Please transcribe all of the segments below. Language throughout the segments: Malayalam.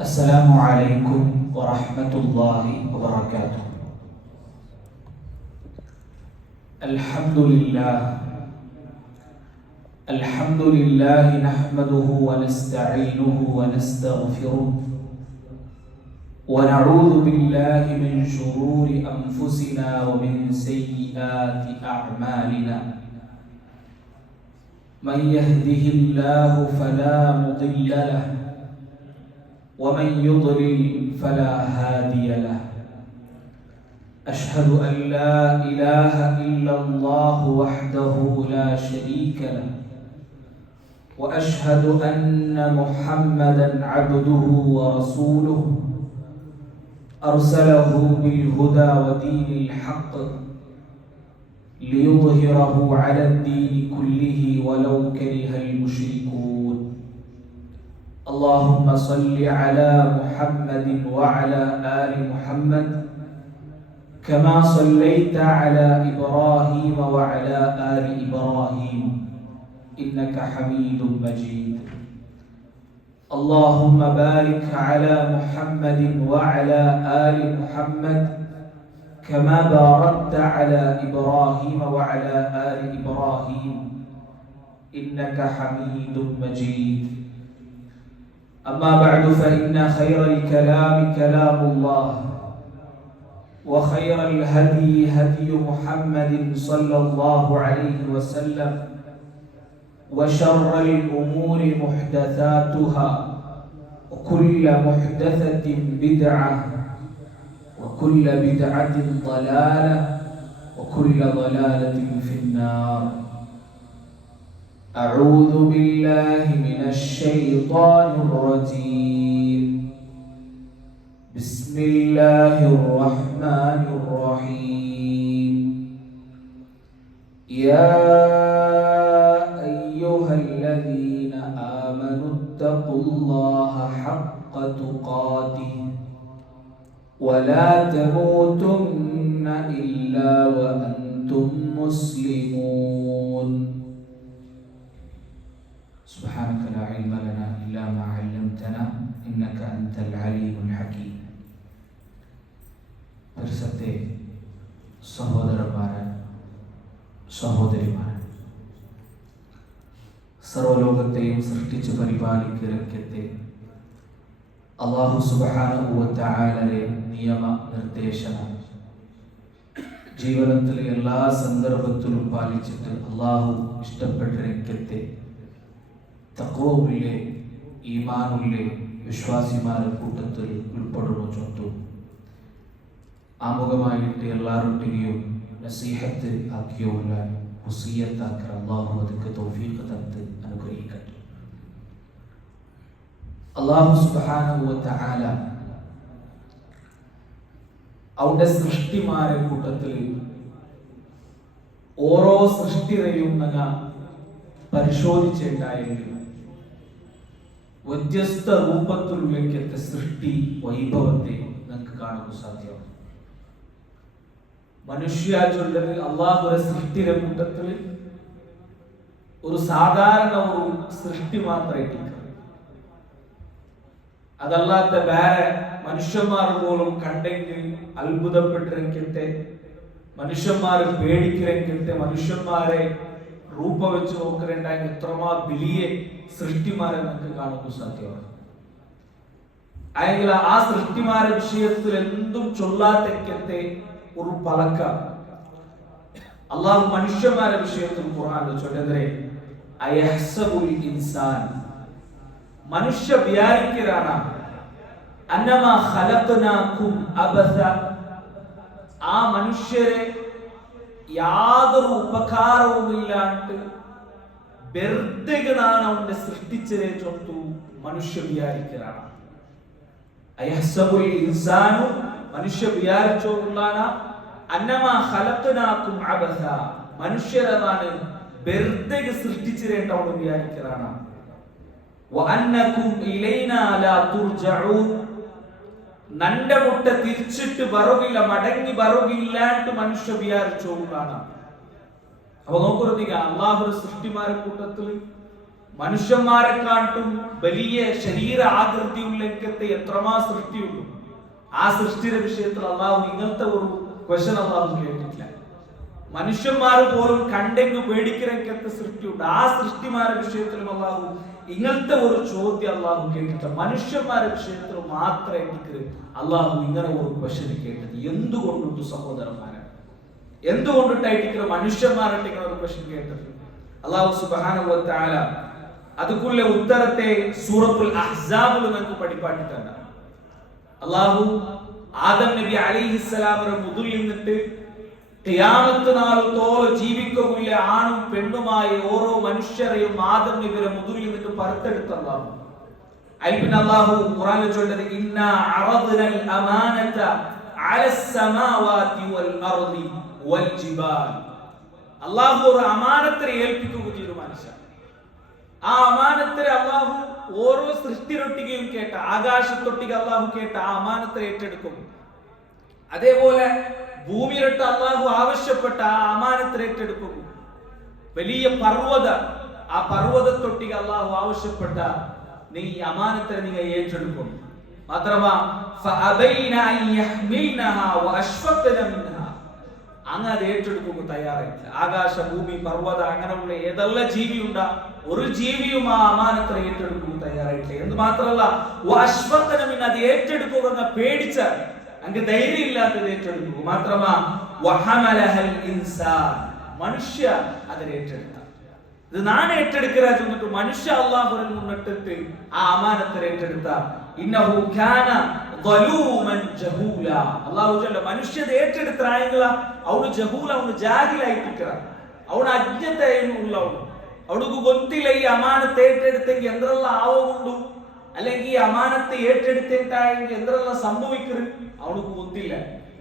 السلام عليكم ورحمة الله وبركاته. الحمد لله نحمده ونستعينه ونستغفره ونعوذ بالله من شرور أنفسنا ومن سيئات أعمالنا. من يهده الله فلا مضل له ومن يضلل فلا هادي له. أشهد أن لا إله إلا الله وحده لا شريك له وأشهد أن محمدا عبده ورسوله أرسله بالهدى ودين الحق ليظهره على الدين كله ولو كره المشركون. اللهم صل على محمد وعلى آل محمد كما صليت على إبراهيم وعلى آل إبراهيم إنك حميد مجيد. اللهم بارك على محمد وعلى آل محمد كما باركت على إبراهيم وعلى آل إبراهيم إنك حميد مجيد. أما بعد فإن خير الكلام كلام الله وخير الهدي هدي محمد صلى الله عليه وسلم وشر الأمور محدثاتها وكل محدثة بدعة وكل بدعة ضلالة وكل ضلالة في النار. أعوذ بالله من الشيطان الرجيم. بسم الله الرحمن الرحيم. يا أيها الذين آمنوا اتقوا الله حق تقاته ولا تموتن إلا وأنتم مسلمون. سبحانك لا علم لنا إلا ما علمتنا إنك أنت العليم الحكيم. പരിശുദ്ധ സഹോദരന്മാരെ, സഹോദരിമാരെ, സർവലോകത്തെയും സൃഷ്ടിച്ചു പരിപാലിക്കരക്കത്തെ അല്ലാഹു സുബ്ഹാനഹു വ തആലയുടെ നിയമ നിർദ്ദേശന ജീവിതത്തിലെ എല്ലാ സന്ദർഭത്തിലും പാലിച്ചിട്ട് അല്ലാഹു ഇഷ്ടപ്പെട്ട രംഗത്തെ തഖ്വയിലെ ഈമാനിലെ വിശ്വാസിമാരുടെ കൂട്ടത്തിൽ ഉൾപ്പെടുന്നു ചൊല്ലുന്നു. ആമുഖമായിട്ട് എല്ലാവരുടെയും നസീഹത്ത് ആക്കിയുള്ള വസിയത്താക്കി അല്ലാഹു അതിക്ക് തൗഫീഖ് തന്ന് അനുഗ്രഹിക്കട്ടെ. അല്ലാഹു സുബ്ഹാനഹു വ തആല അവന്റെ സൃഷ്ടിമാരെ കൂട്ടത്തിൽ ഓരോ സൃഷ്ടിയെയും പരിശോധിച്ചിട്ടുണ്ടായെങ്കിൽ വ്യത്യസ്ത രൂപത്തിലുള്ള സൃഷ്ടി വൈഭവത്തെ നമുക്ക് കാണാൻ സാധ്യമാണ്. മനുഷ്യ ചൊല്ലത് അള്ളാഹുവിന്റെ സൃഷ്ടിയുടെ കൂട്ടത്തിൽ ഒരു സാധാരണ ഒരു സൃഷ്ടി മാത്രമായിട്ടില്ല. അതല്ലാത്ത വേറെ മനുഷ്യന്മാർ പോലും കണ്ടെങ്കിൽ അത്ഭുതപ്പെട്ടിരിക്കട്ടെ, മനുഷ്യന്മാർ പേടിക്കിരക്കട്ടെ, മനുഷ്യന്മാരെ രൂപ വെച്ച് നോക്കിയിട്ടുണ്ടെങ്കിൽ എത്രമാ വലിയ സൃഷ്ടിമാരെ നമുക്ക് കാണുവാൻ സാധ്യമാണ്. അല്ലെങ്കിൽ ആ സൃഷ്ടിമാരെ വിഷയത്തിൽ എന്തും ചൊല്ലാത്തെക്കത്തെ ഒരു പലക്ക അല്ലാഹു മനുഷ്യന്മാരെ വിഷയത്തിൽ ഖുർആനിൽ ചൊല്ലുന്നേ അയഹ്സബുൽ ഇൻസാൻ, മനുഷ്യ വിചാരിക്കുകയാണ് അന്നമാ ഖലഖനാകും അബസ, ആ മനുഷ്യരെ യാതൊരു ഉപകാരവുമില്ലാണ്ട് വെറുതെയാണ് അവന്റെ സൃഷ്ടിച്ചരെ ചൊത്തു മനുഷ്യ വിചാരിക്കുകയാണ്. അയഹ്സബുൽ ഇൻസാനു, മനുഷ്യ വിചാരിച്ചോളാണ് അന്നമാ ഖലഖനാകും അബസ, മനുഷ്യരതാണ് വെറുതെ സൃഷ്ടിച്ചിരേണ്ടവണ് വിചാരിക്കുകയാണ്. വഅന്നകും ഇലൈനാ ലാ തുർജഊൻ, നന്റെ മുട്ട തിരിച്ചിട്ട് വറുകില്ല, മടങ്ങി വറുകില്ലാണ്ട് മനുഷ്യ വിചാരിച്ചോളാണ്. അപ്പൊ നോക്കുറതിക അള്ളാഹുടെ സൃഷ്ടിമാരെ കൂട്ടത്തിൽ മനുഷ്യന്മാരെക്കാട്ടും വലിയ ശരീര ആകൃതിയുള്ള ഇങ്ങനത്തെ എത്രമാ സൃഷ്ടിയുള്ളൂ. ആ സൃഷ്ടിയുടെ വിഷയത്തിൽ അള്ളാഹു ഇങ്ങനത്തെ ഒരു ക്വസ്റ്റൻ അള്ളാഹു കേട്ടിട്ടില്ല. മനുഷ്യന്മാർ പോലും കണ്ടെങ്കു പേടിக்கிறെങ്കത്തെ സൃഷ്ടിയുണ്ട്. ആ സൃഷ്ടിമാരുടെ വിഷയത്തിലും അള്ളാഹു ഇങ്ങനത്തെ ഒരു ചോദ്യം അള്ളാഹു കേട്ടിട്ടില്ല. മനുഷ്യന്മാരുടെ വിഷയത്തിൽ മാത്രമേ അള്ളാഹു ഇങ്ങനെ ഒരു ക്വസ്റ്റൻ കേട്ടത്. എന്തുകൊണ്ടുണ്ട് സഹോദരന്മാരെ, എന്തുകൊണ്ടിട്ടായിട്ട് മനുഷ്യന്മാരുടെ ഇങ്ങനെ ഒരു ക്വസ്റ്റൻ കേട്ടത്? അള്ളാഹു സുബ്ഹാനഹു വ തആല അതുക്കുള്ള ഉത്തരത്തെ സൂറത്തുൽ അഹ്സാബിൽ നമുക്ക് പഠിപ്പാട്ടിട്ടുണ്ട്. അള്ളാഹു ആദം നബി അലൈഹിസ്സലാമിന്റെ മുതൽ നിന്നിട്ട് ഖിയാമത്ത് നാളത്തോളം ജീവിക്കുകയില്ല ആണും പെണ്ണുമായ ഓരോ മനുഷ്യരെയും ആദം നബിയുടെ മുതൽ നിന്നിട്ട് പുറത്തെടുത്ത അള്ളാഹു. പിന്നെ അള്ളാഹു ഖുർആനിൽ ചൊല്ലുന്നത് ഇന്നാ അറദ്നൽ അമാനത അലസ് സമാവാതി വൽ അർദി വൽ ജിബാൽ. അള്ളാഹു ഒരു അമാനത്തിനെ ഏൽപ്പിക്കുക ചെയ്തു മനുഷ്യൻ. ആ അമാനത്തിനെ അള്ളാഹു ഓരോ സൃഷ്ടിരൊട്ടികയും കേട്ട ആകാശത്തൊട്ടിക അള്ളാഹു കേട്ട ആ അമാനത്തിനെ ഏറ്റെടുക്കും. അതേപോലെ ഭൂമിയിലിട്ട് അള്ളാഹു ആവശ്യപ്പെട്ട ആ അമാനത്തിനെ ഏറ്റെടുക്കും. വലിയ പർവ്വത, ആ പർവ്വതത്തൊട്ടിക അള്ളാഹു ആവശ്യപ്പെട്ട നീ ഈ അമാനത്തിനെ നിങ്ങൾ ഏറ്റെടുക്കും. മാത്രമാ അങ്ങ് അത് ഏറ്റെടുക്കുക തയ്യാറായിട്ടില്ല. ആകാശ, ഭൂമി, പർവ്വത അങ്ങനെയുള്ള ഏതെല്ലാം ജീവിയുണ്ടാ ഒരു ജീവിയും ആ അമാനത്തിനെ ഏറ്റെടുക്കുക തയ്യാറായിട്ടില്ല. എന്ന് മാത്രമല്ല അത് ഏറ്റെടുക്കുക അങ്ങ് പേടിച്ച അങ്ങ് ധൈര്യം ഇല്ലാത്തത് ഏറ്റെടുക്കുക. മാത്രമാ മനുഷ്യ അതിനെ ഏറ്റെടുത്ത ഇത് ഞാൻ ഏറ്റെടുക്കുക ചെന്നിട്ട് മനുഷ്യ അള്ളാഹുവിൽ മുന്നിട്ടിട്ട് ആ അമാനത്തിനെ ഏറ്റെടുത്ത ഇന്നഹു കാന ളലൂമൻ ജഹൂല. അല്ലാഹു ജല്ല മനുഷ്യത ഏറ്റെടുത്രായെങ്കിൽ അവನು ജഹൂല, ಅವನು ജാഹിലായിട്ടിക്കற, ಅವನು അജ്ഞതയുള്ളവನು. ಅವನಿಗೆ ಗೊತ್ತಿಲ್ಲ ಈ ಅಮಾನತೆ ഏറ്റെടുത്തെങ്കിൽ എന്തെല്ലാം ആവുമുണ്ടു, അല്ലെങ്കിൽ ഈ അമാനത്തെ ഏറ്റെടുത്തിട്ടായെങ്കിൽ എന്തെല്ലാം സംഭവിക്കരുത് അവനിക്ക് ಗೊತ್ತಿല്ല.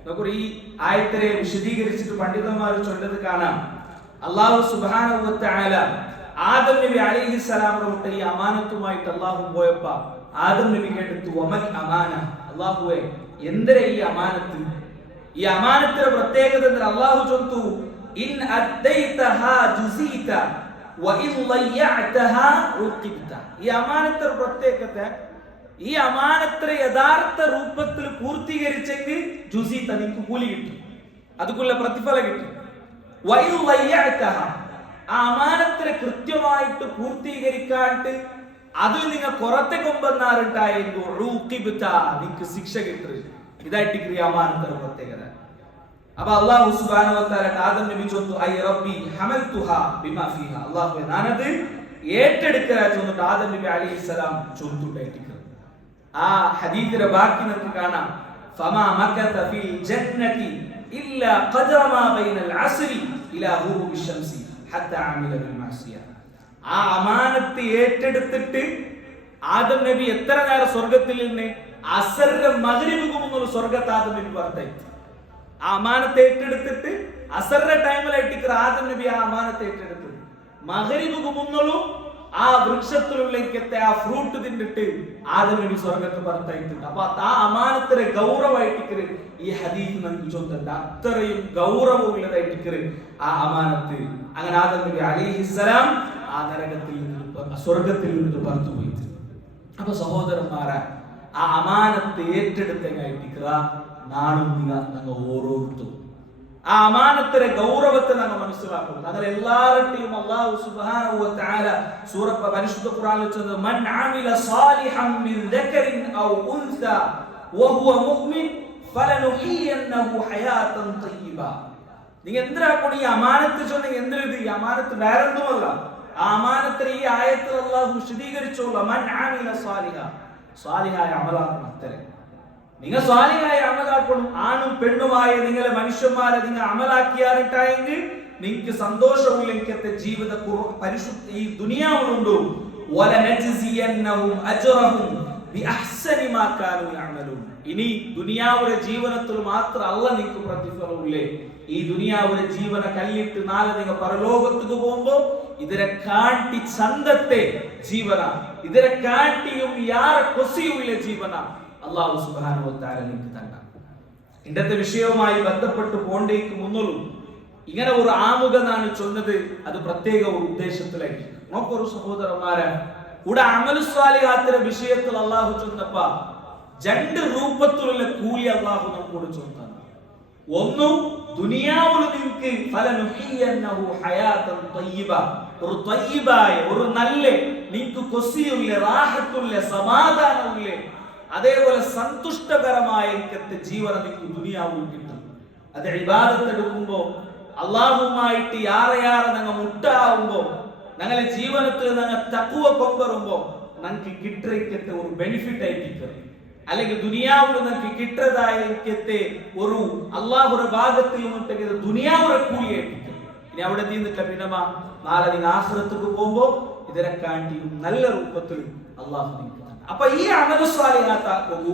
നമുക്ക് ഈ ആയത്തിനെ വിശദീകരിച്ചിട്ട് പണ്ഡിതന്മാർ ചൊല്ലത് കാണാം. അല്ലാഹു സുബ്ഹാനഹു വ തആല ആദം നബി അലൈഹിസ്സലാമിനോട് ഈ അമാനത്തുമായിട്ട് അല്ലാഹു പോയപ്പോൾ ആദം നബി കേട്ടു വമൽ അമാന, അല്ലാഹുവേ എന്തിനാ ഈ അമാനത്ത്? ഈ അമാനത്തിന്റെ പ്രത്യേകത എന്താ? അല്ലാഹു ചൊല്ലുന്നു ഇൻ അദ്ദൈതഹാ ജുസീത വഇൻ ലയ്യഅതഹാ ഉഖിബ്ത. ഈ അമാനത്തിന്റെ പ്രത്യേകത, ഈ അമാനത്തെ യഥാർത്ഥ രൂപത്തിൽ പൂർത്തീകരിച്ചെങ്കിൽ ജുസീത നിനക്ക് കൂലി കിട്ടും, അതുക്കുള്ള പ്രതിഫലം കിട്ടും. വഇൻ ലയ്യഅതഹാ, ആ അമാനത്തെ കൃത്യമായിട്ട് പൂർത്തീകരിക്കാണ്ട് അത് നിങ്ങൾ കുറത്തെ കൊമ്പെന്നാറുണ്ടായെങ്കിൽ നിങ്ങൾക്ക് ശിക്ഷ കിട്ടും. ഇതായിട്ട് അമാനത്തിന്റെ പ്രത്യേകത. അപ്പൊ അല്ലാഹു സുബ്ഹാനഹു വ തആല ആദം നബി ചൊല്ലുന്നു ഐ റബ്ബി ഹമൽതുഹാ ബിമാ ഫീഹാ, അല്ലാഹുവേ ഞാനത് ഏറ്റെടുക്കുക ചൊല്ലിട്ട് ആദം നബി അലൈഹിസ്സലാം ചൊല്ലുണ്ടായിരിക്കുന്നു. ആ ഹദീസിലെ ബാക്കി നമുക്ക് കാണാം ഫമാ മകത ഫിൽ ജന്നതി ഇല്ലാ ഖദറ മാ ബൈനൽ അസ്രി ഇലാ ഗുറൂബി ശംസി ഹത്താ അമില ബിൽ മഅസിയ. ആ അമാനത്ത് ഏറ്റെടുത്തിട്ട് ആദം നബി എത്ര നേരം സ്വർഗത്തിൽ നിന്ന് അസറിന്റെ മഗ്രിബിക്ക് മുന്നുള്ള സ്വർഗത്ത് ആദം നബി പുറത്തായി. ആ അമാനത്ത് ഏറ്റെടുത്തിട്ട് അസറിന്റെ ടൈമിലായിട്ട് ആദം നബി ആ അമാനത്ത് ഏറ്റെടുത്തു. മഗ്രിബിക്ക് മുന്നുള്ള ആ വൃക്ഷത്തിലുള്ള ആ ഫ്രൂട്ട് തിന്നിട്ട് ആദം നബി സ്വർഗത്ത് പുറത്തായിട്ടുണ്ട്. അപ്പൊ ആ അമാനത്തിലെ ഗൗരവമായിട്ട് ഈ ഹദീസ് നമുക്ക് ചൊല്ലുന്നുണ്ട്. അത്രയും ഗൗരവമുള്ളതായിട്ട് ആ അമാനത്ത്. അങ്ങനെ ആദം നബി അലൈഹിസ്സലാം ആ നരകത്തിൽ നിന്ന് സ്വർഗത്തിൽ നിന്ന് പുറത്തുപോയി. അപ്പൊ സഹോദരന്മാരെ, ആ അമാനത്ത് ഏറ്റെടുത്തങ്ങായിട്ട് നാടും ഞങ്ങൾ ഓരോരുത്തരും ആ അമാനത്തിലെ ഗൗരവത്തെ ഞങ്ങൾ മനസ്സിലാക്കണം. ഞങ്ങൾ എല്ലാവരുടെയും അല്ലാഹു സുബ്ഹാനഹു വ തആല സൂറത്ത് പരിശുദ്ധ ഖുർആനിൽ ചൊല്ലുന്നു മൻ അമില സാലിഹൻ മിൻ ദക്കറിൻ ഔ ഉൻസ വഹുവ മുഅ്മിൻ ഫലനുഹിയന്നഹു ഹയാതൻ തയ്യിബ. നിങ്ങൾ എന്തിനാണ് ഈ അമാനത്ത് ചൊല്ലുന്നത്? എന്തിനത്? ഈ അമാനത്ത് വേറൊന്നുമല്ല. ആ അമാനത്തിൽ ഈ ആയത്തിൽ അല്ലാഹു വിശദീകരിച്ചോളൂ. മൻ അമില സാലിഹ, സാലിഹായ അമലാക്കണം. അത്തരം നിങ്ങൾ സ്വാലിഹായ അമലാക്കണം. ആണും പെണ്ണുമായ നിങ്ങളെ മനുഷ്യന്മാരെ നിങ്ങൾ അമലാക്കിയാറിട്ടായെങ്കിൽ നിങ്ങൾക്ക് സന്തോഷമില്ലെങ്കത്തെ ജീവിത പരിശുദ്ധ ഈ ദുനിയാവിലുണ്ടോ. വലനജ്സിയന്നഹും അജ്റഹും ബിഅഹ്സനി മാ കാനൂ യഅമലൂൻ. ഇനി ദുനിയാവിലെ ജീവനത്തിൽ മാത്രം അല്ല നിങ്ങൾക്ക് പ്രതിഫലമില്ലേ. ഈ ദുനിയാവിലെ ജീവന കല്ലിട്ട് നാളെ നിങ്ങൾ പരലോകത്തേക്ക് പോകുമ്പോ ഇതിനെ കാട്ടി ചന്തത്തെ ജീവന, ഇതിനെ കാട്ടിയും യാറെ കൊസിയുമില്ല ജീവന അല്ലാഹു സുബ്ഹാനഹു വ തആല നിങ്ങൾക്ക് തന്ന. ഇന്നത്തെ വിഷയവുമായി ബന്ധപ്പെട്ട് പോണ്ടേക്ക് മുന്നോളും ഇങ്ങനെ ഒരു ആമുഖമാണ് ചൊന്നത്. അത് പ്രത്യേക ഒരു ഉദ്ദേശത്തിലായിരിക്കും. നോക്കൊരു സഹോദരന്മാരെ, ഇവിടെ അമലു സ്വാലിഹാത്തിന്റെ വിഷയത്തിൽ അള്ളാഹു ചൊന്നപ്പ രണ്ട് രൂപത്തിലുള്ള കൂലി അള്ളാഹു നമ്മോട് ചൊന്നാണ്. ഒന്ന്, ദുനിയാവിൽ നിങ്ങൾക്ക് ഫലനുഹിയന്നഹു ഹയാതൻ തയ്യിബ, ഒരു തയ്യിബായ ഒരു നല്ല നിങ്ങൾക്ക് കൊസിയുള്ള റാഹത്തുള്ള സമാധാനമുള്ള അതേപോലെ സന്തുഷ്ടകരമായ ജീവനം നിങ്ങൾക്ക് ദുനിയാവിൽ കിട്ടും. അത് ഇബാദത്ത് എടുക്കുമ്പോ അള്ളാഹുമായിട്ട് യാറെ ഞങ്ങൾ മുട്ടാവുമ്പോ ഞങ്ങളെ ജീവനത്തിൽ ഞങ്ങൾ തഖ്വ കൊണ്ടുവരുമ്പോ ഞങ്ങൾക്ക് കിട്ടേക്കത്തെ ഒരു ബെനിഫിറ്റ് ആയിട്ട്, അല്ലെങ്കിൽ ദുനിയാവിൽ നമുക്ക് കിട്ടതായിരിക്കത്തെ ഒരു അള്ളാഹുടെ ഭാഗത്തിൽ നിന്നിട്ട് ദുനിയാവുടെ കൂലിയായിരിക്കും. ഇനി അവിടെ തീർന്നിട്ടില്ല, പിന്നെ നാളെ നിങ്ങൾ ആഖിറത്തേക്ക് പോകുമ്പോ ഇതിനെ കാട്ടിയും നല്ല രൂപത്തിൽ അള്ളാഹു നിങ്ങൾക്ക്. അപ്പൊ ഈ അമലു സ്വാലിഹാത്താക്കൂ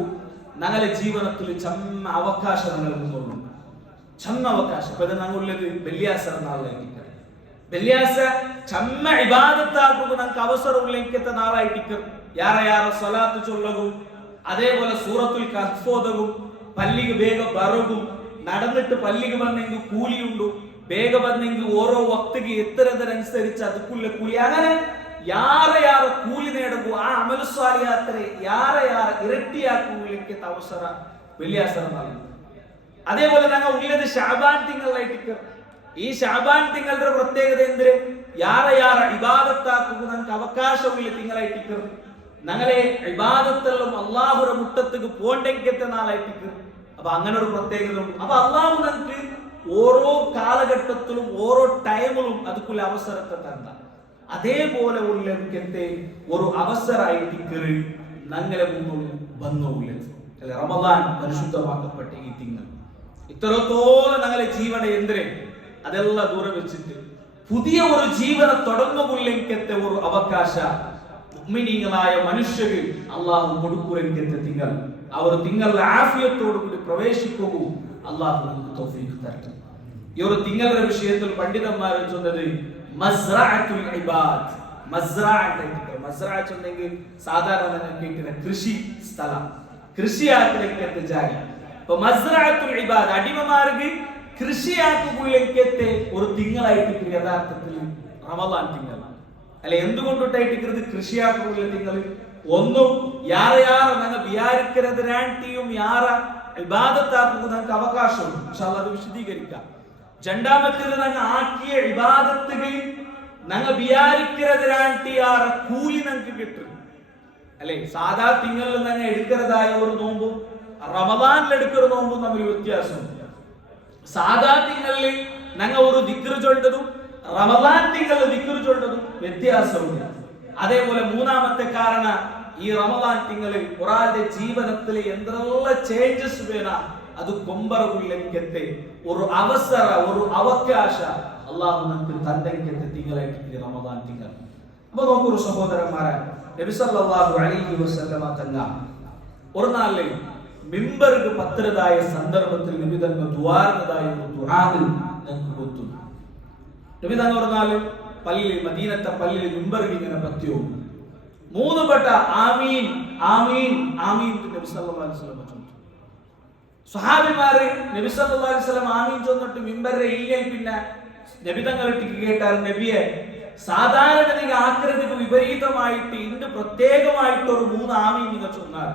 ഞങ്ങളെ ജീവനത്തിൽ ചമ്മ അവകാശം ഞങ്ങൾ മുന്നോട്ട് ചമ്മ അവകാശം. ഇപ്പൊ ഞങ്ങളുള്ളത് വെള്ളിയാഴ്ച നാളായിരിക്കും. വെള്ളിയാഴ്ച ചമ്മ ഇബാദത്താക്കുക ഞങ്ങൾക്ക് അവസരമുള്ള നാളായിരിക്കും. യാറെ സ്വലാത്ത് ചൊല്ലകും, അതേപോലെ സൂറത്തുൽ കഹ്ഫ് ഓതകും, പള്ളിക്ക് വേഗം ബറകും, നടന്നിട്ട് പള്ളിക്ക് വന്നെങ്കിൽ കൂലിയുണ്ടു, വേഗം വന്നെങ്കിൽ ഓരോ വക്തിക്ക് എത്രതനുസരിച്ച് അതുക്കുള്ള കൂലി. അങ്ങനെ യാറെ കൂലി നേടുകൂ. ആ അമലു സ്വാലിഹാത്തിനെ യാറെ ഇരട്ടിയാക്കുക അവസര വെള്ളിയാഴ്ച നൽകും. അതേപോലെ ഞങ്ങൾ ഉള്ളത് ഷാബാൻ തിങ്കളായിട്ട്. ഈ ഷാബാൻ തിങ്കളുടെ പ്രത്യേകത എന്തിന്? യാറെ ഇബാദത്താക്കുക ഞങ്ങൾക്ക് അവകാശമില്ല തിങ്കളായിട്ട്. ഞങ്ങളെ ഇബാദത്തെല്ലാം അള്ളാഹുടെ മുട്ടത്തേക്ക് പോണ്ടെങ്കത്തെ നാളായിട്ട്. അപ്പൊ അങ്ങനെ ഒരു പ്രത്യേകത ഉണ്ട്. അപ്പൊ അള്ളാഹു നമുക്ക് ഓരോ കാലഘട്ടത്തിലും ഓരോ ടൈമിലും അതുക്കുള്ള അവസരത്തെ തന്ന അതേപോലെ ഉള്ള ഒരു അവസരമായിട്ട് ഞങ്ങളെ മുന്നോട്ട് വന്നുമില്ല. അല്ലെ, റമദാൻ പരിശുദ്ധമാക്കപ്പെട്ട ഈ തിങ്കൾ ഇത്രത്തോളം ഞങ്ങളെ ജീവനെ എന്തിനെ അതെല്ലാം ദൂരെ വെച്ചിട്ട് പുതിയ ഒരു ജീവനെ തുടങ്ങുകത്തെ ഒരു അവകാശ മുഅ്മിനീങ്ങളായ മനുഷ്യർക്ക് അള്ളാഹു കൊടുക്കുമെങ്കിൽ തിങ്കൾ അവർ തിങ്കളുടെ ആഫിയത്തോടു കൂടി പ്രവേശിക്കൂ. അള്ളാഹു നമുക്ക് തൗഫീഖ് തരട്ടെ. ഈ ഒരു തിങ്കളുടെ വിഷയത്തിൽ പണ്ഡിതന്മാർ ചൊന്നത് മസ്റഅത്തുൽ ഇബാദ്. മസ്റഅത്തുണ്ടെങ്കിൽ സാധാരണ കേൾക്കുന്ന കൃഷി സ്ഥലം, കൃഷിയാക്കലത്തെ ജാഗ. അപ്പൊ മസ്റഅത്തുൽ ഇബാദ് അടിമമാർക്ക് കൃഷിയാക്കുകുള്ളത്തെ ഒരു തിങ്കളായിട്ട് യഥാർത്ഥത്തിൽ റമദാൻ തിങ്കൾ. അല്ലെ, എന്തുകൊണ്ടിട്ടായിട്ട് കൃഷിയാക്കുള്ള തിങ്കൾ? ഒന്നും യാറെ ഞങ്ങൾ വിചാരിക്കുന്നതിനാട്ടിയും യാറെ ഇബാദത്താക്കുക ഞങ്ങൾക്ക് അവകാശമുണ്ട്. പക്ഷെ അത് വിശദീകരിക്കാം. രണ്ടാമത്തേത് ഞങ്ങൾ ആക്കിയ ഇബാദത്തുകൾ ഞങ്ങൾ വിചാരിക്കുന്നതിനാട്ടി യാറെ കൂലി ഞങ്ങൾക്ക് കിട്ടും. അല്ലെ, സാധാ തിങ്കളിൽ ഞങ്ങൾ എടുക്കുന്നതായ ഒരു നോമ്പും റമദാനിൽ എടുക്കുന്ന നോമ്പും തമ്മിൽ വ്യത്യാസമുണ്ട്. സാധാ തിങ്കളിൽ ഞങ്ങൾ ഒരു ദിക്ർ ചൊല്ലതും റമദാൻ തിങ്കളിൽ ദിക്ർ ചൊല്ലതും വ്യത്യാസമുണ്ട്. അതേപോലെ മൂന്നാമത്തെ കാരണം ഈ റമദാൻ തിങ്കളിൽ ഒരാളുടെ ജീവിതത്തിലെ എന്തെല്ലാം ചേഞ്ചസ് വേണം അത് കൊമ്പറകുള്ളത്തെ ഒരു അവസര ഒരു അവകാശ അള്ളാഹു നമുക്ക് തന്നെങ്കത്തെ തിങ്കളായിട്ട് റമദാൻ തിങ്കൾ. അപ്പൊ നോക്കൊരു സഹോദരന്മാരെ, നബി സല്ലല്ലാഹു അലൈഹി വസല്ലമ തങ്ങൾ ഒരു നാളിൽ മിമ്പർക്ക് പത്രതായ സന്ദർഭത്തിൽ നബി തങ്ങൾ ദുആറതായ ഒരു ദുആ നമുക്ക് കൊടുത്തു. നബി തങ്ങൾ ഒരു നാളിൽ പള്ളിയിൽ മദീനത്തെ പള്ളിയിൽ മിമ്പർക്ക് ഇങ്ങനെ പത്തിയോ മൂന്ന് പെട്ട ആമീൻ ആമീൻ ആമീൻ നബി സല്ലല്ലാഹു അലൈഹി വസല്ലം ചൊല്ലു. സ്വഹാബിമാര് നബി സല്ലല്ലാഹു അലൈഹി വസല്ലം ആമീൻ ചൊന്നിട്ട് മിമ്പറിലെ ഇല്ലേ പിന്നെ നബി തങ്ങൾ കേട്ടാൽ നബിയെ സാധാരണ നിങ്ങൾ ആക്രതിക്ക് വിപരീതമായിട്ട് ഇന്ന് പ്രത്യേകമായിട്ട് ഒരു മൂന്ന് ആമീൻ നിങ്ങൾ ചൊന്നാൽ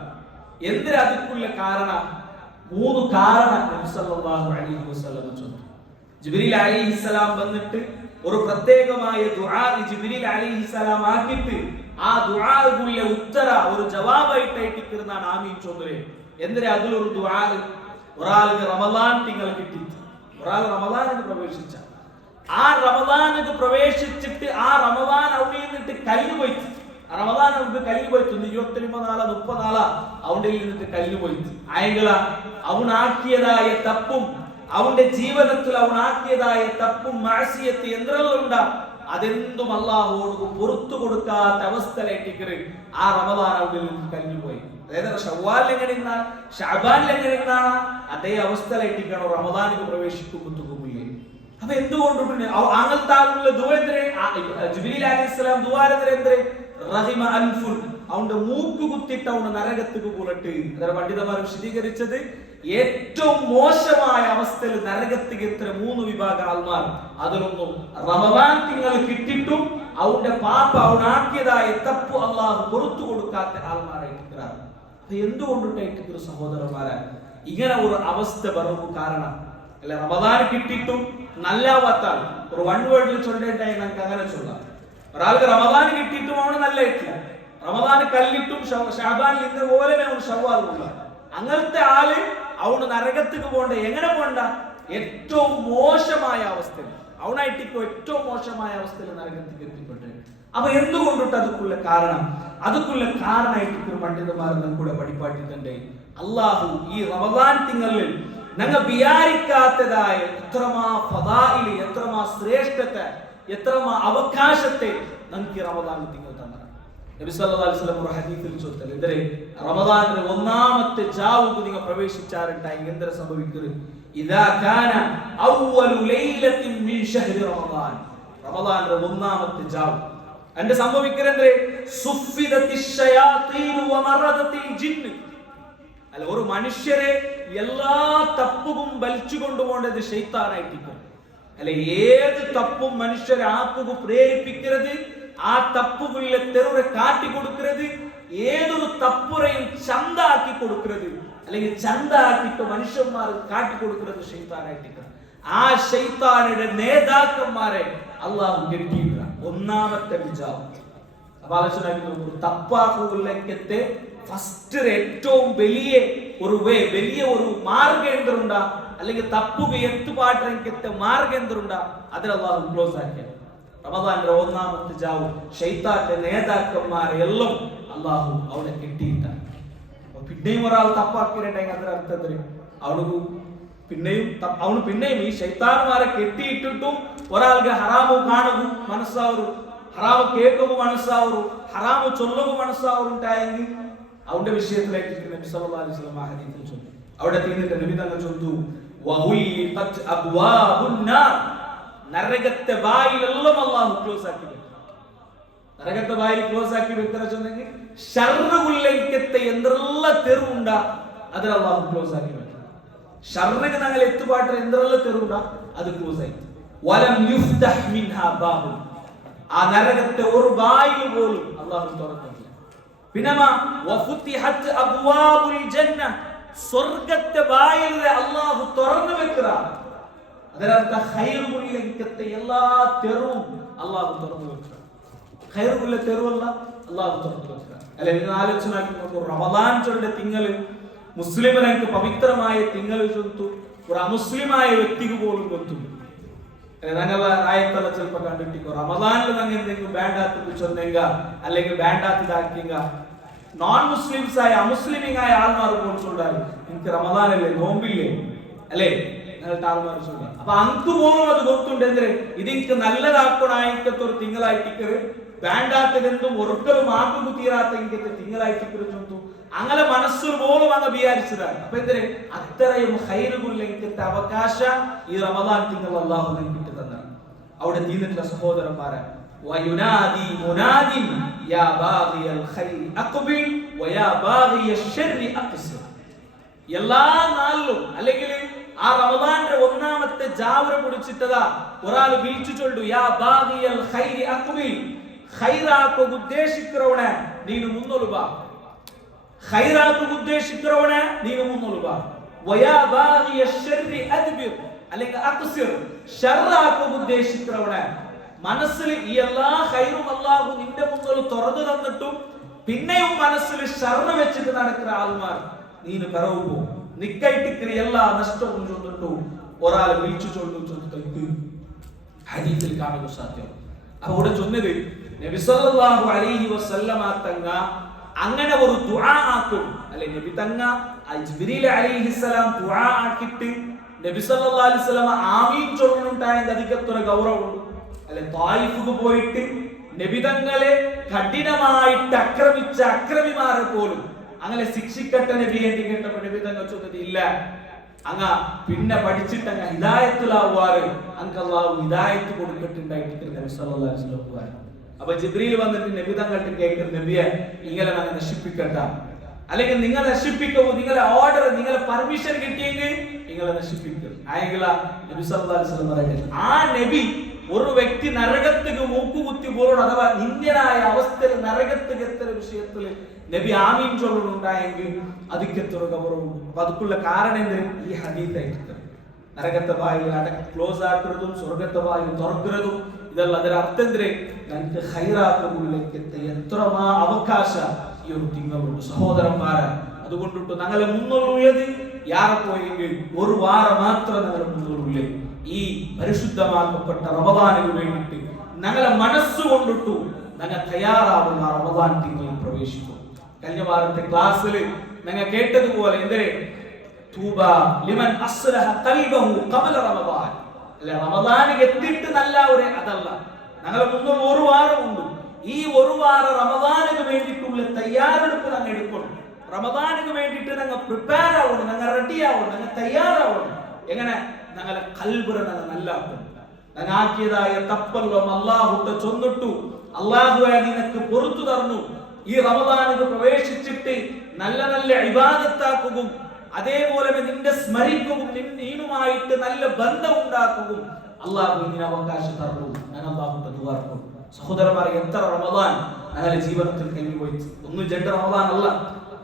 എന്തിനാ? അതിക്കുള്ള കാരണം മൂന്ന് കാരണം നബി സല്ലല്ലാഹു അലൈഹി വസല്ലം ചൊന്നു. ജിബ്രീൽ അലൈഹിസ്സലാം വന്നിട്ട് ഒരു പ്രത്യേകമായ ദുആ ജിബ്രീൽ അലൈഹിസ്സലാം ആക്കിയിട്ട് ആ ദുആകുള്ള ഉത്തര ഒരു ജവാബായിട്ടാണ് ആമീൻ ചൊന്നേ. എന്തിനാ? അതിലൊരു ദുആ ഒരാൾക്ക് റമദാൻ തിങ്കൾ കിട്ടി, ഒരാൾ റമദാനിന് പ്രവേശിച്ച ആ റമദാനിന് പ്രവേശിച്ചിട്ട് ആ റമദാൻ അവിടെ നിന്നിട്ട് കഴിഞ്ഞു പോയി. റമദാൻ അവർക്ക് കഴിഞ്ഞു പോയിട്ട് 29 നാളാ 30 നാളാ അവിടെ നിന്നിട്ട് കഴിഞ്ഞു പോയി. ആയെങ്കില അവനാക്കിയതായ തപ്പും അവന്റെ ജീവിതത്തിൽ അവനാക്കിയതായ തപ്പും മാസിയത്ത് എന്തെല്ലാം ഉണ്ടാ അതെന്തും അല്ലാഹുവോട് പുറത്തു കൊടുക്കാത്ത അവസ്ഥയിലേക്ക് ആ റമദാൻ അവിടെ നിന്ന് കഴിഞ്ഞു പോയി. അതായത് ഷവ്വാൽ എങ്ങനെയാ ഷഅബാൻ എങ്ങനെയാ അതേ അവസ്ഥയിലേക്കാണ് റമദാനിക്ക് പ്രവേശിക്കുമ്പോൾ. അപ്പൊ എന്തുകൊണ്ടുണ്ട് അങ്ങനത്തെ ജിബ്രീൽ അലൈഹിസ്സലാം ദുആ റഹിമ അൻഫുൽ അവന്റെ മൂക്ക് കുത്തിട്ട് അവന്റെ നരകത്തേക്ക് പോലട്ട്. അതായത് പണ്ഡിതന്മാർ വിശദീകരിച്ചത് ഏറ്റവും മോശമായ അവസ്ഥയിൽ നരകത്തേക്ക് എത്ര 3 വിഭാഗം ആൾമാർ. അതിലൊന്നും റമദാൻ തിങ്കൾ കിട്ടിയിട്ടും അവന്റെ പാപ അവനാക്കിയതായ തപ്പ് അള്ളാഹു പുറത്തു കൊടുക്കാത്ത ആൾമാരായിരിക്കും. എന്തുകൊണ്ടിട്ടായിട്ട് സഹോദരന്മാരെ ഇങ്ങനെ ഒരു അവസ്ഥ വരവ് കാരണം അല്ലെ? റമദാൻ കിട്ടിയിട്ടും നല്ലാവാത്താൽ ഒരു വൺ വേർഡിൽ ചൊല്ലേണ്ടായി നമുക്ക് അങ്ങനെ ചൊല്ലാം. ഒരാൾക്ക് റമദാൻ കിട്ടിയിട്ടും അവന് നല്ല ഇട്ടില്ല, റമദാൻ കല്ലിട്ടും ഷാബാനിൽ ഇന്ന പോലെ അവന് ഷവ്വാൽ. അങ്ങനത്തെ ആള് അവന് നരകത്തേക്ക് പോകണ്ട. എങ്ങനെ പോകണ്ട? ഏറ്റവും മോശമായ അവസ്ഥയിൽ അവനായിട്ടിപ്പോ ഏറ്റവും മോശമായ അവസ്ഥയിൽ നരകത്തേക്ക് എത്തിപ്പെട്ടു. അപ്പൊ എന്തുകൊണ്ടിട്ട് അതുക്കുള്ള കാരണമായിട്ട് പണ്ഡിതന്മാരെന്നും കൂടെ പഠിപ്പാട്ടിട്ടുണ്ട്. അള്ളാഹു ഈ റമദാൻ തിങ്കളിൽ ഞങ്ങൾ വിചാരിക്കാത്തതായ എത്രമാ ഫദാഇല്, എത്രമാ ശ്രേഷ്ഠത്തെ, എത്രമാ അവകാശത്തെ നമുക്ക് ഈ റമദാൻ തിങ്കൾ തന്നെ. നബി സല്ലല്ലാഹു അലൈഹി വസല്ലം ഒരു ഹദീസിൽ ചൊല്ലുന്നത് ഇതേ, റമദാനിലെ ഒന്നാമത്തെ ജാവുക്ക് നിങ്ങൾ പ്രവേശിച്ചാറുണ്ടായി എന്ത് സംഭവിക്കുന്നത്? ഇദാ കാന അവ്വലു ലൈലത്തിൻ മിൻ ശഹ്രി റമദാൻ, റമദാനിലെ ഒന്നാമത്തെ ജാവ് എന്റെ സംഭവിക്കുന്നത് അല്ല, ഒരു മനുഷ്യരെ എല്ലാ തപ്പും വലിച്ചു കൊണ്ടുപോകേണ്ടത് ശൈത്താനായിട്ടിരിക്കും. അല്ല, ഏത് തപ്പും മനുഷ്യരെ ആപ്പുകു പ്രേരിപ്പിക്കുന്നത്, ആ തപ്പുകളിലെ തെറുറെ കാട്ടിക്കൊടുക്കുന്നത്, ഏതൊരു തപ്പുറയും ചന്താക്കി കൊടുക്കുന്നത് അല്ലെങ്കിൽ ചന്താക്കിട്ട് മനുഷ്യന്മാർ കാട്ടിക്കൊടുക്കുന്നത് ശൈത്താനായിട്ടിരിക്കും. ആ ശൈത്താനുടെ നേതാക്കന്മാരെ അള്ളാഹു കെട്ടിയില്ല. ഒന്നാമത്തെ വിജാവ് അപ്പൊ ആലോചന തപ്പാക്കുകളിലേക്കത്തെ ഫസ്റ്റ് ഏറ്റവും വലിയ ഒരു മാർഗം എന്തുണ്ടാ അല്ലെങ്കിൽ തപ്പുക എത്തുപാട്ടിലേക്കത്തെ മാർഗം എന്തുണ്ടാ അതിൽ അള്ളാഹു ക്ലോസ് ആക്കിയ റമദാന്റെ ഒന്നാമത്തെ ജാവ് ശൈത്താന്റെ നേതാക്കന്മാരെ എല്ലാം അള്ളാഹു അവിടെ കെട്ടിയിട്ട. പിന്നെയും ഒരാൾ തപ്പാക്കിയിട്ടുണ്ടെങ്കിൽ അതിന്റെ അർത്ഥത്തിൽ അവന് പിന്നെയും ഈ ശൈത്താന്മാരെ കെട്ടിയിട്ടിട്ടും ഒരാൾക്ക് ഹറാമു കാണുകയും മനസ്സാവു, ഹറാമു കേൾക്കുകയും മനസ്സാവു, ഹറാമു ചൊല്ലുകയും മനസ്സാവുണ്ടായെങ്കിൽ അവന്റെ വിഷയത്തിലേക്ക് നബി സല്ലല്ലാഹു അലൈഹി വസല്ലം ഹദീസിൽ ചൊല്ലു. അവിടെ തീർന്നിട്ട് നബി തങ്ങൾ ചൊല്ലു, വഹുയിഖത് അബ്വാബുൻ നാർ, നരകത്തെ വായിലെല്ലാം അല്ലാഹു ക്ലോസ് ആക്കി വെക്കും. നരകത്തെ വായിൽ ക്ലോസ് ആക്കി വെക്കുന്ന ചൊന്നെങ്കിൽ ശർറുകളിലേക്കത്തെ എന്തെല്ലാം തെരുവുണ്ടാ അതിൽ അല്ലാഹു ക്ലോസ് ആക്കി വെക്കും. ഷർറിന് ഞങ്ങൾ എത്തുപാട്ട് എന്തെല്ലാം തെരുവുണ്ടാ അത് ക്ലോസ് ആയി. വലം യുഫ്തഹ് മിൻഹാ ബാബു, ആ നരകത്തെ ഒരു വായിൽ പോലും അല്ലാഹു തുറന്നില്ല. പിന്നമാ വഫുതിഹത് അബ്വാബുൽ ജന്ന, സ്വർഗ്ഗത്തെ വായിലെ അല്ലാഹു തുറന്നു വെക്കുക. അതിനർത്ഥ ഖൈറുകളിലേക്കത്തെ എല്ലാ തെരുവും അല്ലാഹു തുറന്നു വെക്കുക. ഖൈറുകളിലെ തെരുവല്ല അല്ലാഹു തുറന്നു വെക്കുക. അല്ലെ, നിങ്ങൾ ആലോചന നോക്കൂ, റമദാൻ ചൊല്ലിയ തിങ്കള് മുസ്ലിമിനക്ക് പവിത്രമായ തിങ്കൾ ചൊന്തു ഒരു അമുസ്ലിമായ വ്യക്തിക്ക് പോലും കൊത്തു. ഞങ്ങൾ ആയത്തല്ല ചിലപ്പോ കണ്ടിട്ടിക്കോ റമദാനിൽ ഞങ്ങൾ എന്തെങ്കിലും വേണ്ടാത്തത് ചൊന്നെങ്ക അല്ലെങ്കിൽ വേണ്ടാത്തതാക്കിങ്ക നോൺ മുസ്ലിംസ് ആയ അമുസ്ലിമിങ്ങായ ആൾമാർ പോലും ചൊല്ലാറ് എനിക്ക് റമദാനല്ലേ നോമ്പില്ലേ അല്ലേ ഞങ്ങളുടെ ആൾമാർ ചൊല്ല. അപ്പൊ അങ്ക് പോലും അത് കൊത്തുണ്ട് എന്തിന് ഇതിക്ക് നല്ലതാക്കണായിക്കത്തൊരു തിങ്കളായിട്ടിക്കറ്, വേണ്ടാത്തതെന്തും ഒറുക്കലും ആക്കുന്നു തീരാത്ത ഇങ്ങനത്തെ തിങ്കളായിട്ടിക്കറ് ചൊന്തു. അങ്ങനെ മനസ്സിൽ പോലും അങ്ങ് വിചാരിച്ചതാണ്. അപ്പൊ എന്തിന് അത്രയും ഖൈറുകളിലേക്കത്തെ അവകാശ ഈ റമദാൻ തിങ്കൾ അല്ലാഹു കിട്ടി തന്നാണ്. അവിടെ തീർന്നിട്ടുള്ള സഹോദരന്മാരെ വയുനാദി മുനാദിൻ യാ ബാഗിയൽ ഖൈരി അഖ്ബിൽ വയാ ബാഗിയ ശർരി അഖ്സിർ. എല്ലാ നാളിലും അല്ലെങ്കിൽ ആ റമദാന്റെ ഒന്നാമത്തെ ജാവര പിടിച്ചിട്ടതാ ഒരാൾ വിളിച്ചു ചൊല്ലു, യാ ബാഗിയൽ ഖൈരി അഖ്ബിൽ, ഖൈറാക്കു ഉദ്ദേശിക്കുന്നവനെ നീನು മുന്നോട്ട് വാ, ഖൈറാക്കു ഉദ്ദേശിക്കുന്നവനെ നീನು മുന്നോട്ട് വാ, വയാ ബാഗിയ ശർരി അദ്ബിർ അല്ലെങ്കിൽ അഖ്സിർ, ശർറാക്കു ഉദ്ദേശിക്കുന്നവനെ മനസ്സിൽ ഈ എല്ലാ ഖൈറും അല്ലാഹു നിന്റെ മുന്നിൽ തുറന്നു തന്നിട്ടും പിന്നെയും മനസ്സിൽ ഷർറ് വെച്ചിട്ട് നടക്കുന്ന ആൾമാർ നീನು കറവുപോ നിക്കൈട്ടിക്കറി എല്ലാ നഷ്ടവും ചൊന്നിട്ടു ഒരാൾ വിളിച്ചു ചൊല്ലിട്ട് ഹദീസിൽ കാണുക സാധ്യം. അപ്പൊ ഇവിടെ ചൊന്നത് നബി സല്ലല്ലാഹു അലൈഹി വസല്ലമ തങ്ങ അങ്ങനെ ഒരു ദുആ ആക്കും അല്ലെ. നബി തങ്ങ ജിബ്രീൽ അലൈഹിസ്സലാം ദുആ ആക്കിയിട്ട് നബി സല്ലല്ലാഹു അലൈഹി വസല്ലമ ആമീൻ ചൊല്ലുന്നുണ്ടായ അധികത്തൊരു ഗൗരവമുണ്ട് അല്ലെ. തായിഫിക്ക് പോയിട്ട് നബി തങ്ങളെ കഠിനമായിട്ട് ആക്രമിച്ച അക്രമിമാരെ പോലും അങ്ങനെ ശിക്ഷിക്കട്ടെ നബി എന്ന് കേട്ടപ്പോ നബി തങ്ങൾ ചൊന്നത് ഇല്ല, അങ്ങ പിന്നെ പഠിച്ചിട്ട് അങ്ങ് ഹിദായത്തിലാവാറ് അങ്ങ് അല്ലാഹു ഹിദായത്ത് കൊടുത്തിട്ടുണ്ടായിട്ട് നബി സല്ലല്ലാഹു അലൈഹി വസല്ലം. അപ്പൊ ജിബ്രീൽ വന്നിട്ട് നബി തങ്ങൾക്ക് കേൾക്കുന്ന നബിയെ ഇങ്ങനെ അങ്ങ് നശിപ്പിക്കട്ട അല്ലെങ്കിൽ നിങ്ങൾ നശിപ്പിക്കൂ, നിങ്ങളെ ഓർഡർ നിങ്ങളെ പെർമിഷൻ കിട്ടിയെങ്കിൽ നിങ്ങളെ നശിപ്പിക്കും ആയെങ്കിൽ നബി സല്ലല്ലാഹു അലൈഹി വസല്ലം പറയുന്നത് ആ നബി ഒരു വ്യക്തി നരകത്തിക്ക് മൂക്കുകുത്തി പോലും അഥവാ നിന്ദ്യനായ അവസ്ഥയിൽ നരകത്തിക്ക് എത്തുന്ന വിഷയത്തിൽ നബി ആമീൻ ചൊല്ലുന്നുണ്ടായെങ്കിൽ അതിക്കെത്ര ഗൗരവമുണ്ട്. അപ്പൊ അതുക്കുള്ള കാരണം എന്തിനും ഈ ഹദീസായിട്ട് നരകത്തെ വായിൽ ക്ലോസ് ആക്കുന്നതും സ്വർഗത്തെ വായിൽ തുറക്കുന്നതും ഇതല്ല. അതിന്റെ അർത്ഥം എന്തിനെ നമുക്ക് ഹൈറാക്കുള്ളിലേക്ക് എത്ര അവകാശ ഈ ഒരു തിങ്ങളുണ്ട് സഹോദരന്മാരെ. അതുകൊണ്ടിട്ട് ഞങ്ങളെ മുന്നോട്ട് യാറെ പോയെങ്കിൽ ഒരു വാരം മാത്രം ഞങ്ങളെ മുന്നോട്ട് ഈ പരിശുദ്ധമാക്കപ്പെട്ട റമദാനിന് വേണ്ടിയിട്ട് ഞങ്ങളെ മനസ്സുകൊണ്ടിട്ടു ഞങ്ങൾ തയ്യാറാവുന്ന റമദാൻ തിങ്കളിൽ പ്രവേശിക്കും. കഴിഞ്ഞ വാരത്തെ ക്ലാസ്സിൽ ഞങ്ങൾ കേട്ടതുപോലെ എന്തേ തൂബ ലിമൻ അസ്ലഹ ഖൽബഹു ഖബല റമദാൻ. അല്ല റമദാനിൽ എത്തിയിട്ട് നല്ല ഒരു അതല്ല, ഞങ്ങളെ മുന്നിൽ ഒരു വാരമുണ്ട്. ഈ ഒരു വാരം റമദാനിന് വേണ്ടിയിട്ടുള്ള തയ്യാറെടുപ്പ് ഞങ്ങൾ എടുക്കണം. റമദാനിന് വേണ്ടിയിട്ട് ഞങ്ങൾ പ്രിപ്പയർ ആവണം, ഞങ്ങൾ റെഡി ആവണം, ഞങ്ങൾ തയ്യാറാവണം. എങ്ങനെ ഞങ്ങളെ ഖൽബിനെ ഞങ്ങൾ നല്ലാക്കണം. ഞങ്ങൾ ആക്കിയതായ തപ്പെല്ലാം അല്ലാഹുവിന്റെ ചൊന്നിട്ടു, അല്ലാഹുവേ നിനക്ക് പൊറുത്തു തന്നു. ഈ റമദാനിന് പ്രവേശിച്ചിട്ട് നല്ല നല്ല ഇബാദത്താക്കുകയും അതേപോലെ നിന്റെ സ്മരിക്കുകയും നീനുമായിട്ട് നല്ല ബന്ധം ഉണ്ടാക്കുകയും അല്ലാഹു ഇതിന് അവകാശം തന്നു. ഞാൻ അല്ലാഹുവിന്റെ ദുആ ചെയ്യും. സഹോദരന്മാരെ, എത്ര റമദാൻ ഞങ്ങളുടെ ജീവിതത്തിൽ കഴിഞ്ഞു പോയി. 1 2 റമദാൻ അല്ല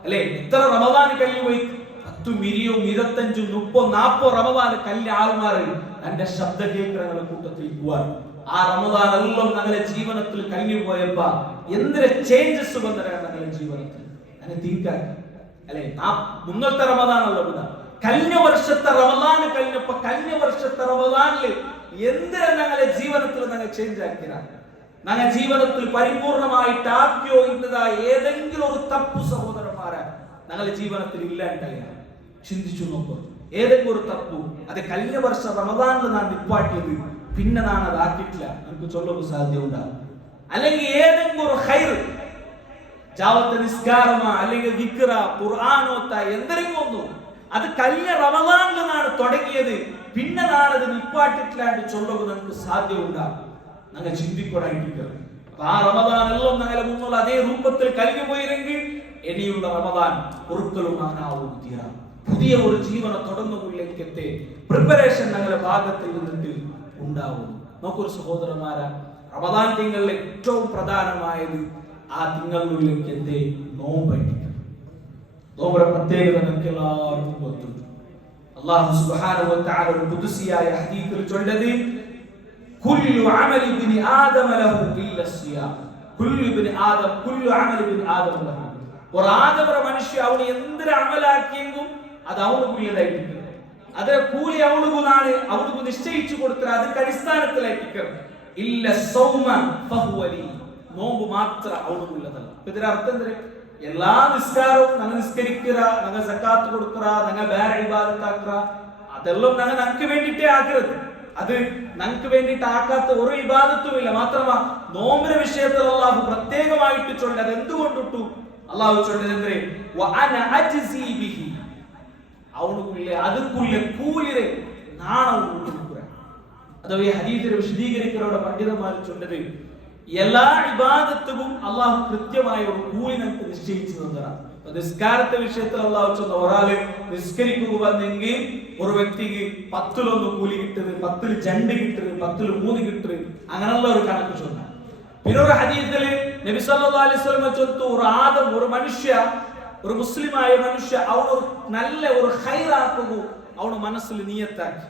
അല്ലേ, എത്ര റമദാൻ കഴിഞ്ഞു പോയി. 10 20 25 30 40 റമദാൻ കഴിഞ്ഞ ആൾമാരെ എന്റെ ശബ്ദ കേൾക്കുന്ന കൂട്ടത്തിൽ പോവാൻ ആ റമദാൻ എല്ലാം ഞങ്ങളുടെ ജീവിതത്തിൽ കഴിഞ്ഞു പോയപ്പോ എന്തൊരു ചേഞ്ചസ് വന്നതാണ് ഞങ്ങളുടെ ജീവിതത്തിൽ. അങ്ങനെ തീർക്കാൻ അല്ലെ മുന്നത്തെ റമദാൻ അല്ല, കഴിഞ്ഞ വർഷത്തെ റമദാൻ കഴിഞ്ഞപ്പോ കഴിഞ്ഞ വർഷത്തെ റമദാനില് എന്തിനാ ഞങ്ങളുടെ ജീവിതത്തിൽ ഞങ്ങൾ ചേഞ്ച് ആക്കിയതാണ്. ഞങ്ങളുടെ ജീവിതത്തിൽ പരിപൂർണമായിട്ട് ആക്കിയോ ഇന്നതായ ഏതെങ്കിലും ഒരു തപ്പു സഹോദരന്മാരെ ഞങ്ങളുടെ ജീവിതത്തിൽ ഇല്ലാണ്ടായി ചിന്തിച്ചു നോക്കൂ. ഏതെങ്കിലും ഒരു തപ്പു അത് കഴിഞ്ഞ വർഷം റമദാനിൽ നാം നിപ്പാട്ടിയത് പിന്നെ നാം അത് ആക്കിയിട്ടില്ല, നമുക്ക് ചൊല്ലുമ്പോൾ സാധ്യത ഉണ്ടാകും. അല്ലെങ്കിൽ ഏതെങ്കിലും ഒരു ഹൈർ ജാവത്തെ നിസ്കാരമോ അല്ലെങ്കിൽ വിക്ര ഖുർആനോത്ത എന്തെങ്കിലും ഒന്നും അത് കഴിഞ്ഞ റമദാനിൽ നാണ് തുടങ്ങിയത്, പിന്നെ നാളത് നിപ്പാട്ടിട്ടില്ലാണ്ട് ചൊല്ലുമ്പോൾ നമുക്ക് സാധ്യത ഉണ്ടാകും. ഞങ്ങൾ ചിന്തിക്കൊണ്ടായിരിക്കും. അപ്പൊ ആ റമദാൻ എല്ലാം ഞങ്ങളെ മുന്നുള്ള അതേ രൂപത്തിൽ കഴിഞ്ഞു പോയില്ലെങ്കിൽ ഇനിയുള്ള റമദാൻ ഒരിക്കലും അങ്ങനാവും തീരാം. പുതിയ ഒരു ജീവന തുടങ്ങുമ്പോഴേക്കത്തെ പ്രിപ്പറേഷൻ ഞങ്ങളുടെ ഭാഗത്തിൽ നിന്നിട്ട് ഉണ്ടാവും. നോക്കൊരു സഹോദരന്മാരാ, റമദാൻ തിങ്കളിൽ ഏറ്റവും പ്രധാനമായത് ആ തിങ്കളിലേക്ക് എന്തേ നോമ്പടിക്കണം. നോമ്പുടെ പ്രത്യേകത നമുക്ക് എല്ലാവർക്കും ಗೊತ್ತುಂಟು. അല്ലാഹു സുബ്ഹാനഹു വ തആല ഒരു ഖുദ്സിയായ ഹദീസിൽ ചൊല്ലത് കുല്ലു അമലി ഇബ്നി ആദമ ലഹു ഇല്ല സിയാം. കുല്ലു അമലി ഇബ്നി ആദമ ലഹു. ഒരു ആദമ മനുഷ്യ അവന് എന്തൊരു അമലാക്കിയെങ്കിലും അത് അവനുക്കുള്ളതായിരിക്കും. അതിന്റെ കൂലി അവനുക്കുന്നാണ് അവനുക്ക് നിശ്ചയിച്ചു കൊടുത്തത്. അതിന്റെ അടിസ്ഥാനത്തിലായിരിക്കും. ഇല്ല സൗമ ഫഹുവ ലി. നോമ്പ് മാത്രം അവനുക്കുള്ളതല്ല. ഇതിന്റെ അർത്ഥം എന്താ? എല്ലാ നിസ്കാരവും ഞങ്ങൾ നിസ്കരിക്കുക, ഞങ്ങൾ സക്കാത്ത് കൊടുക്കുക, ഞങ്ങൾ വേറെ ഇബാദത്താക്കുക, അതെല്ലാം ഞങ്ങൾ ഞങ്ങൾക്ക് വേണ്ടിയിട്ടേ ആക്കരുത്. അത് ഞങ്ങൾക്ക് വേണ്ടിയിട്ട് ആക്കാത്ത ഒരു ഇബാദത്തുമില്ല. മാത്രമാ നോമ്പിന്റെ വിഷയത്തിൽ അല്ലാഹു പ്രത്യേകമായിട്ട് ചൊല്ലി. അത് എന്തുകൊണ്ടിട്ടു അല്ലാഹു ചൊല്ലിയത്? വഅന അജ്സി ബിഹി. അവനുക്കുള്ള അതുക്കുള്ള കൂലിരെ നാണവും കൊടുക്കുക. അഥവാ ഈ ഹദീസിനെ വിശദീകരിക്കുന്നവരുടെ പണ്ഡിതന്മാർ ചൊല്ലത് എല്ലാ ഇബാദത്തും അല്ലാഹു കൃത്യമായ ഒരു കൂലി നമുക്ക് നിശ്ചയിച്ചു തന്നതാണ്. നിസ്കാരത്തെ വിഷയത്തിൽ അല്ലാഹു ചൊന്ന ഒരാള് നിസ്കരിക്കുക വന്നെങ്കിൽ ഒരു വ്യക്തിക്ക് 10 കൂലി കിട്ടുന്നത്, 10 2 കിട്ടുന്നത്, 10 3 കിട്ടുന്നത്, അങ്ങനെയുള്ള ഒരു കണക്ക് ചൊന്ന. പിന്നെ ഒരു ഹദീസില് നബി സല്ലല്ലാഹു അലൈഹി വസല്ലം ചൊല്ലുന്നു, ഒരു ആദം ഒരു മനുഷ്യ ഒരു മുസ്ലിമായ മനുഷ്യ അവനൊരു നല്ല ഒരു ഖൈറാക്കുക അവന് മനസ്സിൽ നിയത്താക്കി.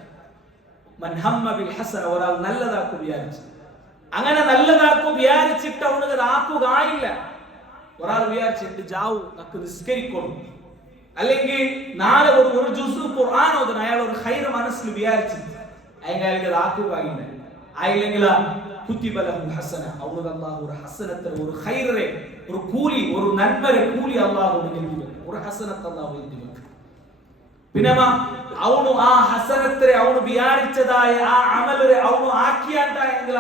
മൻ ഹമ്മ ബിൽ ഹസന, ഒരാൾ നല്ലതാക്കുക വിചാരിച്ചു, അങ്ങനെ നല്ലതാക്കുക വിചാരിച്ചിട്ട് അവനത് ആക്കുക ആയില്ല. ഒരാൾ വിചാരിച്ചിട്ട് ജാവു നമുക്ക് നിസ്കരിക്കണം, അല്ലെങ്കിൽ നാളെ ഒരു ജുസു ഖുർആൻ ഓതണം, അയാൾ ഒരു ഖൈർ മനസ്സിൽ വിചാരിച്ചിട്ട് അയാൾക്ക് ആക്കുക ആയില്ല. ആയില്ലെങ്കിൽ കുത്തിബ ലഹു ഹസന, അവനത് അല്ലാഹു ഒരു ഹസനത്തെ ഒരു ഖൈറെ ഒരു കൂലി ഒരു നന്മരെ കൂലി അല്ലാഹു നൽകും. ഒരു ഹസനത്ത് അല്ലാഹു നൽകും. പിന്നെ അവನು ആ ഹസനത്തെ അവನು വിചാരിച്ചതായ ആ അമലരെ അവನು ആക്കിയാണ്ടായെങ്കിൽ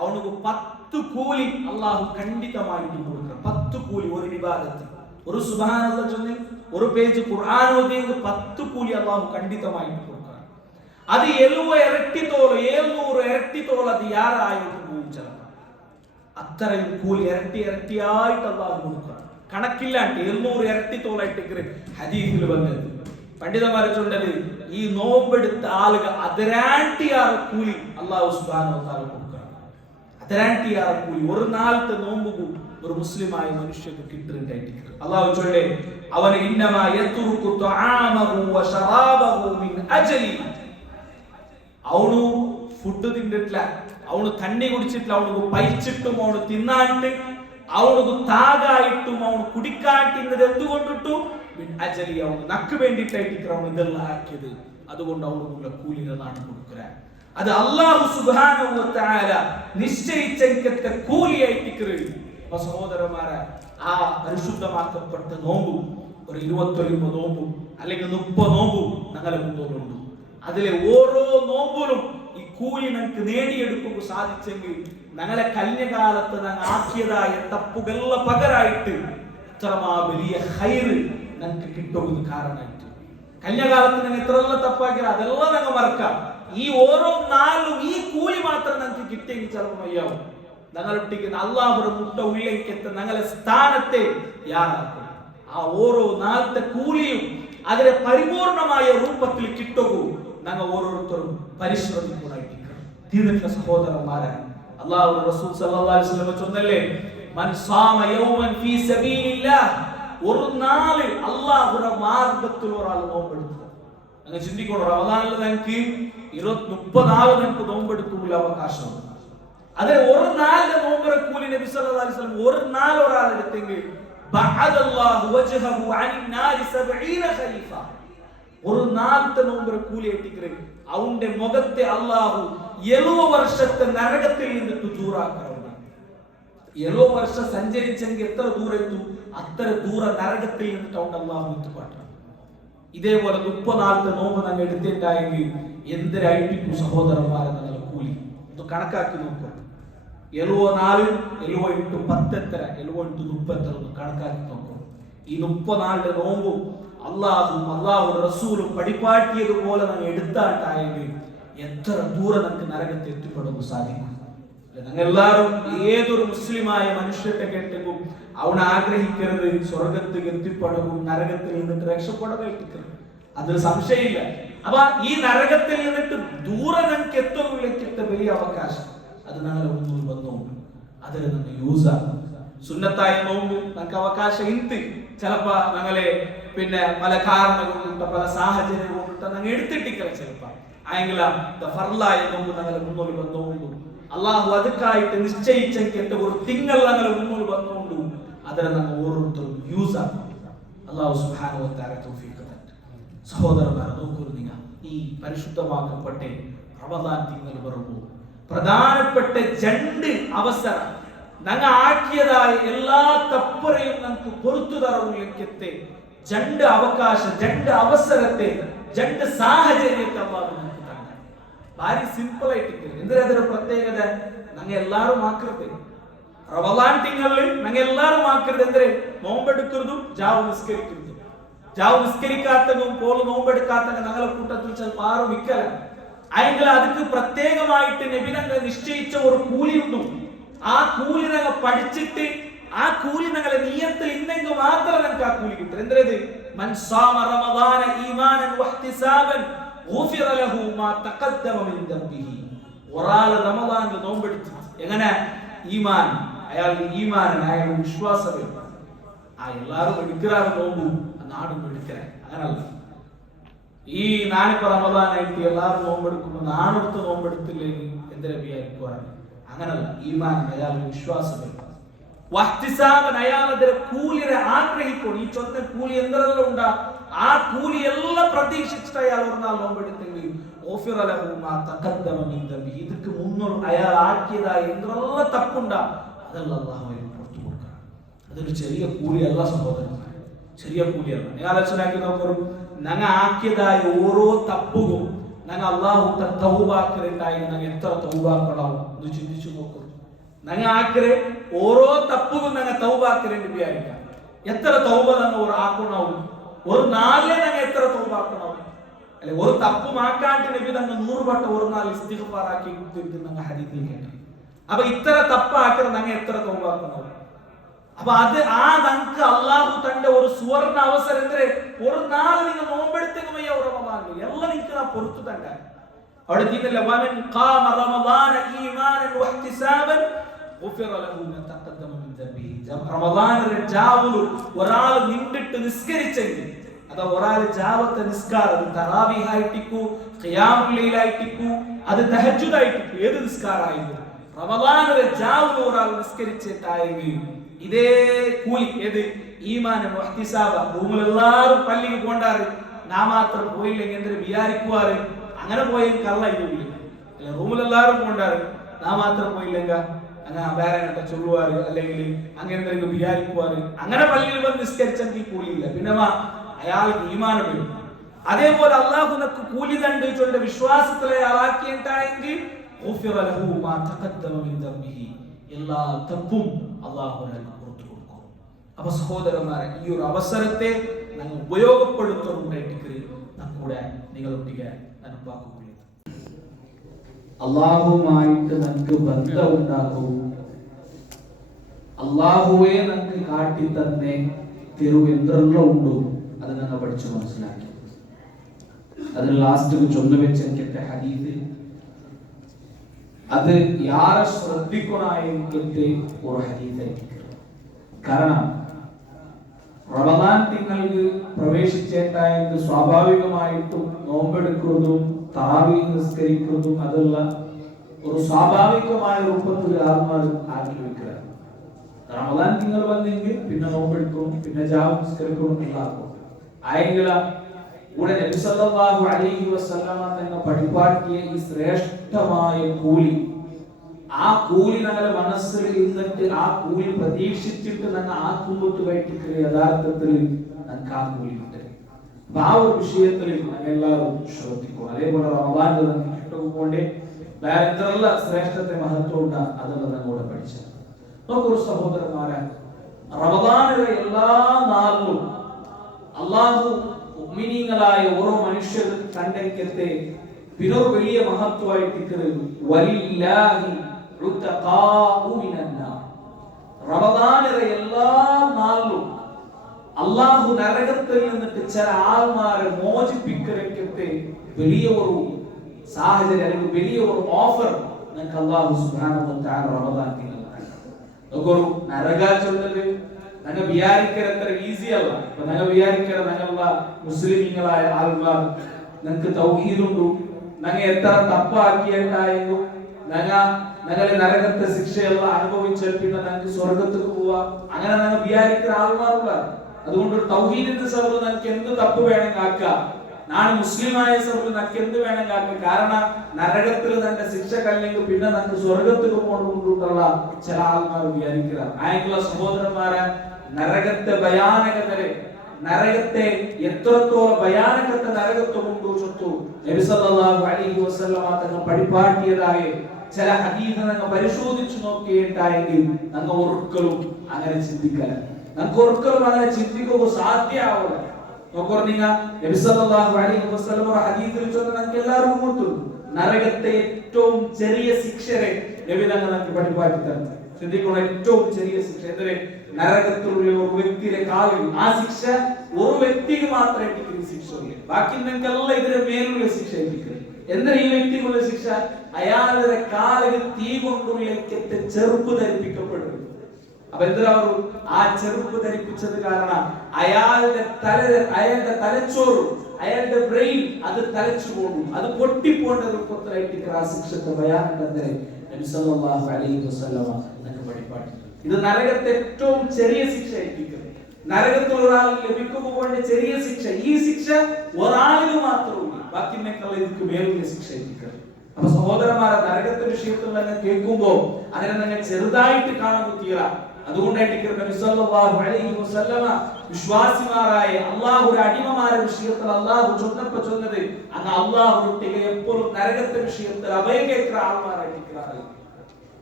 അവനക്ക് 10 കൂലി അല്ലാഹു ಖಂಡಿತമായിട്ട് കൊടുക്കണം. 10 കൂലി ഒരു ഇബാദത്ത്, ഒരു സുബ്ഹാനല്ലാഹ് ചൊല്ലി ഒരു പേജ് ഖുർആൻ ഓതിയെങ്കിൽ 10 കൂലി അല്ലാഹു ಖಂಡಿತമായിട്ട് കൊടുക്കണം. അത് 70 ഇരട്ടിത്തോളം 700 ഇരട്ടിത്തോളം അത് യാറായിട്ട് പോകും. ചിലപ്പോൾ അത്രയും കൂലി ഇരട്ടിയായിട്ട് അല്ലാഹു കൊടുക്കണം. കണക്കില്ലാണ്ട് 700 ഇരട്ടിത്തോളായിട്ട് ഹദീസിൽ വന്നത്. പണ്ഡിതന്മാരെ ചൊല്ലല് ഈ നോമ്പെടുത്ത ആളുകൾ അതിരാട്ടിയാറ് കൂലി അല്ലാഹു സുബ്ഹാനഹു വ തആല കൊടുക്കണം. അതിരാട്ടിയാറ് കൂലി ഒരു നാളത്തെ നോമ്പ് ഒരു മുസ്ലിമായ മനുഷ്യർക്ക് കിട്ടുന്നുണ്ടായിട്ട് അല്ലാഹു ചൊല്ലേ അവൻ ഇന്നമാ യത്റുകു തആമഹു വ ശറാബഹു മിൻ അജലി. അവನು ഫുഡ് തിന്നിട്ടില്ല, അവನು തണ്ണി കുടിച്ചിട്ടില്ല, അവനക്ക് പൈച്ചിട്ടും അവന് തിന്നാണ്ട് അവനക്ക് താകായിട്ടും അവന് കുടിക്കാട്ടിന്നത് എന്തുകൊണ്ടിട്ടു അജലി അവന് നക്ക് വേണ്ടിയിട്ടായിട്ട് അവൻ ഇതെല്ലാം ആക്കിയത്. അതുകൊണ്ട് അവനുള്ള കൂലികളാണ് കൊടുക്കുക. അത് അല്ലാഹു സുബ്ഹാനഹു വ തആല നിശ്ചയിച്ച കൂലിയായിട്ട് സഹോദരന്മാരെ ആ പരിശുദ്ധമാക്കപ്പെട്ട നോമ്പും ഒരു 29 നോമ്പും അല്ലെങ്കിൽ 30 നോമ്പും ഞങ്ങളെ മുന്നോട്ടുണ്ട്. അതിലെ ഓരോ നോമ്പിലും ഈ കൂലി നമുക്ക് നേടിയെടുക്കുക സാധിച്ചെങ്കിൽ ഞങ്ങളെ കഴിഞ്ഞ കാലത്ത് ഞങ്ങൾ ആക്കിയതായ തപ്പുകളെ പകരായിട്ട് എത്രമാ വലിയ ഹൈറ് ഞങ്ങൾക്ക് കിട്ടുമെന്ന് കാരണമായിട്ട്. കഴിഞ്ഞ കാലത്ത് ഞങ്ങൾ എത്രയെല്ലാം തപ്പാക്കിയാൽ അതെല്ലാം ഞങ്ങൾ മറക്കാം. ഈ ഓരോ നാളിലും ഈ കൂലി മാത്രം ഞങ്ങൾക്ക് കിട്ടിയെങ്കിൽ ചിലപ്പോൾ മയ്യാവും. ഞങ്ങളൊട്ടിക്കുന്ന അള്ളാഹുടെ മുട്ട ഉള്ളിലേക്കെത്ത ഞങ്ങളെ സ്ഥാനത്തെ യാറാക്കും. ആ ഓരോ നാളത്തെ കൂലിയും അതിലെ പരിപൂർണമായ രൂപത്തിൽ കിട്ടുകൂ ഞങ്ങൾ ഓരോരുത്തരും പരിശ്രമിക്കൂടായിട്ടിരിക്കണം. തീർന്നിട്ടുള്ള സഹോദരന്മാരെ, അല്ലാഹു റസൂൽ സല്ലല്ലാഹു അലൈഹി വസല്ലം ചൊന്നല്ലേ മൻ സാമ യൗമൻ ഫീ സബീലില്ലാഹ്, ഒരു നാള് അല്ലാഹുവിന്റെ മാർഗ്ഗത്തിൽ ഒരാൾ നോമ്പെടുക്കുക. അങ്ങ് ചിന്തിക്കണം, റമദാനിൽ നമുക്ക് 30 നാൾ നമുക്ക് നോമ്പെടുക്കുള്ള അവകാശമുണ്ട്. അതിൽ ഒരു നാളിന്റെ നോമ്പറ കൂലി നബി സല്ലല്ലാഹു അലൈഹി വസല്ലം ഒരു നാൾ ഒരാൾ എടുത്തെങ്കിൽ ബഅദല്ലാഹു വജ്ഹഹു അനിൻ നാരി 70 ഖലീഫ. ഒരു നാളത്തെ നോമ്പറ കൂലി എത്തിക്കരെ അവന്റെ മുഖത്തെ അല്ലാഹു 70 വർഷത്തെ നരകത്തിൽ നിന്ന് ദൂരാക്കണം. 70 വർഷം സഞ്ചരിച്ചെങ്കിൽ എത്ര ദൂരം എത്തും? അത്ര ദൂര നരകത്തിൽ നിന്നിട്ട് അവന്റെ അല്ലാഹു എത്തിപ്പാട്ടണം. ഇതേപോലെ 30 നാളത്തെ നോമ്പ് നമ്മൾ എടുത്തിട്ടായെങ്കിൽ എന്തിനായിരിക്കും സഹോദരന്മാരെ നല്ല കൂലി ഇത് കണക്കാക്കി നോക്കുക. 74 70 × 10 എത്ര, 70 × 30 എത്ര കണക്കാക്കി നോക്കും. ഈ 30 നാളിന്റെ നോമ്പും അള്ളാഹു റസൂലും പഠിപ്പാട്ടിയതുപോലെ നമ്മൾ എടുത്താട്ടായെങ്കിൽ എത്ര ദൂരം നമുക്ക് നരകത്തെ എത്തിപ്പെടുന്നു സാധിക്കും. ഞങ്ങൾ എല്ലാവരും ഏതൊരു മുസ്ലിമായ മനുഷ്യത്തെ കേട്ടെങ്കിൽ അവൻ ആഗ്രഹിക്കരുത് സ്വർഗത്തിൽ എത്തിപ്പെടുകയും നരകത്തിൽ നിന്നിട്ട് രക്ഷപ്പെടുകയും. അതിൽ സംശയമില്ല. അപ്പൊ ഈ നരകത്തിൽ നിന്നിട്ട് ദൂരം നമുക്ക് എത്തുകയിലേക്ക് വലിയ അവകാശം അത് ഞങ്ങളെ മുന്നിൽ വന്നോണ്ട് അതിൽ നമ്മൾ യൂസ് ആകും. സുന്നത്തായ നോമ്പ് നമുക്ക് അവകാശം ഇന്ന് ചിലപ്പോ ഞങ്ങളെ പല കാരണങ്ങൾ കൊണ്ടിട്ട് പല സാഹചര്യം കൊണ്ടിട്ട് ഞങ്ങൾ എടുത്തിട്ടില്ല. ചിലപ്പോ ആയെങ്കിൽ ഫർലായ നോമ്പ് ഞങ്ങളെ മുന്നോട്ട് വന്നോണ്ടു അള്ളാഹു അതുക്കായിട്ട് നിശ്ചയിച്ച ഒരു തിങ്കൾ ഞങ്ങളെ മുന്നോട്ട് വന്നോണ്ടു അതിനെ നമ്മൾ ഓരോരുത്തരും യൂസ് ആക്കും. അള്ളാഹു സുബ്ഹാനഹു വ തആല തൗഫീഖ് തരട്ടെ. സഹോദരന്മാരെ നോക്കൂ, നിങ്ങൾ ഈ പരിശുദ്ധമാക്കപ്പെട്ട റമദാൻ തിങ്കൾ വരുമ്പോൾ പ്രധാനപ്പെട്ട 2 അവസരം ഞങ്ങൾ ആക്കിയതായ എല്ലാ തപ്പറയും നമുക്ക് പൊറത്തു തറവിലേക്കെത്തെ 2 അവകാശം, 2 അവസരത്തെ, 2 സാഹചര്യത്തെ അല്ലാഹു നമുക്ക് തന്നെ ഭാരി സിമ്പിൾ ആയിട്ട്. എന്തിനൊരു പ്രത്യേകത? ഞങ്ങൾ എല്ലാവരും ആക്കരുത് റമദാൻ തിങ്കളിൽ ഞങ്ങൾ എല്ലാവരും ആക്കരുത്. എന്തിനെ? നോമ്പെടുക്കുന്നതും ജാവ് നിസ്കരിക്കുന്നതും. ജാവ് നിസ്കരിക്കാത്തതും പോലെ നോമ്പെടുക്കാത്തതും ഞങ്ങളെ കൂട്ടത്തിൽ ചിലപ്പോൾ ആരും വിൽക്കല. അല്ലെങ്കിൽ അതിക്ക് പ്രത്യേകമായിട്ട് നബി ഞങ്ങൾ നിശ്ചയിച്ച ഒരു കൂലിയുണ്ട്. ആ കൂലി ഞങ്ങൾ പഠിച്ചിട്ട് ആ കൂലി ഞങ്ങളെ നിയ്യത്തിൽ ഇന്നെങ്കിൽ മാത്രം ഞങ്ങൾക്ക് ആ കൂലി കിട്ടും. എന്തേത്? മൻ സാമ റമദാന ഈമാനൻ വഹ്തിസാബൻ ഗുഫിറ ലഹു മാ തഖദ്ദമ മിൻ ദംബിഹി. ഒരാൾ റമദാനിൽ നോമ്പെടുത്തു എങ്ങനെ? ഈമാൻ, അയാളുടെ ഈമാൻ, അയാളുടെ വിശ്വാസം. ആ എല്ലാവരും എടുക്കാറ് നോമ്പും നാടും എടുക്കല. അങ്ങനല്ല. ഈ നാനിപ്പോ റമദാനായിട്ട് എല്ലാവരും നോമ്പെടുക്കുമ്പോൾ നാണെടുത്ത് നോമ്പെടുത്തില്ലെങ്കിൽ എന്തിനാ വിചാരിക്കുവാൻ? അങ്ങനല്ല. ഈമാൻ, അയാളുടെ വിശ്വാസം. വഹ്തിസാബൻ, അയാളെ കൂലിയെ ആഗ്രഹിക്കണം. ഈ ചൊന്ന കൂലി എന്തെല്ലാം ഉണ്ടാ ആ കൂലി എല്ലാം പ്രതീക്ഷിച്ചിട്ട് അയാൾ ഒരു നാൾ നോമ്പെടുത്തെങ്കിൽ ഇതിക്ക് മുന്നോട്ട് അയാൾ ആക്കിയതായ എന്തെല്ലാം തപ്പുണ്ടാ അതെല്ലാം അല്ലാഹു പുറത്തു കൊടുക്കണം. അതൊരു ചെറിയ കൂലിയല്ല സഹോദരന്മാരെ, ചെറിയ കൂലിയല്ല. നിങ്ങൾ ആലോചനാക്കി നോക്കൂ, ഞങ്ങൾ ആക്കിയതായ ഓരോ തപ്പുകളും ഞങ്ങൾ അല്ലാഹു തൗബാക്കലുണ്ടായി ഞങ്ങൾ എത്ര തൗബാക്കളാവും എന്ന് ചിന്തിച്ചു നോക്കൂ. ഞങ്ങൾ ആക്കരെ ഓരോ തപ്പുകളും ഞങ്ങൾ തൗബാക്കലുണ്ട് വിചാരിക്കാം. എത്ര തൗബ ഞങ്ങൾ ആക്കണാവും? ഒരു നാളിലെ ഞങ്ങൾ എത്ര തൗബാക്കണാവും? അല്ലെ ഒരു തപ്പുമാക്കാണ്ട് നബി ഞങ്ങൾ 100 വട്ടം ഒരു നാൾ ഇസ്തിഗ്ഫാറാക്കി ഞങ്ങൾ ഹദീസിൽ കേട്ടു. അപ്പൊ ഇത്ര തപ്പാക്കൽ ഞങ്ങൾ എത്ര തൗബാക്കണാവും? അപ്പൊ അത് ആ നമുക്ക് അള്ളാഹു തന്റെ ഒരു സുവർണ അവസരത്തില് ഒരു നാൾ നിങ്ങൾ നോമ്പെടുത്തേക്കുമയ്യ റമദാനിൽ എല്ലാം നിങ്ങൾക്ക് ആ പൊറുത്തു തന്നെ അവിടെ തീർന്നില്ല വമൻ ഖാമ റമദാന ഈമാനൻ വഹ്തിസാബൻ ഗുഫിറ ലഹു മാ തഖദ്ദമ മിൻ ദംബിഹി. റമദാനിലെ ജാവുൽ ഒരാൾ നിന്നിട്ട് നിസ്കരിച്ചെങ്കിൽ അത് ഒരാൾ ജാവത്തെ നിസ്കാരം തറാവീഹ് ആയിട്ടിക്കു ഖിയാമുൽ ലൈൽ ആയിട്ടിക്കു അത് തഹജ്ജുദ് ആയിട്ടിക്കു ഏത് നിസ്കാരമായിരുന്നു റമദാനിലെ ജാവുൽ ഒരാൾ നിസ്കരിച്ചിട്ടായെങ്കിൽ ഇതേ കൂലി ഏത് ഈമാനൻ വഹ്തിസാബ. റൂമിലെല്ലാവരും പള്ളിക്ക് പോണ്ടാറ് നാ മാത്രം പോയില്ലെങ്കിൽ എന്തൊരു വിചാരിക്കുവാറ് അങ്ങനെ പോയ കള്ളായിട്ടില്ല അല്ല റൂമിലെല്ലാവരും പോണ്ടാറ് നാ മാത്രം പോയില്ലെങ്കിൽ അങ്ങനെ അപാരങ്ങട്ട ചൊല്ലുവാറ് അല്ലെങ്കിൽ അങ്ങനെ എന്തെങ്കിലും വിചാരിക്കുവാറ് അങ്ങനെ പള്ളിയിൽ വന്ന് നിസ്കരിച്ചെങ്കിൽ കൂലിയില്ല പിന്നെ അയാൾക്ക് ഈമാനം വരും. അതേപോലെ അള്ളാഹു നമുക്ക് കൂലി കണ്ടിട്ടുണ്ട് വിശ്വാസത്തിലെ ആളാക്കിയിട്ടായെങ്കിൽ എല്ലാ തപ്പും അള്ളാഹു പുറത്തു കൊടുക്കും. അപ്പൊ സഹോദരന്മാരെ ഈ ഒരു അവസരത്തെ ഞങ്ങൾ ഉപയോഗപ്പെടുത്തുന്നുണ്ടായിട്ട് നമ്മുടെ നിങ്ങളൊട്ടിക്ക് അനുഭവം അള്ളാഹുമായിട്ട് നമുക്ക് ബന്ധം ഉണ്ടാക്കൂ. അള്ളാഹുവെ നമുക്ക് കാട്ടി തന്നെ തിരു എന്തെല്ലാം ഉണ്ടോ അത് ഞങ്ങൾ പഠിച്ചു മനസ്സിലാക്കി. അതിന് ലാസ്റ്റ് ചൊന്നു വെച്ച എനിക്കത്തെ ഹദീസ് അത് യാരെ ശ്രദ്ധിക്കണായിട്ട് ഒരു ഹദീസായിരിക്കും. കാരണം റമദാൻ തിങ്ങൾക്ക് പ്രവേശിച്ചേട്ടായിട്ട് സ്വാഭാവികമായിട്ടും നോമ്പെടുക്കുന്നതും തറാവീഹ് നിസ്കരിക്കുന്നതും അതെല്ലാം ഒരു സ്വാഭാവികമായ രൂപത്തിൽ ആത്മാർ ആഗ്രഹിക്കുക. റമദാൻ തിങ്കൾ വന്നെങ്കിൽ പിന്നെ നോമ്പെടുക്കും പിന്നെ ജാവ് നിസ്കരിക്കും എല്ലാവർക്കും ആയെങ്കിൽ ഇവിടെ നബി സല്ലല്ലാഹു അലൈഹി വസല്ലമ തങ്ങൾ പഠിപ്പാട്ടിയ ഈ ശ്രേഷ്ഠമായ കൂലി ആ കൂലി ഞങ്ങളുടെ മനസ്സിൽ ഇരുന്നിട്ട് ആ കൂലി പ്രതീക്ഷിച്ചിട്ട് ഞങ്ങൾ ആ കുമ്പത്ത് വൈകിട്ട് യഥാർത്ഥത്തിൽ ഞങ്ങൾക്ക് ആ കൂലി കിട്ടും. അപ്പൊ ആ ഒരു വിഷയത്തിൽ ഞങ്ങൾ എല്ലാവരും ശ്രദ്ധിക്കും. അതേപോലെ റമദാനിൽ നമുക്ക് കിട്ടുകൊണ്ട് വേറെ എന്തെല്ല ശ്രേഷ്ഠത്തെ മഹത്വം ഉണ്ട് അതെല്ലാം ഞങ്ങളോട് പഠിച്ചത്. നോക്കൊരു സഹോദരന്മാരെ റമദാനിലെ എല്ലാ നാളിലും അള്ളാഹു മുഅ്മിനീങ്ങളായ ഓരോ മനുഷ്യരും കണ്ടെക്കത്തെ പിന്നൊരു വലിയ മഹത്വമായിട്ട് വലില്ലാഹി ഉതഖാഉ മിനന്നാർ. റമദാനിലെ എല്ലാ നാളിലും അള്ളാഹു നരകത്തിൽ നിന്നിട്ട് ചില ആൾമാരെ മോചിപ്പിക്കരക്കത്തെ വലിയ ഒരു സാഹചര്യം അല്ലെങ്കിൽ വലിയ ഒരു ഓഫർ നമുക്ക് അള്ളാഹു സുബ്ഹാനഹു വ തആല റമദാൻ ഒരു നരക ചൊല്ലല് ഞങ്ങൾ വിചാരിക്കത്ര ഈസി അല്ല. അപ്പൊ ഞങ്ങൾ വിചാരിക്കര ഞങ്ങളുള്ള മുസ്ലിമീങ്ങളായ ആൾമാർ ഞങ്ങൾക്ക് തൗഹീദുണ്ടു ഞങ്ങൾ എത്ര തപ്പാക്കിയിട്ടായിരുന്നു ഞങ്ങളെ നരകത്തെ ശിക്ഷയെല്ലാം അനുഭവിച്ചാൽ പിന്നെ ഞങ്ങൾക്ക് സ്വർഗത്തേക്ക് പോവാ അങ്ങനെ ഞങ്ങൾ വിചാരിക്കുന്ന ആൾമാരുള്ള. അതുകൊണ്ട് ഒരു തൗഹീദിന്റെ സബബ് ഞങ്ങൾക്ക് എന്ത് തപ്പ് വേണമെങ്കിൽ ആക്കാം. നാളെ മുസ്ലിമായ സബബ് ഞങ്ങൾക്ക് എന്ത് വേണമെങ്കിൽ ആക്കാം. കാരണം നരകത്തിൽ ഞങ്ങളുടെ ശിക്ഷ കഴിഞ്ഞെങ്കിൽ പിന്നെ ഞങ്ങൾക്ക് സ്വർഗത്തേക്ക് കൊണ്ടുകൊണ്ടുള്ള ചില ആൾമാർ വിചാരിക്കുക. ആയിട്ടുള്ള സഹോദരന്മാരെ നരകത്തെ ഭയാനകതരെ നരകത്തെ എത്രത്തോളം ഭയാനകത്തെ നരകത്തെ കൊണ്ടു ചൊത്തു നബി സല്ലല്ലാഹു അലൈഹി വസല്ലമ തങ്ങൾ പഠിപ്പാട്ടിയതായ ചില ഹദീസ് ഞങ്ങൾ പരിശോധിച്ചു നോക്കിയിട്ടായെങ്കിൽ ഞങ്ങൾ ഒരിക്കലും അങ്ങനെ ചിന്തിക്കല. ഞങ്ങൾക്ക് ഒരിക്കലും അങ്ങനെ ചിന്തിക്കുക സാധ്യമാവില്ല. നോക്കൂ നിങ്ങൾ നബി സല്ലല്ലാഹു അലൈഹി വസല്ലമ ഹദീസിൽ ചൊന്ന ഞങ്ങൾക്ക് എല്ലാവർക്കും ಗೊತ್ತು നരകത്തെ ഏറ്റവും ചെറിയ ശിക്ഷരെ നബി തങ്ങൾ ഞങ്ങൾക്ക് പഠിപ്പാട്ടി തന്നു. ചിന്തിക്കുന്ന ഏറ്റവും ചെറിയ ശിക്ഷ എന്തൊരു നരകത്തിലുള്ള ഒരു വ്യക്തിയുടെ കാലിൽ ആ ശിക്ഷ ഒരു വ്യക്തിക്ക് മാത്രമേ കിട്ടുന്ന ശിക്ഷയില്ല. ബാക്കി നിങ്ങൾക്കെല്ലാം ഇതിന്റെ മേലുള്ള ശിക്ഷ കിട്ടുന്നത്. എന്തൊരു ഈ വ്യക്തിക്കുള്ള ശിക്ഷ അയാളുടെ കാലിൽ തീ കൊണ്ടുള്ള ചെറുപ്പ് ധരിപ്പിക്കപ്പെടുന്നു. അപ്പൊ എന്തിനാ ആ ചെറുപ്പ് ധരിപ്പിച്ചത് കാരണം അയാളുടെ തലച്ചോറ് അയാളുടെ ബ്രെയിൻ അത് തലച്ചു പോകുന്നു. അത് പൊട്ടിപ്പോണ്ട രൂപത്തിലായിട്ട് ആ ശിക്ഷത്തെ ഭയാനകത്തെ നബി സല്ലല്ലാഹു അലൈഹി വസല്ലമ നമുക്ക് പഠിപ്പാട്ടി. ഇത് നരകത്തെ ഏറ്റവും ചെറിയ ശിക്ഷ ആയിരിക്കും. നരകത്തിൽ ഒരാൾ ലഭിക്കുമ്പോൾ ചെറിയ ശിക്ഷ ഈ ശിക്ഷ ഒരാളിന് മാത്രമേ ബാക്കിനേക്കാൾ ഇതിക്ക് മേലുള്ള ശിക്ഷ ആയിരിക്കും. അപ്പൊ സഹോദരന്മാരെ നരകത്തെ വിഷയത്തിൽ തന്നെ കേൾക്കുമ്പോ അതിനെ തന്നെ ചെറുതായിട്ട് കാണാൻ തീര. അതുകൊണ്ടായിട്ട് നബി സല്ലല്ലാഹു അലൈഹി വസല്ലമ വിശ്വാസിമാരായ അല്ലാഹുവിന്റെ അടിമമാരുടെ വിഷയത്തിൽ അല്ലാഹു ചൊന്നത് അങ്ങ് അല്ലാഹുവിന്റെ എപ്പോഴും നരകത്തെ വിഷയത്തിൽ അഭയം കേൾക്കുന്ന ആൾമാരായിരിക്കും.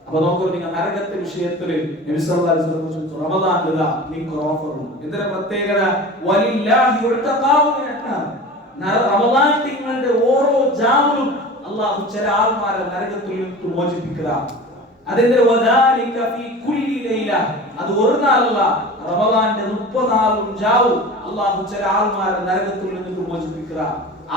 അപ്പൊ നോക്കൂ നിങ്ങൾ നരകത്തെ വിഷയത്തിൽ നബി സല്ലല്ലാഹു അലൈഹി വസല്ലം റമദാനിലാ നിങ്ങൾക്ക് ഓഫർ ഉണ്ട്. ഇതിന്റെ പ്രത്യേകത വലില്ലാഹി ഉതഖാഉ മിനന്നാർ. റമദാൻ തിങ്കളുടെ ഓരോ ജാമിലും അല്ലാഹു ചില ആൾമാരെ നരകത്തിൽ നിന്ന് മോചിപ്പിക്കുക. അതിന്റെ വദാലിക ഫീ കുല്ലി ലൈല, അത് ഒരു നാളല്ല, റമദാന്റെ 30 നാളും ജാവും അല്ലാഹു ചില ആൾമാരെ നരകത്തിൽ നിന്ന് മോചിപ്പിക്കുക.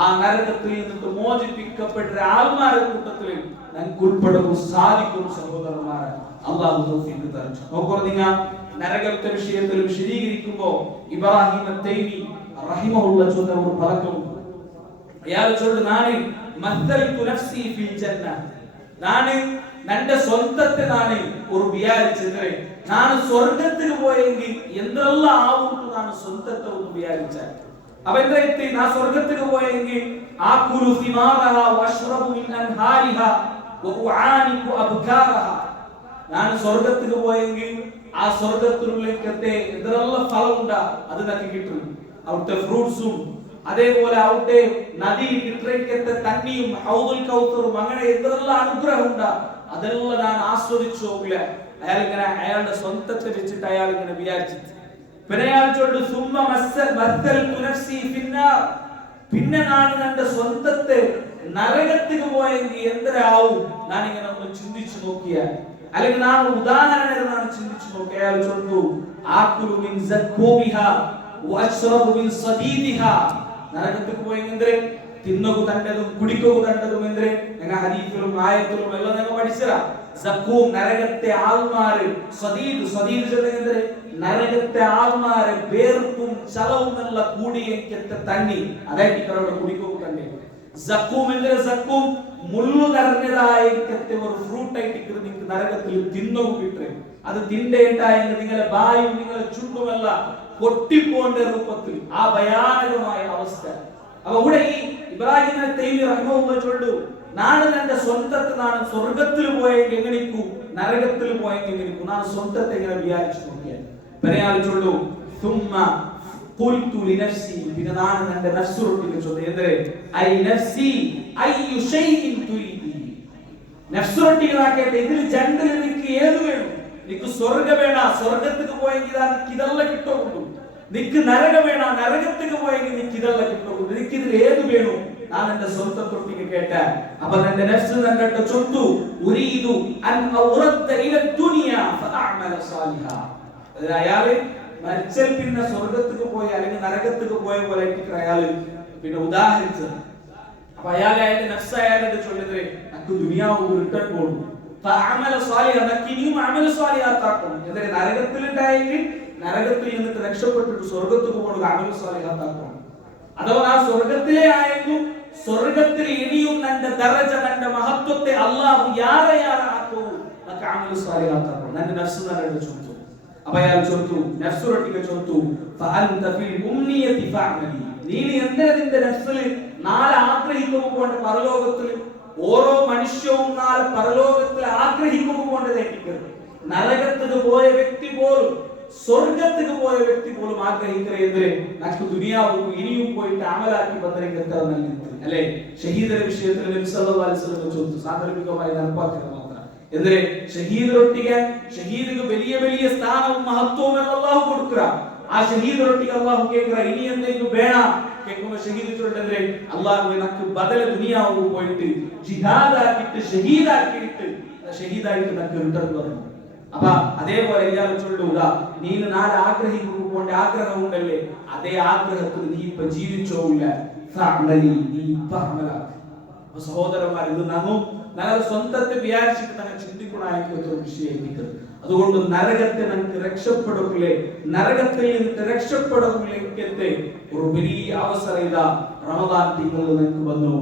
ആ നരകത്തിൽ നിന്ന് മോചിപ്പിക്കപ്പെട്ട ആൾമാരുടെ കൂട്ടത്തിൽ നമുക്ക് ഉൾപ്പെടുന്നു സാധിക്കും സഹോദരന്മാരെ. അല്ലാഹു തൗഫീഖ് തരട്ടെ. നോക്കൂ, നിങ്ങൾ നരകത്തെ വിഷയത്തിൽ വിശദീകരിക്കുമ്പോൾ ഇബ്രാഹിം അത്തൈമി റഹിമഹുല്ലാഹ് ചൊന്ന ഒരു പദമുണ്ട്. അയാൾ ചൊല്ലുന്നു, നാന് മസ്തൽതു നഫ്സി ഫിൽ ജന്ന, നാന് നന്റെ സ്വന്തത്തെ നാണ് ഒരു വിചാരിച്ചത്, നാണ് സ്വർഗത്തിൽ പോയെങ്കിൽ എന്തെല്ലാം ആവും നാണ് സ്വന്തത്തെ ഒന്ന് വിചാരിച്ചാൽ. അപ്പൊ എന്തായിട്ട് നാ സ്വർഗത്തിൽ പോയെങ്കിൽ ആകുലു സിമാറഹ വഅശ്റബു മിൻ അൻഹാരിഹ വഉആനികു അബ്കാറഹ, നാണ് സ്വർഗത്തിൽ പോയെങ്കിൽ ആ സ്വർഗത്തിലേക്ക് എന്തെല്ലാം ഫലമുണ്ടാ അത് നമുക്ക് കിട്ടും. അവിടുത്തെ ഫ്രൂട്ട്സും അതേപോലെ അവിടെ നദി കിട്ടേക്കത്തെ തണ്ണിയും ഹൗദുൽ കൗസറും അങ്ങനെ എന്തെല്ലാം അനുഗ്രഹം ഉണ്ടാ അതെല്ലാം ഞാൻ ആസ്വദിച്ചു പോകില്ല. അയാൾ ഇങ്ങനെ അയാളുടെ സ്വന്തത്തെ വെച്ചിട്ട് അയാൾ ഇങ്ങനെ വിചാരിച്ചിട്ട് പിന്നെ അയാൾ ചൊല്ലു സുമ്മ മസ്തൽതു നഫ്സി ഫിന്നാർ, പിന്നെ ഞാൻ എന്റെ സ്വന്തത്തെ നരകത്തിൽ പോയെങ്കിൽ എന്തരാവും ഞാൻ ഇങ്ങനെ ഒന്ന് ചിന്തിച്ചു നോക്കിയാൽ, അല്ലെങ്കിൽ നാം ഉദാഹരണം ചിന്തിച്ചു നോക്കിയാൽ അയാൾ ചൊല്ലു ആകുലു മിൻ സഖൂമിഹ വഅശ്റബു മിൻ സദീദിഹ, നരകത്തിൽ പോയെങ്കിൽ തിന്നകു തണ്ടതും കുടിക്കകു തണ്ടതും എന്ത് ഞങ്ങൾ ഹദീസിലും ആയത്തിലും എല്ലാം ഞങ്ങൾ പഠിച്ചതാ. സഖൂം നരകത്തെ ആൾമാര്, സദീദ് ചൊല്ലുന്നത് നരകത്തെ ആൾമാര് വേർപ്പും ചലവുമെല്ല കൂടിയേക്കത്തെ തണ്ണി, അതായത് ഇവരുടെ കുടിക്കകു തന്നെ. സഖൂം എന്തൊരു സഖൂം മുള്ളു നിറഞ്ഞതായിക്കത്തെ ഒരു ഫ്രൂട്ട് ആയിട്ട് നിങ്ങൾക്ക് നരകത്തിൽ തിന്നകു കിട്ടും. അത് തിന്നേണ്ടായെങ്കിൽ നിങ്ങളെ ബായും നിങ്ങളെ ചുണ്ടുമല്ല പൊട്ടിപ്പോണ്ട രൂപത്തിൽ ആ ഭയാനകമായ അവസ്ഥ. അപ്പൊ ഇവിടെ ഈ ഇബ്രാഹിം തൈമി റഹ്മത്തുള്ളാഹി ചൊല്ലു, നാണ് എന്റെ സ്വന്തത്തെ നാണ് സ്വർഗത്തിൽ പോയെങ്കിൽ എങ്ങനെക്കൂ നരകത്തിൽ പോയെങ്കിൽ എങ്ങനെക്കൂ നാണ് സ്വന്തത്തെ എങ്ങനെ വിചാരിച്ചു നോക്കിയാൽ പറയാൻ ചൊല്ലു സുമ്മ ഖുൽതു ലിനഫ്സി, പിന്നെ നാണ് എന്റെ നഫ്സുറോട്ടിക്ക് ചൊല്ലു എന്തേ ഐ നഫ്സി അയ്യു ഷൈഇൻ തുരീദി, നഫ്സുറോട്ടിക്ക് നാക്കട്ടെ ഇതിൽ ജണ്ടിൽ നിനക്ക് ഏത് വേണം, നിനക്ക് സ്വർഗ്ഗം വേണ സ്വർഗ്ഗത്തിക്ക് പോയെങ്കിൽ നിനക്ക് ഇതെല്ലാം കിട്ടുള്ളൂ, നിനക്ക് നരകം വേണ നരകത്തിക്ക് പോയെങ്കിൽ നിനക്ക് ഇതെല്ലാം കിട്ടുള്ളൂ, നിനക്ക് ഇതിൽ ഏത് വേണം ഞാൻ എന്റെ സ്വന്തത്തൊട്ടിക്ക് കേട്ട. അപ്പൊ എന്റെ നഫ്സ് നന്നിട്ട് ചൊല്ലു ഉരീദു അൻ ഔറദ്ദ ഇല ദുനിയ ഫഅഅമല സാലിഹ, അയാള് മരിച്ചാൽ പിന്നെ സ്വർഗ്ഗത്തിക്ക് പോയി അല്ലെങ്കിൽ നരകത്തിക്ക് പോയ പോലെ അയാള് പിന്നെ ഉദാഹരിച്ചത്. അപ്പൊ അയാൾ അയാളുടെ നഫ്സ് അയാളുടെ ചൊല്ലുന്നത് നമുക്ക് ദുനിയാവ് റിട്ടേൺ പോകും, ഫഅഅമല സാലിഹ നമുക്ക് ഇനിയും അമല സാലിഹാത്താക്കണം. എന്നാൽ നരകത്തിലുണ്ടായെങ്കിൽ നരകത്തിൽ നിന്നിട്ട് രക്ഷപ്പെട്ടിട്ട് സ്വർഗ്ഗത്തിക്ക് പോകുക അമല സാലിഹാത്താക്കണം. അഥവാ ആ സ്വർഗത്തിലെ ആയെങ്കിൽ സ്വർഗത്തിൽ ഇനിയും നന്റെ ദറജ നന്റെ മഹത്വത്തെ അല്ലാഹു യാറയാറാക്കൂ നമുക്ക് അമൽ സാലിഹാത്താക്കണം. നന്റെ നഫ്സ് നരകത്തിൽ ചൊല്ലുന്നു. അപ്പൊ അയാൾ ചൊല്ലു നഫ്സുറട്ടിക്ക് ചൊല്ലു ഫഅൻത ഫിൽ ഉംനിയതി ഫഅമലി, നീ എന്തിനാ നിന്റെ നഫ്സിൽ നാളെ ആഗ്രഹിക്കുമ്പോൾ പരലോകത്തിൽ ഓരോ മനുഷ്യവും നാളെ പരലോകത്തിൽ ആഗ്രഹിക്കുമ്പോൾ നരകത്തിന് പോയ വ്യക്തി പോലും സ്വർഗത്തിന് പോയ വ്യക്തി പോലും ആഗ്രഹിക്കുന്നത് നമുക്ക് ദുനിയാവും ഇനിയും പോയിട്ട് അമലാക്കി ബന്ധനക്കെത്താൻ നൽകുന്നത് അല്ലെ. ഷഹീദര വിഷയത്തിൽ നബി സല്ലല്ലാഹു അലൈഹി വസല്ലം ചോദിച്ചു സാന്ദർഭികമായി നടപ്പാക്കുക മാത്രം എന്തിനെ ഷഹീദൊട്ടിക ഷഹീദിന് വലിയ വലിയ സ്ഥാനവും മഹത്വവും അല്ലാഹു കൊടുക്കുക. ആ ഷഹീദൊട്ടിക അല്ലാഹു കേൾക്കുക ഇനി എന്തെങ്കിലും വേണം കേൾക്കുമ്പോൾ ഷഹീദ് ചൊല്ലുന്നത് അല്ലാഹു നമുക്ക് ബദല ദുനിയാവും പോയിട്ട് ജിഹാദാക്കിയിട്ട് ഷഹീദാക്കിയിട്ട് ഷഹീദായിട്ട് നമുക്ക് റിട്ടേൺ വരണം. അപ്പൊ അതേപോലെ ഇയാൾ ചൊല്ലൂല നീ നാളെ ആഗ്രഹിക്കുമ്പോൾ ആഗ്രഹം ഉണ്ടല്ലേ അതേ ആഗ്രഹത്തിൽ നീ ഇപ്പൊ ജീവിച്ചോല്ല നീ ഇപ്പൊ അമലാക്ക്. സഹോദരന്മാർ ഇത് ഞങ്ങൾ സ്വന്തത്തെ വിചാരിച്ചിട്ട് ഞങ്ങൾ ചിന്തിക്കണമായിട്ടുള്ള ഒരു വിഷയമായിരിക്കും. അതുകൊണ്ട് നരകത്തെ നമുക്ക് രക്ഷപ്പെടുകയില്ലേ, നരകത്തിൽ നിന്ന് രക്ഷപ്പെടുകയിലേക്ക് ഒരു വലിയ അവസരം ഇതാ റമദാൻ തിങ്കൾ നമുക്ക് വന്നു.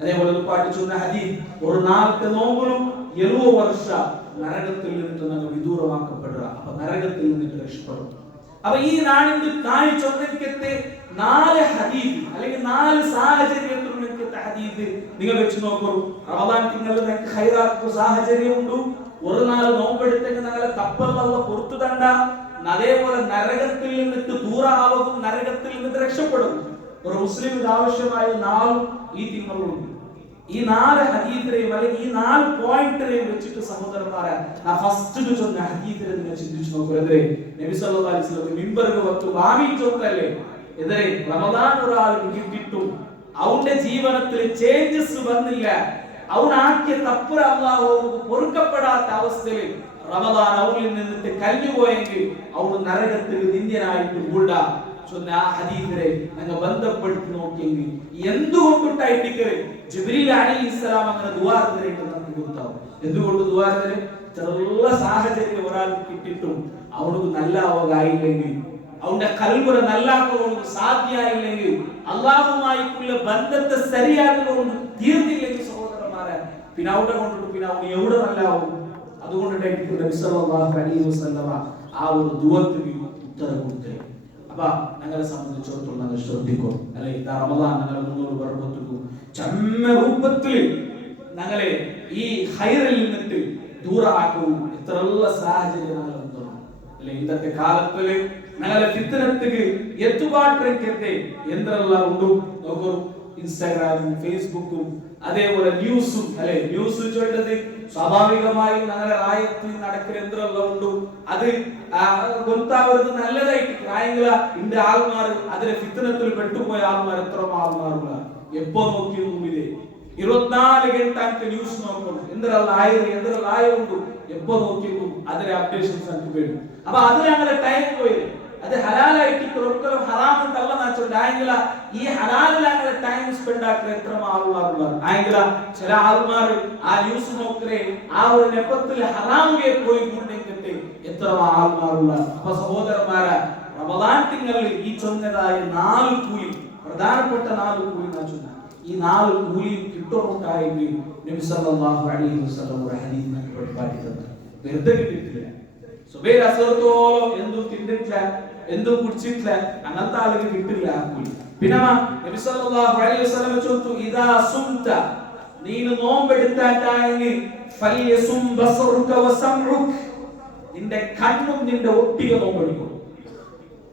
അതേപോലെ പാട്ട് ചൊന്ന ഹദീസ് ഒരു നാളത്തെ നോമ്പിനും 70 വർഷം നരകത്തിൽ നിന്നിട്ട് നമ്മൾ വിദൂരമാക്കപ്പെടുക. അപ്പൊ നരകത്തിൽ നിന്നിട്ട് രക്ഷപ്പെടും. അപ്പൊ ഈ നാളി ചൊന്നക്കത്തെ 4 ഹദീസ് അല്ലെങ്കിൽ 4 സാഹചര്യത്തിൽ ഹദീസ് നിങ്ങൾ വെച്ച് നോക്കൂ. റമദാൻ തിങ്കളിൽ നിങ്ങൾക്ക് ഖൈറാക്കുന്ന സാഹചര്യമുണ്ട്. ഒരു നാൾ നോമ്പെടുത്തേക്ക് ഞങ്ങളെ തപ്പല്ല പുറത്തു തണ്ട. അതേപോലെ നരകത്തിൽ നിന്നിട്ട് ദൂരാവും, നരകത്തിൽ നിന്നിട്ട് രക്ഷപ്പെടും. ഒരു മുസ്ലിമിന് ആവശ്യമായ 4 ഈ തിങ്കളുണ്ട്. ഈ 4 ഹദീസിനെയും അല്ലെങ്കിൽ ഈ 4 പോയിന്റിനെയും വെച്ചിട്ട് സഹോദരന്മാരെ ആ ഫസ്റ്റ് ചൊന്ന ഹദീസിനെ നിങ്ങൾ ചിന്തിച്ചു നോക്കൂ. എതിരെ നബി സല്ലല്ലാഹു അലൈഹി വസല്ലം മിമ്പറിൽ വന്നു ഭാവി ചൊന്നല്ലേ എതിരെ റമദാൻ ഒരാൾക്ക് കിട്ടിയിട്ടും അവന്റെ ജീവിതത്തിൽ ചേഞ്ചസ് വന്നില്ല. അവനാക്കിയ തപ്പുര അല്ലാഹു പൊറുക്കപ്പെടാത്ത അവസ്ഥയിൽ റമദാൻ അവളിൽ നിന്നിട്ട് കഴിഞ്ഞുപോയെങ്കിൽ അവൾ നരകത്തിൽ നിന്ദ്യനായിട്ട് കൂട ചൊന്ന ആ ഹദീസിനെ നിങ്ങൾ ബന്ധപ്പെടുത്തി നോക്കിയെങ്കിൽ എന്തുകൊണ്ടിട്ടായിട്ട് ജിബ്രീൽ അലൈഹിസ്സലാം അങ്ങനെ ദുആ ചെയ്തിട്ട് നമുക്ക് കൊടുത്താവും. എന്തുകൊണ്ട് ദുആ ചെയ്തത്? ചെറിയ സാഹചര്യം ഒരാൾക്ക് കിട്ടിയിട്ടും അവൾക്ക് നല്ല ആവുകയില്ലെങ്കിൽ, അവന്റെ കൽബുര നല്ലാക്കുകൊണ്ട് സാധ്യമായില്ലെങ്കിൽ, അള്ളാഹുമായിട്ടുള്ള ബന്ധത്തെ ശരിയാക്കുകൊണ്ട് തീർന്നില്ലെങ്കിൽ സഹോദരന്മാരെ, പിന്നെ അവിടെ കൊണ്ടിട്ട് പിന്നെ അവൻ എവിടെ നല്ലാവും. അതുകൊണ്ടിട്ടായിരിക്കും നബി സല്ലല്ലാഹു അലൈഹി വസല്ലമ ആ ഒരു ദുആക്ക് ഉത്തരം കൊടുത്തത്. അപ്പൊ ഞങ്ങളെ സംബന്ധിച്ചിടത്തോളം ഞങ്ങൾ ശ്രദ്ധിക്കും അല്ലെ, റമദാൻ ഞങ്ങളെ മുന്നോട്ട് ബർക്കത്തുക്കും ചമ്മ രൂപത്തിൽ ഞങ്ങളെ ഈ ഹൈറിൽ നിന്നിട്ട് ദൂരാക്കും. എത്രയുള്ള സാഹചര്യം ഞങ്ങൾ അല്ലെ ഇന്നത്തെ കാലത്തിൽ ഞങ്ങളെ ഫിത്നത്തിക്ക് എത്തുപാട്ടിരക്കത്തെ എന്തെല്ലാം ഉണ്ടു നോക്കൂ. ഇൻസ്റ്റാഗ്രാമും ഫേസ്ബുക്കും അതേപോലെ ന്യൂസും അല്ലെ, ന്യൂസ് ചൊല്ലത് സ്വാഭാവികമായും ഞങ്ങളെ റായത്തിൽ നടക്കുന്ന എന്തെല്ലാം ഉണ്ടു. അത് ഗൊത്താവരുത് നല്ലതായിട്ട് ആയെങ്കില ഇന്റെ ആൾമാർ അതിലെ ഫിത്നത്തിൽ പെട്ടുപോയ ആൾമാർ എത്ര ആൾമാരുള്ള എപ്പോ നോക്കിയൊന്നും ഇല്ലേ. 24 ഗಂಟೆ ന്യൂസ് നോക്കണം. എന്തെല്ലാം ആയുണ്ട് എപ്പോ നോക്കിയും അതിലെ അപ്ഡേഷൻസ് നമുക്ക് വേണം. അപ്പൊ അത് ഞങ്ങളെ ടൈം പോയി. അത് ഹലാലായിട്ട് ഒരിക്കലും ഹറാമുണ്ടല്ല നാച്ചുണ്ടായെങ്കില ഈ ഹലാലിൽ അങ്ങനെ ടൈം സ്പെൻഡ് ആക്കുക എത്ര ആൾമാരുള്ള ആയെങ്കില ചില ആൾമാർ ആ ന്യൂസ് നോക്കേ ആ ഒരു നെപ്പത്തിൽ ഹറാമിയെ പോയി കൊണ്ടെങ്കിൽ എത്ര ആൾമാരുള്ള. അപ്പൊ സഹോദരന്മാരെ, റമദാൻ തിങ്കളിൽ ഈ ചൊന്നതായ 4 കൂലി, പ്രധാനപ്പെട്ട 4 കൂലി നാച്ചുന്ന ഈ 4 കൂലിയും കിട്ടുന്നുണ്ടായെങ്കിൽ നബി സല്ലല്ലാഹു അലൈഹി വസല്ലം ഒരു ഹദീസ് നമുക്ക് പഠിപ്പിച്ചു തന്നു. വെറുതെ കിട്ടിയിട്ടില്ല. സുബൈർ അസറത്തോളം എന്തും തിന്നിട്ടില്ല, എന്തും കുടിച്ചിട്ടില്ല, അങ്ങനത്തെ ആളുകൾ കിട്ടില്ല ആ കൂലി. പിന്നെ നബി സല്ലല്ലാഹു അലൈഹി വസല്ലം ചോദിച്ചു, ഇദാ സുംത, നീನು നോമ്പെടുത്താട്ടായെങ്കിൽ ഫലിയസും ബസറുക വസംഉക, നിന്റെ കണ്ണും നിന്റെ ഒട്ടിക നോമ്പെടുക്കും.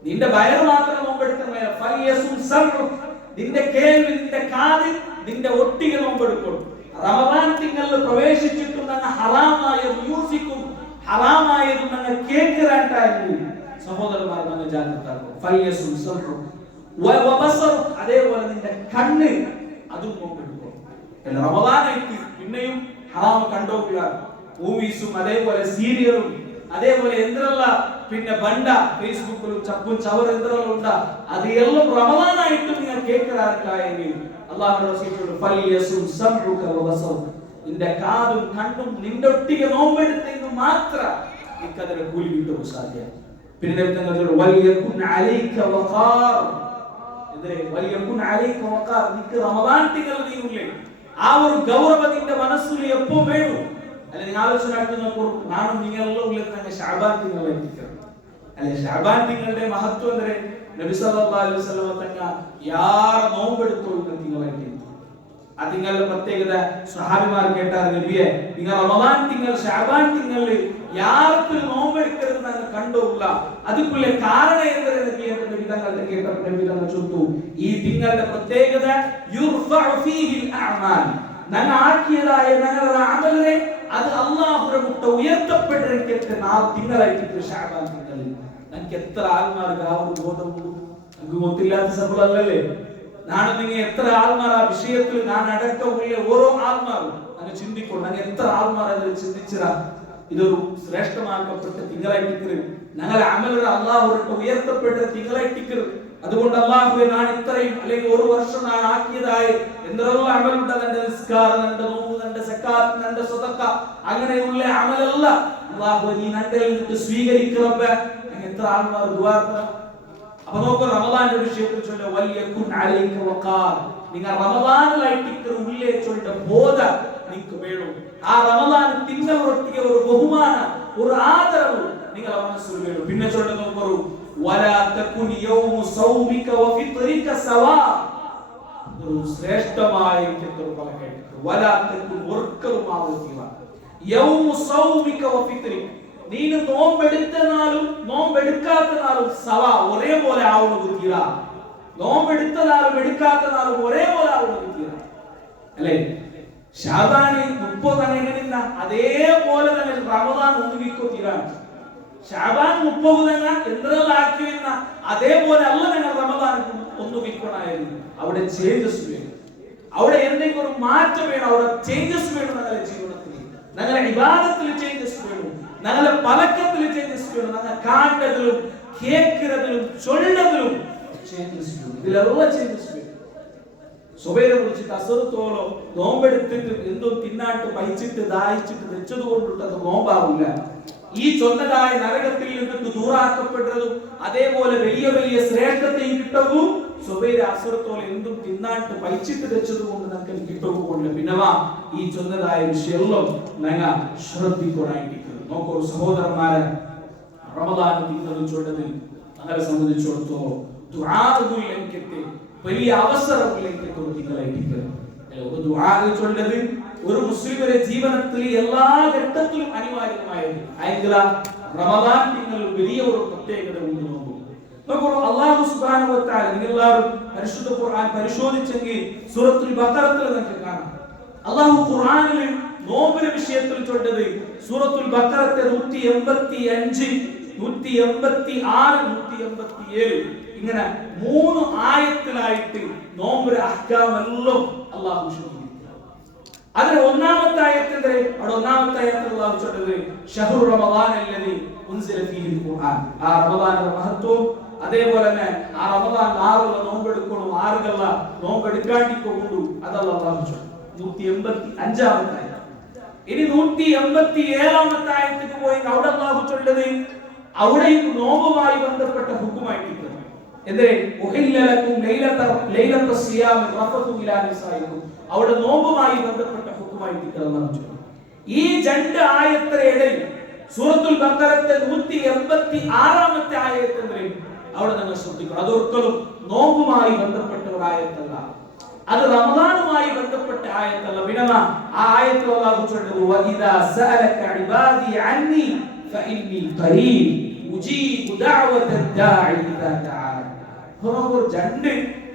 നിന്റെ വയറ് മാത്രം നോമ്പെടുക്കുന്നതല്ല, ഫലിയസും സംഉക, നിന്റെ കേൾവി, നിന്റെ കാത്, നിന്റെ ഒട്ടിക നോമ്പെടുക്കും. റമദാൻ തിങ്കളിൽ പ്രവേശിച്ചിട്ടും ഞങ്ങൾ ഹറാമായ മ്യൂസിക്കും ഹറാമായതും ഞങ്ങൾ കേൾക്കാനായിട്ടായിരുന്നു സഹോദരന്മാർ ഞങ്ങൾ ജാഗ്രത. ഫലിയസും സംഉക വബസറുക, അതേപോലെ നിന്റെ കണ്ണ് അതും നോമ്പെടുക്കും. റമദാനായിട്ട് പിന്നെയും ഹറാം കണ്ടോക്കുക. മൂവീസും അതേപോലെ സീരിയലും അതേപോലെ എന്തെല്ലാം പിന്നെ ബണ്ട ഫേസ്ബുക്കിലും ചപ്പും ചവർ എന്തെല്ലാം ഉണ്ടാ അത് എല്ലാം റമദാനായിട്ടും നിങ്ങൾ കേൾക്കാറില്ലെങ്കിൽ അല്ലാഹുവിന്റെ റസൂൽ ഫലിയസും സംഉക വബസറുക, നിന്റെ കാതും കണ്ണും നിന്റെ ഒട്ടിക നോമ്പെടുത്തെങ്കിൽ മാത്രം നിനക്കതിന് കൂലി കിട്ടും സാധ്യ. പിന്നെ നബി തങ്ങൾ പറഞ്ഞു വൽയകുൻ അലൈക വഖാർ, എന്തേ വൽയകുൻ അലൈക വഖാർ, നിനക്ക് റമദാൻ തിങ്കൾ നീയില്ലേ ആ ഒരു ഗൗരവം നിന്റെ മനസ്സിൽ എപ്പോ വേണം. അല്ലെ നിങ്ങൾ ആലോചിച്ചു നാണും നിങ്ങളെല്ലാം ഉള്ളിൽ തന്നെ ശഅബാൻ തിങ്കളായിരിക്കും അല്ലെ. ശഅബാൻ തിങ്കളുടെ മഹത്വം എന്തേ? നബി സല്ലല്ലാഹു അലൈഹി വസല്ലം തങ്ങൾ യാർ നോമ്പെടുത്തോളുന്ന തിങ്കളായിരിക്കും. ആ തിങ്കളുടെ പ്രത്യേകത സ്വഹാബിമാർ കേട്ടാർ, നബിയെ നിങ്ങൾ റമദാൻ തിങ്കൾ ശഅബാൻ തിങ്കളിൽ യാർക്ക് നോമ്പെടുക്കരുത് എന്ന് കണ്ടുള്ള അതുക്കുള്ള കാരണം എന്തെന്ന് നബിയെ തങ്ങളുടെ കേട്ടപ്പോൾ നബി തങ്ങൾ ചോദിച്ചു, ഈ തിങ്കളുടെ പ്രത്യേകത യുർഫഉ ഫീഹിൽ അഅമാൽ, ഞങ്ങൾ ആക്കിയതായ ഞങ്ങളുടെ അമലുകളെ അത് അല്ലാഹുവിന്റെ മുട്ട ഉയർത്തപ്പെട്ടിരിക്കട്ടെ. തിങ്കളായിട്ട് ശഅബാൻ തിങ്കളിൽ നമുക്ക് എത്ര ആൾമാർക്ക് ആ ഒരു ബോധമുണ്ട്? നമുക്ക് മൊത്തില്ലാത്ത സഫലല്ലേ. നാളെ നിങ്ങൾ എത്ര ആൾമാർ ആ വിഷയത്തിൽ ഞാൻ അടക്കമുള്ള ഓരോ ആൾമാരും അങ്ങ് ചിന്തിക്കണം. ഞങ്ങൾ എത്ര ആൾമാർ അതിൽ ചിന്തിച്ചതാ ഇതൊരു ശ്രേഷ്ഠമാക്കപ്പെട്ട തിങ്കളായിട്ട് ഞങ്ങളെ അമലുകൾ അല്ലാഹുവിന്റെ ഉയർത്തപ്പെട്ട തിങ്കളായിട്ട്. അതുകൊണ്ട് അല്ലാഹുവേ ഞാൻ ഇത്രയും അല്ലെങ്കിൽ ഒരു വർഷം ഞാൻ ആക്കിയതായ എന്തെല്ലാം അമലുണ്ട്, എന്റെ നിസ്കാരം, എന്റെ നോമ്പ്, എന്റെ സക്കാത്ത്, എന്റെ സ്വതക്ക, അങ്ങനെയുള്ള അമലല്ല അല്ലാഹുവേ നീ എന്റെ നിന്നിട്ട് സ്വീകരിക്കറബ്ബേ. എത്ര ആൾമാർ ദുആ ചെയ്യണം. അപ്പൊ നോക്കൂ, റമദാന്റെ വിഷയത്തിൽ ചൊല്ല വൽയകുൻ അലൈക വഖാർ, നിങ്ങൾ റമദാനിലായിട്ട് ഉള്ളിലെ ചൊല്ല ബോധ നിങ്ങൾക്ക് വേണം. ആ റമദാൻ തിങ്കളൊട്ടിയ ഒരു ബഹുമാന ഒരു ആദരവ് നിങ്ങളുടെ മനസ്സിൽ വേണം. പിന്നെ ചൊല്ല നോക്കൂ, വലാ തകുൻ യൗമു സൗമിക വഫിത്രിക സവാ, ഒരു ശ്രേഷ്ഠമായ ഒരു പലകയാണ്. വലാ തകുൻ വർക്കറുമാവുക യൗമു സൗമിക വഫിത്രിക, നീನು നോമ്പെടുത്തനാലും നോമ്പെടുക്കാത്തനാലും സവാ ഒരേപോലെ ആവുന്നത് തീര. നോമ്പെടുത്തനാലും എടുക്കാത്തനാലും ഒരേപോലെ ആവുന്നത് തീര അല്ലേ. ശഅബാനിൽ 30 എങ്ങനെയില്ല അതേപോലെ തന്നെ റമദാൻ ഒന്നുകിക്കോ തീരാണ്. ശഅബാൻ 30 എന്തെല്ലാം ആക്കി വരുന്ന അതേപോലെ അല്ല ഞങ്ങൾ റമദാൻ ഒന്നുകിക്കണായിരുന്നു. അവിടെ ചേഞ്ചസ് വരും. അവിടെ എന്തെങ്കിലും ഒരു മാറ്റം വേണം, അവിടെ ചേഞ്ചസ് വേണം. ഞങ്ങളുടെ ജീവിതത്തിൽ, ഞങ്ങളുടെ ഇബാദത്തിൽ ചേഞ്ചസ് വേണം, ഞങ്ങളുടെ പലക്കത്തിൽ ചേഞ്ചസ് വേണം, ഞങ്ങൾ കാണുന്നതിലും കേൾക്കുന്നതിലും ചൊല്ലുന്നതിലും ചേഞ്ചസ് വേണം. ഇതിലെല്ലാം ചേഞ്ചസ് വേണം. സുബൈരെ കുറിച്ചിട്ട് അസറത്തോളം നോമ്പെടുത്തിട്ട് എന്തോ തിന്നാട്ട് പൈച്ചിട്ട് ദാഹിച്ചിട്ട് വെച്ചത് കൊണ്ടിട്ട് അത് നോമ്പാവില്ല. ഈ ചൊന്നതായ നരകത്തിൽ നിന്നിട്ട് ദൂരാക്കപ്പെട്ടതും അതേപോലെ വലിയ വലിയ ശ്രേഷ്ഠതയും കിട്ടവും സുബൈരെ അസറത്തോളം എന്തും തിന്നാട്ട് പൈച്ചിട്ട് വെച്ചത് കൊണ്ട് നമുക്ക് കിട്ടുകൊണ്ടില്ല. പിന്നവാ ഈ ചൊന്നതായ വിഷയങ്ങളും ഞങ്ങൾ ശ്രദ്ധിക്കൊണ്ടായിരിക്കുന്നു. നോക്കൂ സഹോദരന്മാരെ, റമദാൻ തിങ്കളും ചൊല്ലതിൽ ഞങ്ങളെ സംബന്ധിച്ചിടത്തോളം ദുആഉകളിലേക്ക് വലിയ അവസരങ്ങളിലേക്ക് ചൊല്ലത് ഒരു മുസ്ലിമിന്റെ ജീവിതത്തിൽ എല്ലാ ഘട്ടത്തിലും അനിവാര്യമായത് റമദാൻ തിങ്കളിൽ വലിയ ഒരു പ്രത്യേകത ഉണ്ട്. നോക്കൂ, അല്ലാഹു സുബ്ഹാനഹു വ തആല, നിങ്ങളെല്ലാവരും പരിശുദ്ധ ഖുർആൻ പരിശോധിച്ചെങ്കിൽ സൂറത്തുൽ ബഖറയിൽ നമുക്ക് കാണാം. അല്ലാഹു ഖുർആനിൽ നോമ്പിന്റെ വിഷയത്തിൽ ചൊല്ലത് സൂറത്തുൽ ബഖറത്തെ 185, 186, 187 ഇങ്ങനെ 3 ആയത്തിലായിട്ട് നോമ്പിന്റെ അഹ്കാമെല്ലാം അല്ലാഹു വിശദീകരിക്കുന്നു. അതിൽ ഒന്നാമത്തെ ആയത്തിന്റെ ഒന്നാമത്തെ ആയത്തിൽ അല്ലാഹു ചൊല്ലുന്നത് ശഹ്റു റമദാൻ അല്ലദീ ഉൻസില ഫീഹിൽ ഖുർആൻ. ആ റമദാനിന്റെ മഹത്വം, അതേപോലെ തന്നെ ആ റമദാൻ 6 നോമ്പെടുക്കണം, 6 നോമ്പെടുക്കാണ്ടിക്കൊണ്ടു അതല്ല അല്ലാഹു ചൊല്ലുന്നു. 185ാമത്തെ ആയത്ത്. ഇനി 187ാമത്തെ ആയത്തേക്ക് പോയി അവിടെ അല്ലാഹു ചൊല്ലുന്നത് അവിടെയും നോമ്പുമായി ബന്ധപ്പെട്ട ഹുക്കുമായിട്ടിരിക്കുന്നു. എന്തേ ഉഹില്ലലക്കും ലൈലത സിയാം റഫതു ഇലാ നിസായിക്കും, അവിടെ നോമ്പുമായി ബന്ധപ്പെട്ട ഹുക്കുമായിട്ടിരിക്കുന്നു. ഈ 2 ആയത്തിന്റെ ഇടയിൽ സൂറത്തുൽ ബഖറത്തെ 186ാമത്തെ ആയത്തിന്റെ അവിടെ നിങ്ങൾ ശ്രദ്ധിക്കണം. അതൊരിക്കലും നോമ്പുമായി ബന്ധപ്പെട്ട ഒരു ആയത്തല്ല, അത് റമദാനുമായി ബന്ധപ്പെട്ട ആയത്തല്ല. വിനമ ആ ആയത്തിൽ അല്ലാഹു ചൊല്ലുന്നു വഇദാ സഅലക ഇബാദി അന്നി ഫഇന്നി ഖരീബ് ഉജീബു ദഅവത ദാഇ ഇദാ ദഅാൻ. അപ്പോൾ 2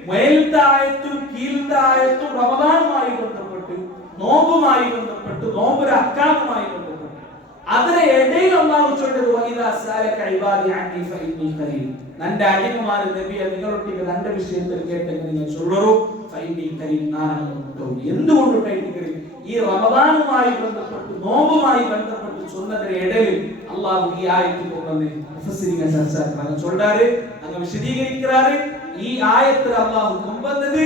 മേലത്തെ ആയത്തും കീഴത്തെ ആയത്തും റമദാനുമായി ബന്ധപ്പെട്ട്, നോമ്പുമായി ബന്ധപ്പെട്ട്, നോമ്പിന്റെ അഹ്കാമുമായി ബന്ധപ്പെട്ട്, അതിനെ ഇടയിൽ അല്ലാഹു ചൊല്ലുന്നു വഇദാ സഅലക ഇബാദി അന്നി ഫഇന്നി ഖരീബ്. നന്റെ അടിമമാർ നബിയെ നിങ്ങളൊട്ടിക്ക് രണ്ട് വിഷയത്തിൽ കേട്ടെങ്കിൽ നിങ്ങൾ ചൊല്ലറു ഫഇന്നി ഖരീബ്, എന്തുകൊണ്ടുണ്ടായിരിക്കും ഈ റമദാനുമായി ബന്ധപ്പെട്ട്, നോമ്പുമായി ബന്ധപ്പെട്ട് ചൊന്നതിന് ഇടയിൽ അല്ലാഹു ഈ ആയത്ത് കൊണ്ടുവന്ന് മുഫസ്സിരിങ്ങൾ ചർച്ച ചൊല്ലാറ്, അങ്ങ് വിശദീകരിക്കാറ്. ഈ ആയത്തിൽ അല്ലാഹു കൊണ്ടുവന്നത്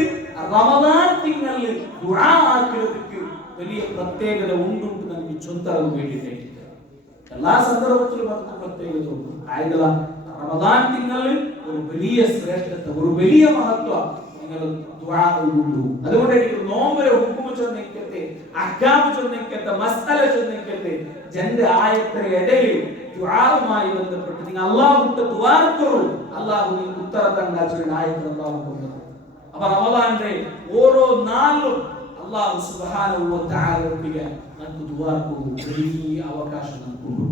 റമദാൻ തിങ്കളിൽ ദുആ ആക്കുന്നതിന് വലിയ പ്രത്യേകത ഉണ്ട് നമുക്ക് ചൊല്ലാൻ വേണ്ടിയിട്ട്. എല്ലാ സന്ദർഭത്തിലും നമുക്ക് പ്രത്യേകത ഉണ്ട്. ആയതല്ല റമദാൻ തിങ്കളിൽ ഒരു വലിയ ശ്രേഷ്ഠത, ഒരു വലിയ മഹത്വം നിങ്ങൾ ദുആഉള്ളൂ. അതുകൊണ്ട് എനിക്ക് നോമ്പിലെ ഹുക്മ ചൊല്ലിക്കത്തെ, അഹ്കാം ചൊല്ലിക്കത്തെ, മസ്അല ചൊല്ലിക്കത്തെ 2 ആയത്തിന്റെ ഇടയിൽ ദുആവുമായി ബന്ധപ്പെട്ട് നിങ്ങൾ അല്ലാഹുവിന്റെ ദുആ കറു, അല്ലാഹു നിങ്ങൾക്ക് ഉത്തരം തന്ന ആയത്ത് അല്ലാഹു കൊണ്ടുവന്നു. അപ്പോൾ റമദാനിലെ ഓരോ നാളിലും അല്ലാഹു സുബ്ഹാനഹു വ തആലയുടെ നമുക്ക് ദുആ കറു വലിയ അവകാശം നമുക്കുണ്ട്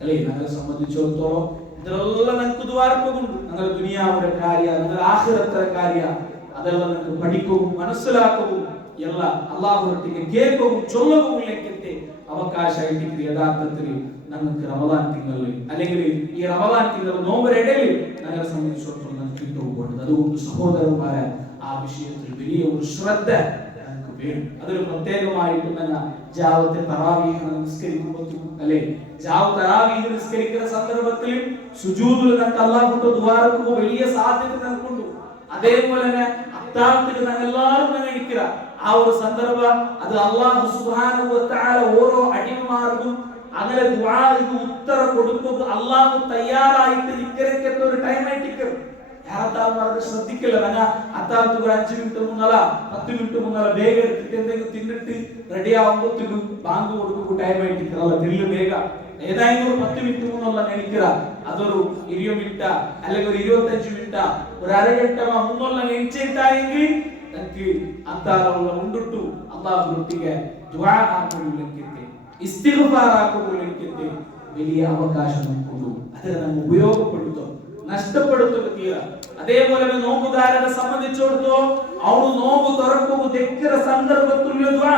അല്ലേ. ഞങ്ങളെ സംബന്ധിച്ചിടത്തോളം ഇതെല്ലാം നമുക്ക് ദുആ കറു. ഞങ്ങളുടെ ദുനിയാവിന്റെ കാര്യ, ഞങ്ങളുടെ ആഖിറത്തിന്റെ കാര്യ, അതെല്ലാം നമുക്ക് പഠിക്കുകയും മനസ്സിലാക്കുകയും എല്ലാം അല്ലാഹുവിന്റെ കേൾക്കുകയും ചൊല്ലവും ഇല്ലെങ്കിലത്തെ അവകാശമായിട്ട് യഥാർത്ഥത്തിൽ നമുക്ക് റമദാൻ തിങ്കളിൽ അല്ലെങ്കിൽ ഈ റമദാൻ തിങ്കൾ നോമ്പിന്റെ ഇടയിൽ ഞങ്ങളെ സംബന്ധിച്ചിടത്തോളം നമുക്ക് കിട്ടുകയാണ്. അതുകൊണ്ട് സഹോദരന്മാരെ ആ വിഷയത്തിൽ വലിയ ഒരു ശ്രദ്ധ നമുക്ക് വേണം. അതൊരു പ്രത്യേകമായിട്ട് തന്നെ ജാവത്തെ തറാവീഹ് നിസ്കരിക്കുമ്പോൾ അല്ലേ, ജാവ് തറാവീഹ് നിസ്കരിക്കുന്ന സന്ദർഭത്തിൽ സുജൂദിൽ നമുക്ക് അല്ലാഹുവിന്റെ ദുആക്ക് വലിയ സാധ്യത നമുക്കുണ്ട്. അതേപോലെ തന്നെ അത്താഴത്തിന് ഞങ്ങൾ എല്ലാവരും എണിക്കുക ആ ഒരു സന്ദർഭം, അത് അല്ലാഹു സുബ്ഹാനഹു വ തആല ഓരോ അടിമമാർക്കും അങ്ങനെ ദുആക്ക് ഉത്തരം കൊടുക്കുക അല്ലാഹു തയ്യാറായിട്ട് നിൽക്കരക്കത്തെ ഒരു ടൈം ആയിട്ട് യാത്രമാർക്ക് ശ്രദ്ധിക്കില്ല. ഞങ്ങൾ അത്താഴത്ത് ഒരു 5 മിനിറ്റ് മുന്നല്ല 10 മിനിറ്റ് മുന്നല്ല വേഗം എടുത്തിട്ട് എന്തെങ്കിലും തിന്നിട്ട് റെഡി ആവുമ്പോഴത്തേക്കും ബാങ്ക് കൊടുക്കുക ടൈം ആയിട്ട് അല്ല തെല്ല് വേഗം ഏതായാലും ഒരു 10 മിനിറ്റ് മുന്നുള്ള എണിക്കുക. അതൊരു 20 മിനിറ്റാ അല്ലെങ്കിൽ ഒരു 25 മിനിറ്റാ ഒരു അരഘട്ട മുന്നുള്ള എണിച്ചിട്ടായെങ്കിൽ നമുക്ക് അത്താറുള്ള ഉണ്ടിട്ടു അല്ലാഹുവിന്റെ ദുആ ആക്കുന്നില്ലെങ്കിലത്തെ ഇസ്തിഗ്ഫാർ ആക്കുന്നില്ലെങ്കിലത്തെ വലിയ അവകാശം നമുക്കുണ്ട്. അത് നമ്മൾ ഉപയോഗപ്പെടുത്തും, നഷ്ടപ്പെടുത്തുക തീരാ. അതേപോലെ നോമ്പുകാരനെ സംബന്ധിച്ചിടത്തോളം അവന് നോമ്പ് തുറക്കുമ്പോൾ തെക്കിற സന്ദർഭത്തിലുള്ള ദുആ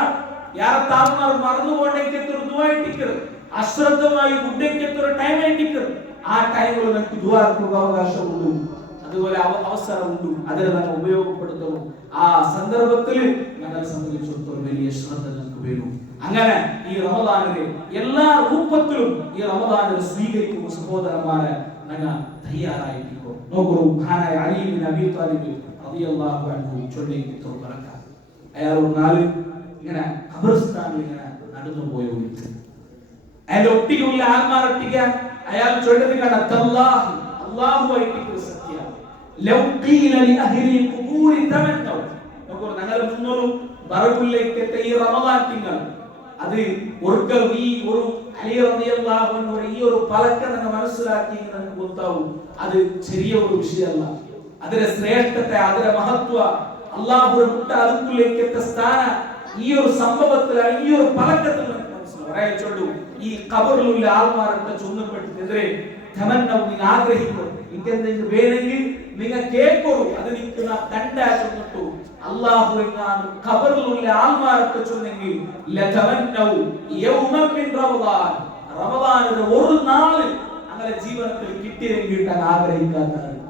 യാർ താമർ മറന്നുകൊണ്ടേക്ക് ഒരു ദുആ ഇട്ടിക്കരുത്, അശ്രദ്ധമായി ഗുഡ്ഡയ്ക്ക് ഒരു ടൈം ഇട്ടിക്കരുത്. ആ ടൈമിൽ നമുക്ക് ദുആ ആക്കുക അവകാശമുണ്ട്. അത് അതുപോലെ അവസരമുണ്ട്, അതിനെ നമ്മൾ ഉപയോഗപ്പെടുത്തണം. ആ സന്ദർഭത്തിൽ ഞങ്ങളെ സംബന്ധിച്ചിടത്തോളം വലിയ ശ്രദ്ധ നമുക്ക് വരും. അങ്ങനെ ഈ റമദാനിലെ എല്ലാ രൂപത്തിലും ഈ റമദാനിനെ സ്വീകരിക്കുന്ന സഹോദരന്മാരെ ഞങ്ങൾ തയ്യാറായിരിക്കും. നോക്കൂ, മഹാനായ അലി ബിൻ അബീ ത്വാലിബ് റളിയല്ലാഹു അൻഹു ചൊല്ലിയിട്ട് പറക്കാം, അയാൾ ഒരു നാല് ഇങ്ങനെ ഖബർസ്ഥാനിൽ ഇങ്ങനെ നടന്നു പോയി വിളിച്ചു. അയാൾ ഒട്ടിയുള്ള ആത്മാരൊട്ടിക്ക അയാൾ ചൊല്ലത് കണ്ടല്ലാഹു അല്ലാഹുവായിട്ട് സത്യം ലൗ ഖീല ലി അഹ്ലി ഖുബൂരി തമന്നൗ. നോക്കൂ, ഞങ്ങൾ മുന്നോട്ട് ബറകുലേക്ക് ഈ റമദാൻ തിങ്കൾ അത് ഒരിക്കലും ഈ ഒരു അലി റളിയല്ലാഹു അൻഹു ഈ ഒരു പലക്ക നിങ്ങൾ മനസ്സിലാക്കി നിങ്ങൾക്ക് ಗೊತ್ತಾവും. അത് ചെറിയ ഒരു വിഷയമല്ല. അതിന്റെ ശ്രേഷ്ഠത്തെ, അതിന്റെ മഹത്വ, അല്ലാഹുവിന്റെ മുട്ട അതുക്കുലേക്ക് സ്ഥാന ഈ ഒരു സംഭവത്തിൽ, ഈ ഒരു പലക്കത്തിൽ മനസ്സിലാവും. ഈ ഖബറിലുള്ള ആൾമാരുടെ ചൊന്നപ്പെട്ടിനെതിരെ തമന്നൗ, നിങ്ങൾ ആഗ്രഹിക്കും, എനിക്കെന്തെങ്കിലും വേണമെങ്കിൽ നിങ്ങൾ കേൾക്കൂ, അത് നിൽക്കുന്ന തണ്ട ചൊന്നിട്ടു അല്ലാഹു എങ്ങാനും ഖബറിലുള്ള ആൾമാരൊക്കെ ചൊന്നെങ്കിൽ ലതമന്നൗ യൗമൻ മിൻ റമദാൻ, റമദാനിലെ ഒരു നാൾ അങ്ങനെ ജീവിതത്തിൽ കിട്ടിയെങ്കിൽ ആഗ്രഹിക്കാത്തതാണ്.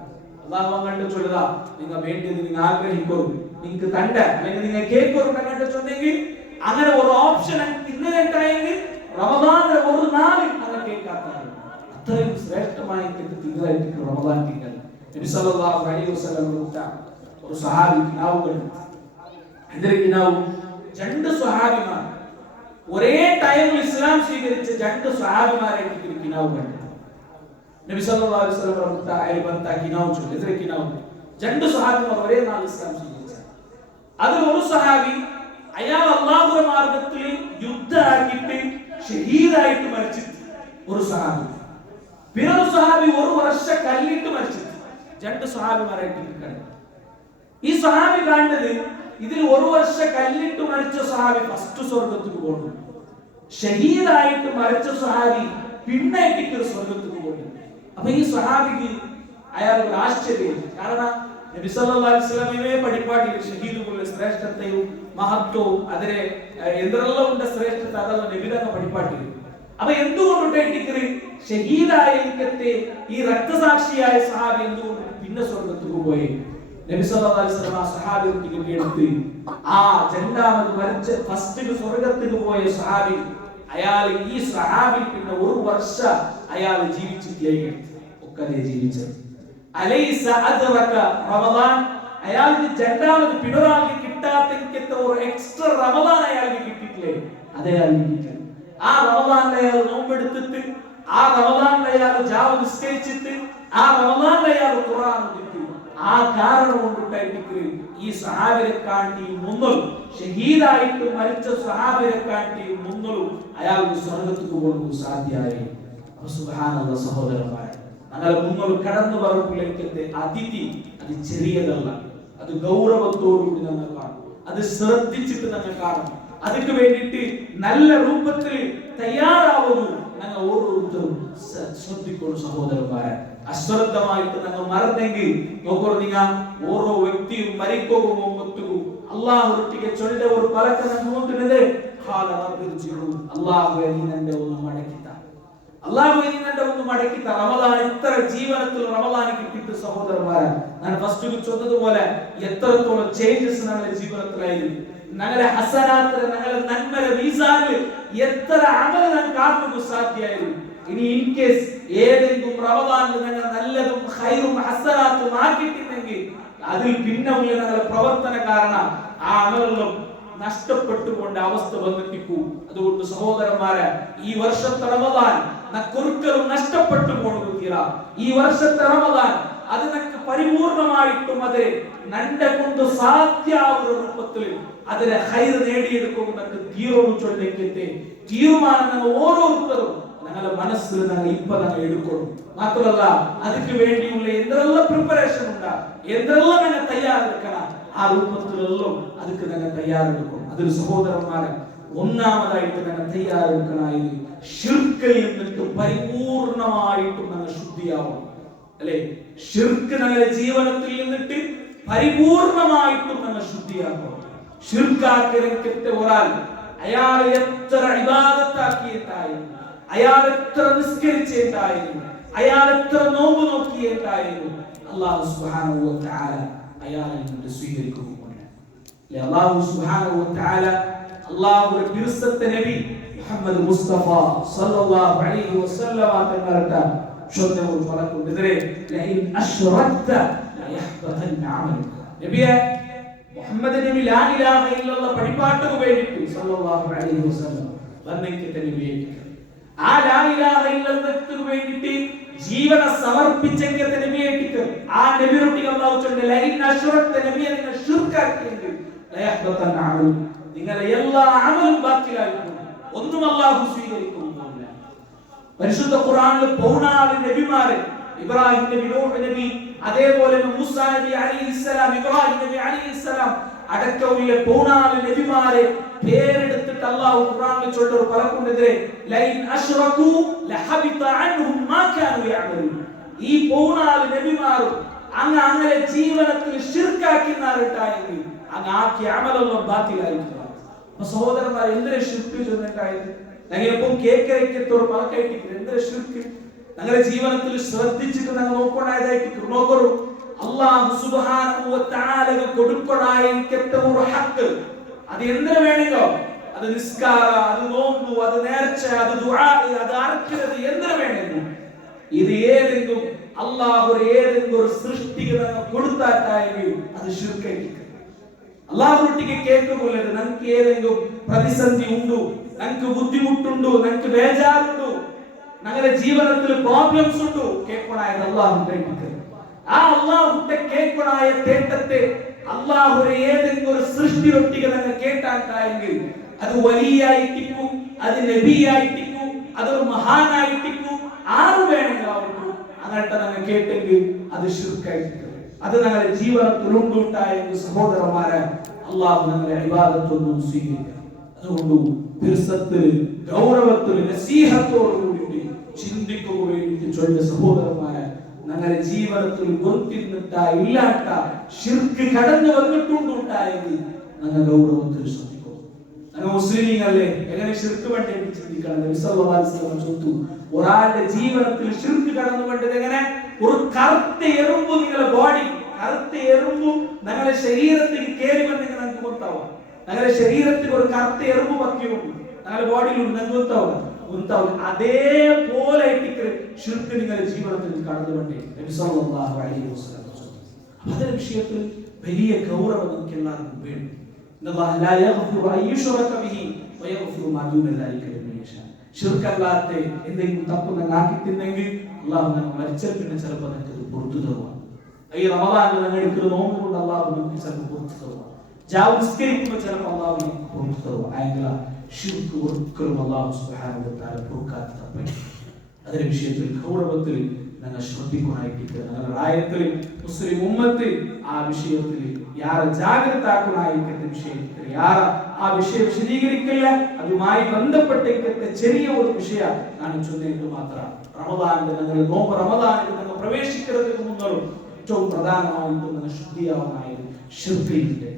അല്ലാഹു അങ്ങോട്ട് ചൊല്ലുക, നിങ്ങൾ വേണ്ടിയത് നിങ്ങൾ ആഗ്രഹിക്കൂ, നിങ്ങൾക്ക് തണ്ട അല്ലെങ്കിൽ നിങ്ങൾ കേൾക്കൂ അങ്ങോട്ട് ചൊന്നെങ്കിൽ അങ്ങനെ ഒരു ഓപ്ഷൻ ഇന്നലെ ഉണ്ടായെങ്കിൽ റമദാനിലെ ഒരു നാൾ അങ്ങനെ കേൾക്കാത്തതാണ്. അത്രയും ശ്രേഷ്ഠമായി തിങ്കളായിട്ട് റമദാൻ തിങ്കൾ. നബി സല്ലല്ലാഹു അലൈഹി വസല്ലം ഒരു സഹാബി കിനാവ് കണ്ടു. എന്തൊരു കിനാവ്? രണ്ട് സ്വഹാബിമാർ ഒരേ ടൈമിൽ ഇസ്ലാം സ്വീകരിച്ച രണ്ട് സ്വഹാബിമാരായിട്ട് കിനാവ് കണ്ടു. നബി സല്ലല്ലാഹു അലൈഹി വസല്ലം അയൽബന്ത കിനാവ് ചൊല്ലി. എന്തൊരു കിനാവ്? രണ്ട് സ്വഹാബിമാർ ഒരേ നാൾ ഇസ്ലാം സ്വീകരിച്ച. അതിൽ ഒരു സ്വഹാബി അയാൾ അല്ലാഹുവിന്റെ മാർഗ്ഗത്തിൽ യുദ്ധമാക്കിയിട്ട് ഷഹീദായിട്ട് മരിച്ചിട്ട് ഒരു സ്വഹാബി. പിന്നെ ഒരു സ്വഹാബി ഒരു വർഷം കല്ലിട്ട് മരിച്ചിട്ട്. രണ്ട് സ്വഹാബിമാരായിട്ട് കണ്ടു. ഈ സ്വഹാബി കണ്ടത് ഇതിൽ ഒരു വർഷം കല്ലിട്ട് മരിച്ച സ്വഹാബി ഫസ്റ്റ് സ്വർഗത്തിൽ പോകുന്നു, ഷഹീദായിട്ട് മരിച്ച സ്വഹാബി പിന്നെ സ്വർഗത്തിൽ പോകുന്നു. അപ്പൊ ഈ സ്വഹാബിക്ക് അയാൾ ഒരു ആശ്ചര്യം. കാരണം നബി സല്ലല്ലാഹു അലൈഹി വസല്ലമയെ പഠിപ്പാട്ടി ഷഹീദുകളുടെ ശ്രേഷ്ഠതയും മഹത്വവും അതിനെ എന്തെല്ലാം ഉണ്ട് ശ്രേഷ്ഠത അതെല്ലാം നബിതങ്ങ പഠിപ്പാട്ടി. അപ്പൊ എന്തുകൊണ്ടിട്ട് ഷഹീദായ ഈ രക്തസാക്ഷിയായ സഹാബി എന്തുകൊണ്ട് പിന്നെ സ്വർഗത്തിൽ പോയി? നബി സല്ലല്ലാഹു അലൈഹി വസല്ലം ആ സഹാബിയെ എടുത്ത് ആ രണ്ടാമത് മരിച്ച ഫസ്റ്റ് സ്വർഗത്തിൽ പോയ സഹാബി അയാൾ ഈ സഹാബി പിന്നെ ഒരു വർഷം അയാൾ ജീവിച്ചിട്ടില്ല, ഒക്കെ ജീവിച്ചത്. അലൈസ അദ്റക റമദാൻ, അയാൾക്ക് രണ്ടാമത് പിണറാൾക്ക് കിട്ടാത്ത ഒരു എക്സ്ട്രാ റമദാൻ അയാൾക്ക് കിട്ടിയിട്ടില്ലേ? അതേ അയാൾക്ക് ആ റമദാനിൽ അയാൾ നോമ്പെടുത്തിട്ട്, ആ റമദാനിൽ അയാൾ ജാവ നിസ്കരിച്ചിട്ട്, ആ റമദാനിൽ അയാൾ ഖുർആൻ ഓതി. ആ കാരണം കൊണ്ടിട്ടായിട്ട് ഈ സഹാബിയെ കാട്ടി മുന്നോട്ട് ഷഹീദായിട്ട് മരിച്ച സഹാബിയെ കാട്ടി മുന്നോട്ട് അയാൾക്ക് സ്വർഗ്ഗത്തിൽ പോകാൻ സാധ്യമായി. സുബ്ഹാനല്ലാഹ് സഹോദരന്മാരെ, ഞങ്ങൾ മുന്നോട്ട് കടന്നു പറപ്പിലേക്ക് അതിഥി അത് ചെറിയതല്ല, അത് ഗൗരവത്തോടുകൂടി ഞങ്ങൾ കാണും, അത് ശ്രദ്ധിച്ചിട്ട് ഞങ്ങൾ കാണും. അതിക്ക് വേണ്ടിയിട്ട് നല്ല രൂപത്തിൽ തയ്യാറാവുന്നു. ഞങ്ങൾ ഓരോരുത്തരും ശ്രദ്ധിക്കണം സഹോദരന്മാരെ. അശ്രദ്ധമായിട്ട് ഞങ്ങൾ മറന്നെങ്കിൽ നോക്കൂ, നിങ്ങൾ ഓരോ വ്യക്തിയും മരിക്കുമ്പോൾ അള്ളാഹുട്ടിക്ക് ചൊല്ല ഒരു പലക്കം നോക്കുന്നത് അള്ളാഹുവെ നീ എന്റെ ഒന്ന് മടക്കിത്ത, അള്ളാഹുവെ നീ എന്റെ ഒന്ന് മടക്കിത്ത. റമദാൻ ഇത്ര ജീവനത്തിൽ റമദാൻ കിട്ടിയിട്ട് സഹോദരന്മാരെ, ഞാൻ ഫസ്റ്റ് ചൊന്നതുപോലെ എത്രത്തോളം ചേഞ്ചസ് ഞങ്ങളുടെ ജീവിതത്തിലായിരുന്നു. ഞങ്ങളുടെ ഹസനാത്ത്, ഞങ്ങളുടെ നന്മയുടെ മീസാനിൽ എത്ര അമൽ ഞാൻ കാത്തുക സാധ്യമായിരുന്നു. ഇനി ഇൻ കേസ് ഏതെങ്കിലും റമദാനിൽ ഞങ്ങൾ നല്ലതും ഖൈറും ഹസനാത്തും ആക്കിയിട്ടുണ്ടെങ്കിൽ അതിൽ പിന്നെ ഉള്ള ഞങ്ങളുടെ പ്രവർത്തന കാരണം ആ അമലെല്ലാം നഷ്ടപ്പെട്ടുകൊണ്ട് അവസ്ഥ വന്നിട്ടിക്കൂ. അതുകൊണ്ട് സഹോദരന്മാരെ, ഈ വർഷത്തെ റമദാൻ നക്കൊരിക്കലും നഷ്ടപ്പെട്ടു പോകുക. ഈ വർഷത്തെ റമദാൻ അത് നമുക്ക് പരിപൂർണമായിട്ടും അത് നന്റെ കൊണ്ട് സാധ്യമാവുന്ന രൂപത്തിൽ അതിനെ ഖൈർ നേടിയെടുക്കുന്ന തീരുമാനം ഞങ്ങൾ ഓരോരുത്തരും ഞങ്ങളുടെ മനസ്സിൽ ഞങ്ങൾ ഇപ്പൊ ഞങ്ങൾ എടുക്കണം. മാത്രമല്ല അതിക്ക് വേണ്ടിയുള്ള എന്തെല്ലാം പ്രിപ്പറേഷൻ ഉണ്ട്, എന്തെല്ലാം ഞങ്ങൾ തയ്യാറെടുക്കണം, ആ രൂപത്തിലെല്ലാം അതിക്ക് ഞങ്ങൾ തയ്യാറെടുക്കണം. അതിൽ സഹോദരന്മാരെ, ഒന്നാമതായിട്ട് ഞങ്ങൾ തയ്യാറെടുക്കണമായി ശിർക്കിൽ നിന്നിട്ട് പരിപൂർണമായിട്ടും ഞങ്ങൾ ശുദ്ധിയാവണം. അല്ലെ, ശിർക്ക് ഞങ്ങളുടെ ജീവിതത്തിൽ നിന്നിട്ട് പരിപൂർണമായിട്ടും ഞങ്ങൾ ശുദ്ധിയാക്കണം. ശിർക്കാക്കിയ ഒരാൾ അയാൾ എത്ര ഇബാദത്താക്കിയിട്ടായിരുന്നു, അയാൾ എത്ര നിസ്കരിച്ചിട്ടായിരുന്നു, അയാൾ എത്ര നോമ്പ് നോക്കിയിട്ടായിരുന്നു, അല്ലാഹു സുബ്ഹാനഹു വ തആല അയാളിൽ നിന്ന് സ്വീകരിക്കുകയില്ല. അല്ലാഹു സുബ്ഹാനഹു വ തആല അല്ലാഹുവിന്റെ പിർസത്തെ നബി മുഹമ്മദ് മുസ്തഫ സല്ലല്ലാഹു അലൈഹി വസല്ലമ തങ്ങളുടെ ശബ്ദവും പറയുന്നതിരെ ലഇൻ അശ്റക്ത ലയഹ്ബതന്ന അമലുക. നബിയെ മുഹമ്മദ് നബി ലാ ഇലാഹ ഇല്ലല്ലാഹ് പഠിപ്പാട്ടുക വേണ്ടിയിട്ട് സല്ലല്ലാഹു അലൈഹി വസല്ലം വന്നിട്ട് നബിയെ ആ ലാ ഇലാഹ ഇല്ലല്ലാഹ്ക്ക് വേണ്ടിയിട്ട് ജീവന സമർപ്പിച്ചെങ്കിൽ നബിയേക്ക് ആ നബിയോട് അല്ലാഹു ചൊല്ലുന്ന ലഇൻ അശ്റക്ത നബിയെ നിങ്ങൾ ശിർക്കാക്കിയെങ്കിൽ ലയഹ്ബതന്ന അമലുക, നിങ്ങളുടെ എല്ലാ അമലും ബാക്കിലായിരിക്കും, ഒന്നും അല്ലാഹു സ്വീകരിക്കുകയില്ല. പരിശുദ്ധ ഖുർആനിൽ പൗനാല് നബിമാരെ ഇബ്രാഹിം നബി, നൂഹ് നബി, അതേപോലെ മൂസാ നബി അലൈഹിസ്സലാം, ഇബ്രാഹിം നബി അലൈഹിസ്സലാം അടക്കമുള്ള പൗനാല് നബിമാരെ പേരെടുത്തിട്ട് അല്ലാഹു ഖുർആനിൽ ചൊല്ലുന്ന പറക്കുന്നെതിരെ ലൈൻ അശ്റകൂ ലഹബിത അൻഹും മാ കാനൂ യഅമലൂൻ. ഈ പൗനാല് നബിമാരും അങ്ങനെ ജീവനത്തിൽ ശിർക്കാക്കിനാറിട്ടായെങ്കിൽ ആക്കിയ അമലൊന്നും ബാക്കിലായിരിക്കും. സഹോദരന്മാർ, എന്തിനാ ശിർക്ക് ചെന്നിട്ടായത്? ഞങ്ങളിപ്പം കേക്കരയ്ക്കത്തോട് പലക്കായിട്ട് എന്തിനാ ശിർക്ക്? ഞങ്ങളുടെ ജീവിതത്തിൽ ശ്രദ്ധിച്ചിട്ട് ഞങ്ങൾ നോക്കണായതായിട്ട് നോക്കൂ. അല്ലാഹു സുബ്ഹാനഹു വ തആല കൊടുക്കണായിരിക്കത്ത ഒരു ഹക്ക് അത് എന്തിനു വേണമെങ്കിലോ, അത് നിസ്കാര, അത് നോമ്പ്, അത് നേർച്ച, അത് ദുആ, അത് അർക്കുന്നത് എന്തിനു വേണമെങ്കിലും ഇത് ഏതെങ്കിലും അല്ലാഹു ഏതെങ്കിലും ഒരു സൃഷ്ടിക്ക് ഞങ്ങൾ കൊടുത്താട്ടായെങ്കിൽ അത് ശിർക്കായിരിക്കും. അല്ലാഹുവിലേക്ക് കേൾക്കുമ്പോൾ നമുക്ക് ഏതെങ്കിലും പ്രതിസന്ധി ഉണ്ടോ, നമുക്ക് ബുദ്ധിമുട്ടുണ്ടോ, നമുക്ക് ബേജാറുണ്ടോ, ഞങ്ങളുടെ ജീവിതത്തിൽ പ്രോബ്ലംസ് ഉണ്ടോ, കേൾക്കണായത് അല്ലാഹുവിന്റെ ആ അല്ലാഹുവിന്റെ കേൾക്കണായ തേട്ടത്തെ അല്ലാഹു ഏതെങ്കിലും ഒരു സൃഷ്ടി ഒട്ടിക്ക് ഞങ്ങൾ കേട്ടാട്ടായെങ്കിൽ അത് വലിയായിട്ടിക്കും, അത് നബിയായിട്ടിക്കും, അതൊരു മഹാനായിട്ടിക്കും, ആര് വേണമെങ്കിലും അവർക്ക് അങ്ങനത്തെ ഞങ്ങൾ കേട്ടെങ്കിൽ അത് ശിർക്കായിട്ടിക്കും. അത് ഞങ്ങളുടെ ജീവിതത്തിൽ ഉണ്ടായെങ്കിൽ സഹോദരന്മാരെ അല്ലാഹു ഞങ്ങളുടെ ഇബാദത്തൊന്നും സ്വീകരിക്കണം. അതുകൊണ്ട് പിർസത്തിൽ ഗൗരവത്തിൽ നസീഹത്തോട് കൂടി ചിന്തിക്കുക വേണ്ടി ചൊല്ലിയ സഹോദരന്മാരെ ഞങ്ങളുടെ ജീവിതത്തിൽ ഗൊത്തിന്നിട്ട ഇല്ലാട്ട ശിർക്ക് കടന്നു വന്നിട്ടുണ്ടായെങ്കിൽ ഞങ്ങൾ ഗൗരവത്തിൽ ശ്രദ്ധിക്കും. ഞങ്ങൾ മുസ്ലിമീങ്ങളെ എങ്ങനെ ശിർക്ക് വേണ്ടി ചിന്തിക്കണം. നബി സല്ലല്ലാഹു അലൈഹി വസല്ലം ചൊല്ലുന്നു, ഒരാളുടെ ജീവിതത്തിൽ ശിർക്ക് കടന്നു വേണ്ടത് എങ്ങനെ? ഒരു കറുത്ത എറുമ്പ് നിങ്ങളുടെ ബോഡി, കറുത്ത എറുമ്പ് ഞങ്ങളുടെ ശരീരത്തിൽ കയറി വന്നെങ്കിൽ നമുക്ക് ಗೊತ್ತಾവും. ഞങ്ങളുടെ ശരീരത്തിൽ ഒരു കറുത്ത എറുമ്പ് പറ്റിയുണ്ട്, ഞങ്ങളുടെ ബോഡിയിലുണ്ട്, നിങ്ങൾക്ക് ಗೊತ್ತಾവും. അതേപോലെ ശിർക്ക് നിങ്ങളുടെ ജീവിതത്തിൽ കടന്നു വേണ്ടേ നബി സല്ലല്ലാഹു അലൈഹി വസല്ലം. അതിന്റെ വിഷയത്തിൽ വലിയ ഗൗരവം നമുക്ക് എല്ലാവർക്കും വേണം. അല്ലാഹു ലാ യഗ്ഫിറു അൻ യുശ്റക ബിഹി വയഗ്ഫിറു മാ ദൂന ദാലിക ലിമൻ യശാ. ശിർക്കല്ലാത്ത എന്തെങ്കിലും തപ്പ് നിങ്ങൾ ആക്കിയിട്ടുണ്ടെങ്കിൽ അല്ലാഹു നിങ്ങൾ മരിച്ചാൽ പിന്നെ ചിലപ്പോൾ നിങ്ങൾക്ക് പുറത്തു തരുവാണ്. ഈ റമദാനിൽ നിങ്ങൾ എടുക്കുന്ന നോമ്പ് കൊണ്ട് അല്ലാഹു നിങ്ങൾക്ക് ചിലപ്പോൾ പുറത്തു തരുവാണ്. ജാവുസ്കരിക്കുമ്പോൾ ചിലപ്പോൾ അല്ലാഹു നിങ്ങൾക്ക് പുറത്തു തരുവാണ്. ആയെങ്കിൽ ശിർക്ക് ഒരിക്കലും അല്ലാഹു സുബ്ഹാനഹു വ തആല പൊറുക്കാത്ത തപ്പാണ്. അതിന്റെ വിഷയത്തിൽ ഗൗരവത്തിൽ ഞങ്ങൾ ശ്രദ്ധിക്കണമായിട്ട് ഞങ്ങളുടെ റായത്തിൽ മുസ്ലിം ഉമ്മത്ത് ആ വിഷയത്തിൽ യാരെ ജാഗ്രതാക്കുണായിരിക്കുന്ന വിഷയത്തിൽ യാര ആ വിഷയം വിശദീകരിക്കില്ല. അതുമായി ബന്ധപ്പെട്ടിരിക്കുന്ന ചെറിയ ഒരു വിഷയം ഞാൻ ചൊല്ലിയിട്ട് മാത്രം. റമദാനിൽ ഞങ്ങൾ നോമ്പ് റമദാനിൽ ഞങ്ങൾ പ്രവേശിക്കുന്നതിന് മുന്നോട്ട് ഏറ്റവും പ്രധാനമായിട്ടും ഞങ്ങൾ ശുദ്ധിയാവുന്നതായിരുന്നു ശിർക്കിന്റെ.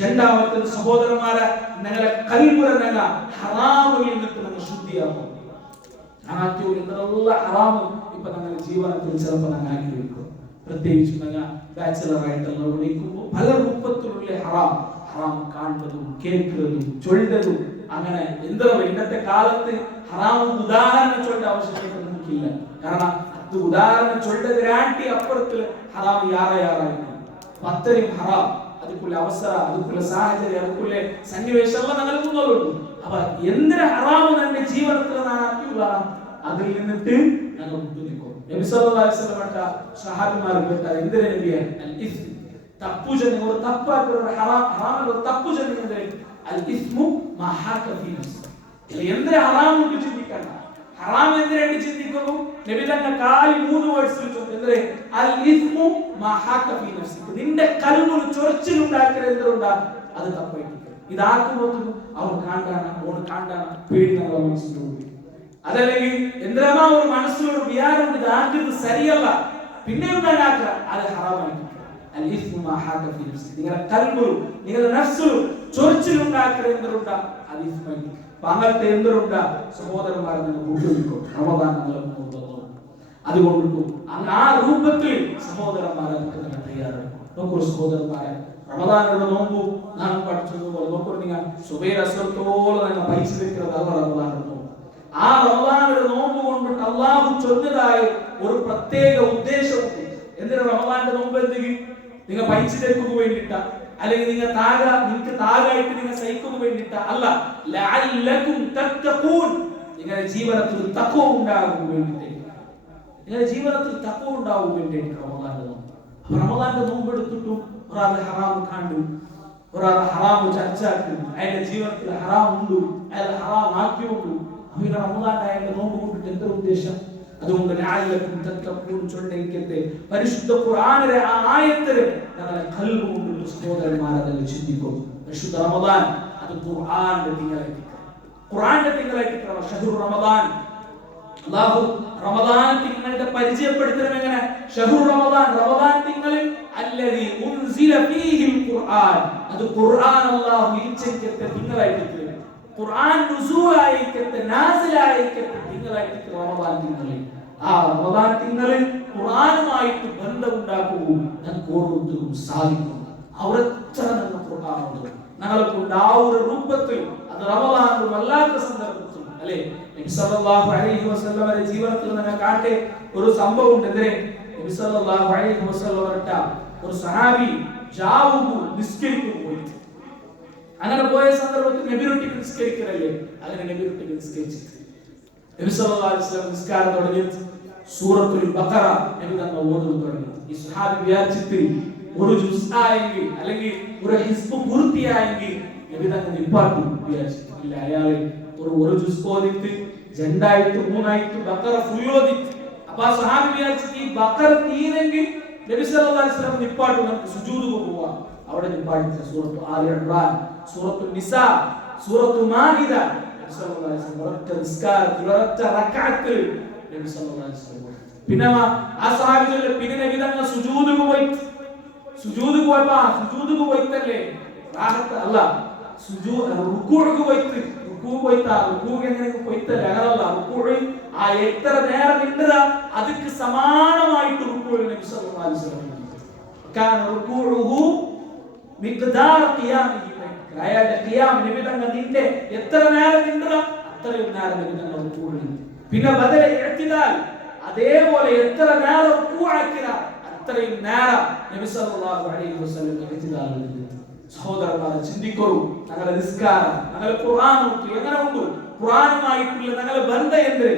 രണ്ടാമത്തെ സഹോദരന്മാരെ ഞങ്ങളെ കൽബുര ഞങ്ങൾ ഹറാമിൽ നിന്നിട്ട് ഞങ്ങൾ ശുദ്ധിയാവും. എന്നുള്ള ഹറാമ് ഇപ്പൊ ഞങ്ങളുടെ ജീവിതത്തിൽ ചിലപ്പോൾ ഞങ്ങൾ ആക്കി വെക്കും. പ്രത്യേകിച്ച് ഞങ്ങൾ ബാച്ചലർ ആയിട്ടുള്ള വിളിക്കുമ്പോൾ പല രൂപത്തിലുള്ള ഹറാം കാണുന്നതും കേൾക്കുന്നതും ചൊല്ലുന്നതും അങ്ങനെ എന്തോ ഇന്നത്തെ കാലത്ത് ഹറാം ഉദാഹരണം ചൊല്ലേണ്ട ആവശ്യകത നമുക്കില്ല. കാരണം അത് ഉദാഹരണം ചൊല്ലതിരാട്ടി അപ്പുറത്തിൽ ഹറാം യാറായിരിക്കും. അത്രയും ഹറാം ಅದಕ್ಕುള്ള ಅವಸರ, ಅದಕ್ಕುള്ള സാഹചര്യം, ಅದಕ್ಕುള്ള സന്നിവേശം എല്ലാം ഞങ്ങൾ മുന്നോട്ടുള്ളൂ. അപ്പൊ എന്തിനാ ഹറാമ് നമ്മുടെ ജീവിതത്തിൽ നാം ആക്കിയുള്ള അതിൽ നിന്നിട്ട് ഞങ്ങൾ മുന്നിൽക്കും. നബി സല്ലല്ലാഹു അലൈഹി വസല്ലം സഹാബിമാർ കേട്ടാൽ എന്തിനാ നബിയെ അൽ ഇസ്മ തപ്പു ജന ഒരു തപ്പാക്കുന്ന ഹറാം ഒരു തപ്പു ജനന്റെ അൽ ഇസ്മു മാ ഹാക ഫീ നഫ്സി. എന്തിനാ ഹറാം കൊണ്ട് ചിന്തിക്കണം? ഹറാം എന്തിനാണ് ചിന്തിക്കുന്നു? നബി തന്റെ കാലി 3 വേർഡ്സിൽ ചൊല്ലുന്നത് അൽ ഇസ്മു മാ ഹാക ഫീ നഫ്സി. നിന്റെ കൽബിൽ ചൊറിച്ചിൽ ഉണ്ടാക്കുന്നത് എന്തുണ്ടാ അത് തപ്പായിട്ട് ഇതാക്കുമ്പോൾ അവർ കാണാനാണ് ഓണ് കാണാനാണ് പേടി നമ്മുടെ മനസ്സിലുണ്ട്. അതല്ലെങ്കിൽ എന്തിനാ ഒരു മനസ്സിലൊരു വിചാരം ഇതാക്കുന്നത് ശരിയല്ല പിന്നെ ഉണ്ടാക്കുക അത് ഹറാമായിട്ട്. അൽ ഇസ്മു മാ ഹാക ഫീ നഫ്സി. നിങ്ങളുടെ കൽബിൽ നിങ്ങളുടെ നഫ്സിൽ ചൊറിച്ചിൽ ഉണ്ടാക്കുന്നത് എന്തുണ്ടാ അത് ഇസ്മായിട്ട്. അങ്ങനത്തെ എന്തുണ്ടാ സഹോദരന്മാരെ നിങ്ങൾ ഉപയോഗിക്കും. റമദാൻ അതുകൊണ്ടിട്ടും ആ രൂപത്തിൽ സഹോദരന്മാരെ നമുക്ക് നിങ്ങൾ തയ്യാറെടുക്കും. നോക്കൂ സഹോദരന്മാരെ, റമദാനുള്ള നോമ്പു നാം പഠിച്ചതുപോലെ നോക്കൂ, നിങ്ങൾ സുബൈർ അസ്റത്തോളം നിങ്ങൾ പൈസ വെക്കുന്നത് അത് റമദാനുള്ള നോമ്പ്. ആ റമദാനുള്ള നോമ്പ് കൊണ്ടിട്ട് അള്ളാഹു ചൊന്നതായ ഒരു പ്രത്യേക ഉദ്ദേശമുണ്ട്. എന്തിനാ റമദാന്റെ നോമ്പ്? എന്തെങ്കിലും നിങ്ങൾ പൈസ വെക്കുക വേണ്ടിയിട്ടാ, അല്ലെങ്കിൽ നിങ്ങൾക്ക് താകായിട്ട് നിങ്ങൾ സഹിക്കുക വേണ്ടിയിട്ടാ അല്ല, ലഅല്ലകും തത്തഖൂൻ, നിങ്ങളുടെ ജീവിതത്തിൽ തഖ്വ ഉണ്ടാകാൻ വേണ്ടിയിട്ട്, നിങ്ങളുടെ ജീവിതത്തിൽ തഖ്വ ഉണ്ടാകാൻ വേണ്ടിയിട്ട് റമദാന്റെ നോമ്പ്. റമദാന്റെ നോമ്പ് എടുത്തിട്ടും ഒരാൾ ഹറാം കണ്ടു, ഒരാൾ ഹറാം ചർച്ചയാക്കി, അയാളുടെ ജീവിതത്തിൽ ഹറാം ഉണ്ട്, അയാൾ ഹറാം ആക്കിയുണ്ട്, അവന് റമദാന്റെ അയാളുടെ നോമ്പ് കൊണ്ടിട്ട് എന്തൊരു ഉദ്ദേശം? അതുകൊണ്ട് ലഅല്ലകും തത്തഖൂൻ ചൊല്ലിക്കത്തെ പരിശുദ്ധ ഖുർആനിലെ ആ ആയത്തിനെ നമ്മുടെ ഖൽബ് കൊണ്ട് സഹോദരന്മാരെ തന്നെ ചിന്തിക്കും. പരിശുദ്ധ റമദാൻ അത് ഖുർആന്റെ തിങ്കളായിട്ട്, ഖുർആന്റെ തിങ്കളായിട്ട് ഷഹ്റു റമദാൻ. അല്ലാഹു റമദാൻ തിങ്ങളുടെ പരിചയപ്പെടുത്തണം എങ്ങനെ? ഷഹ്റു റമദാൻ, റമദാൻ തിങ്ങളിൽ അല്ലദീ ഉൻസില ഫീഹിൽ ഖുർആൻ, അത് ഖുർആൻ അല്ലാഹു ഇറക്കിയ തിങ്കളായിട്ട്, ഖുർആൻ നുസൂലായിക്കത്തെ നാസിലായിക്കത്തെ തിങ്കളായിട്ട് റമദാൻ തിങ്ങളിൽ. ആ റമദാൻ തിങ്ങളിൽ ഖുർആനുമായിട്ട് ബന്ധമുണ്ടാക്കുകയും നമുക്ക് ഓരോരുത്തർക്കും സാധിക്കും. അവരെത്ര നല്ല ഖുർആനുണ്ട് ഞങ്ങളെ കൊണ്ട് ആ ഒരു രൂപത്തിൽ, അത് റമദാനിൽ വല്ലാത്ത സന്ദർഭത്തിൽ അല്ലേ, നബി സല്ലല്ലാഹു അലൈഹി വസല്ലമയുടെ ജീവിതത്തിൽ നിങ്ങൾ കാണട്ടെ ഒരു സംഭവം ഉണ്ട്. എന്തേ? നബി സല്ലല്ലാഹു അലൈഹി വസല്ലമയുടെ ഒരു സഹാബി ജാവുകു നിസ്കരിക്കുന്നു പോയി. അങ്ങനെ പോയ സന്ദർഭത്തിൽ നബി റൊട്ടിക്ക് നിസ്കരിക്കലല്ലേ, അങ്ങനെ നബി റൊട്ടിക്ക് നിസ്കരിച്ചു. നബി സല്ലല്ലാഹു അലൈഹി വസല്ലം നിസ്കാരം തുടങ്ങി സൂറത്തുൽ ബഖറ നബി തന്നെ ഓതുന്നു തുടങ്ങി. ഈ സഹാബി വിചാരിച്ചിട്ട് ഒരു ജുസ് ആയെങ്കിൽ അല്ലെങ്കിൽ ഒരു ഹിസ്ബ് പൂർത്തിയായെങ്കിൽ നബി തന്നെ നിപ്പാട്ടു വിചാരിച്ചു. ഇല്ല, അയാൾ ഒരു ജുസ് ഓതിട്ട് രണ്ടായിട്ട് മൂന്നായിട്ട് ബഖറ ഫുൾ ഓതിട്ട്, അപ്പൊ ആ സഹാബി വിചാരിച്ചിട്ട് ഈ ബഖറ തീരെങ്കിൽ നബി സല്ലല്ലാഹു അലൈഹി വസല്ലം നിപ്പാട്ടു, നമുക്ക് സുജൂദ് പോവാം. അവിടെ നിപ്പാട്ടിച്ച സൂറത്തു ആലി ഇംറാൻ, സൂറത്തു നിസാ, സൂറത്തു മാഇദ, നബി സല്ലല്ലാഹു അലൈഹി വസല്ലം ഒരൊറ്റ നിസ്കാരത്തിൽ ഒരൊറ്റ റക്അത്തിൽ നബി സല്ലല്ലാഹു അലൈഹി വസല്ലം. പിന്നെ ആ സഹാബികളുടെ പിന്നെ നബി തങ്ങൾ സുജൂദ് പോയി, സുജൂദ് പോയിട്ടല്ലേ റാഹത്ത് അല്ല, സുജൂദ് റുകൂഉ പോയിട്ട്, റുകൂഉ എങ്ങനെ പോയിട്ടല്ലേ അങ്ങനല്ല, റുകൂഉ ആ എത്ര നേരം നിന്നതാ അതിക്ക് സമാനമായിട്ട് റുകൂഉ നബി സല്ലല്ലാഹു അലൈഹി വസല്ലം കാന റുകൂഉഹു മിഖ്ദാർ ഖിയാമിഹി, അയാളുടെ ഖിയാം നബി തങ്ങൾ നിന്റെ എത്ര നേരം നിന്നതാ അത്രയും നേരം നബി തങ്ങൾ റുകൂഉ. പിന്നെ ബദല ഇഅ്തിദാൽ അതേപോലെ എത്ര നേരം റുകൂഉ ആക്കിയ അത്രയും നേരം നബി സല്ലല്ലാഹു അലൈഹി വസല്ലം ഇഅ്തിദാൽ. സഹോദരന്മാരെ ചിന്തിക്കൂ, ഞങ്ങളുടെ നിസ്കാരം, ഞങ്ങളുടെ ഖുർആൻ എങ്ങനെ ഉണ്ട്, ഖുർആനുമായിട്ടുള്ള ഞങ്ങളുടെ ബന്ധം എന്ത്?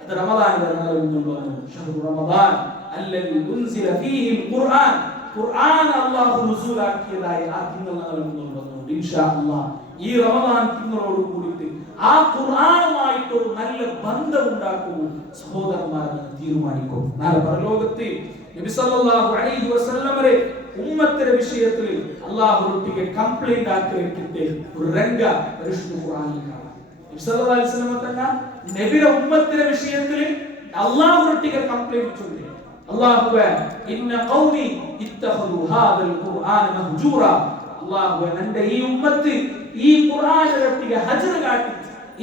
അത് റമദാനിൽ ഞങ്ങളുടെ മുന്നിൽ വന്നു. ഷഹ്റു റമദാൻ അല്ലദീ ഉൻസില ഫീഹിൽ ഖുർആൻ, ഖുർആൻ അല്ലാഹു നുസൂലാക്കിയതായി ആ തിങ്കൾ ഞങ്ങളുടെ മുന്നിൽ വന്നു. ഇൻഷാ അല്ലാഹ് ഈ റമദാൻ തിങ്ങളോട് കൂടിയിട്ട് ആ ഖുർആനുമായിട്ട് ഒരു നല്ല ബന്ധം ഉണ്ടാക്കൂ സഹോദരന്മാരെ തീരുമാനിക്കും. നാളെ പരലോകത്ത് നബി സല്ലല്ലാഹു അലൈഹി വസല്ലമയുടെ ഉമ്മത്തിന്റെ വിഷയത്തിൽ അല്ലാഹുവിന്റെ കംപ്ലൈന്റ് ആക്കി വെച്ചിട്ട് ഒരു രംഗ പരിശുദ്ധ ഖുർആനിൽ കാണാം. നബി സല്ലല്ലാഹു അലൈഹി വസല്ലമ തങ്ങൾ നബിയുടെ ഉമ്മത്തിന്റെ വിഷയത്തിൽ അല്ലാഹുവിന്റെ കംപ്ലൈന്റ് ചൊല്ലി, അല്ലാഹുവേ ഇന്ന ഖൗമി ഇത്തഖദു ഹാദൽ ഖുർആന മഹ്ജൂറ, അല്ലാഹുവേ എൻ്റെ ഈ ഉമ്മത്ത് ഈ ഖുർആനിനെ ഹജ്ർ കാട്ടി,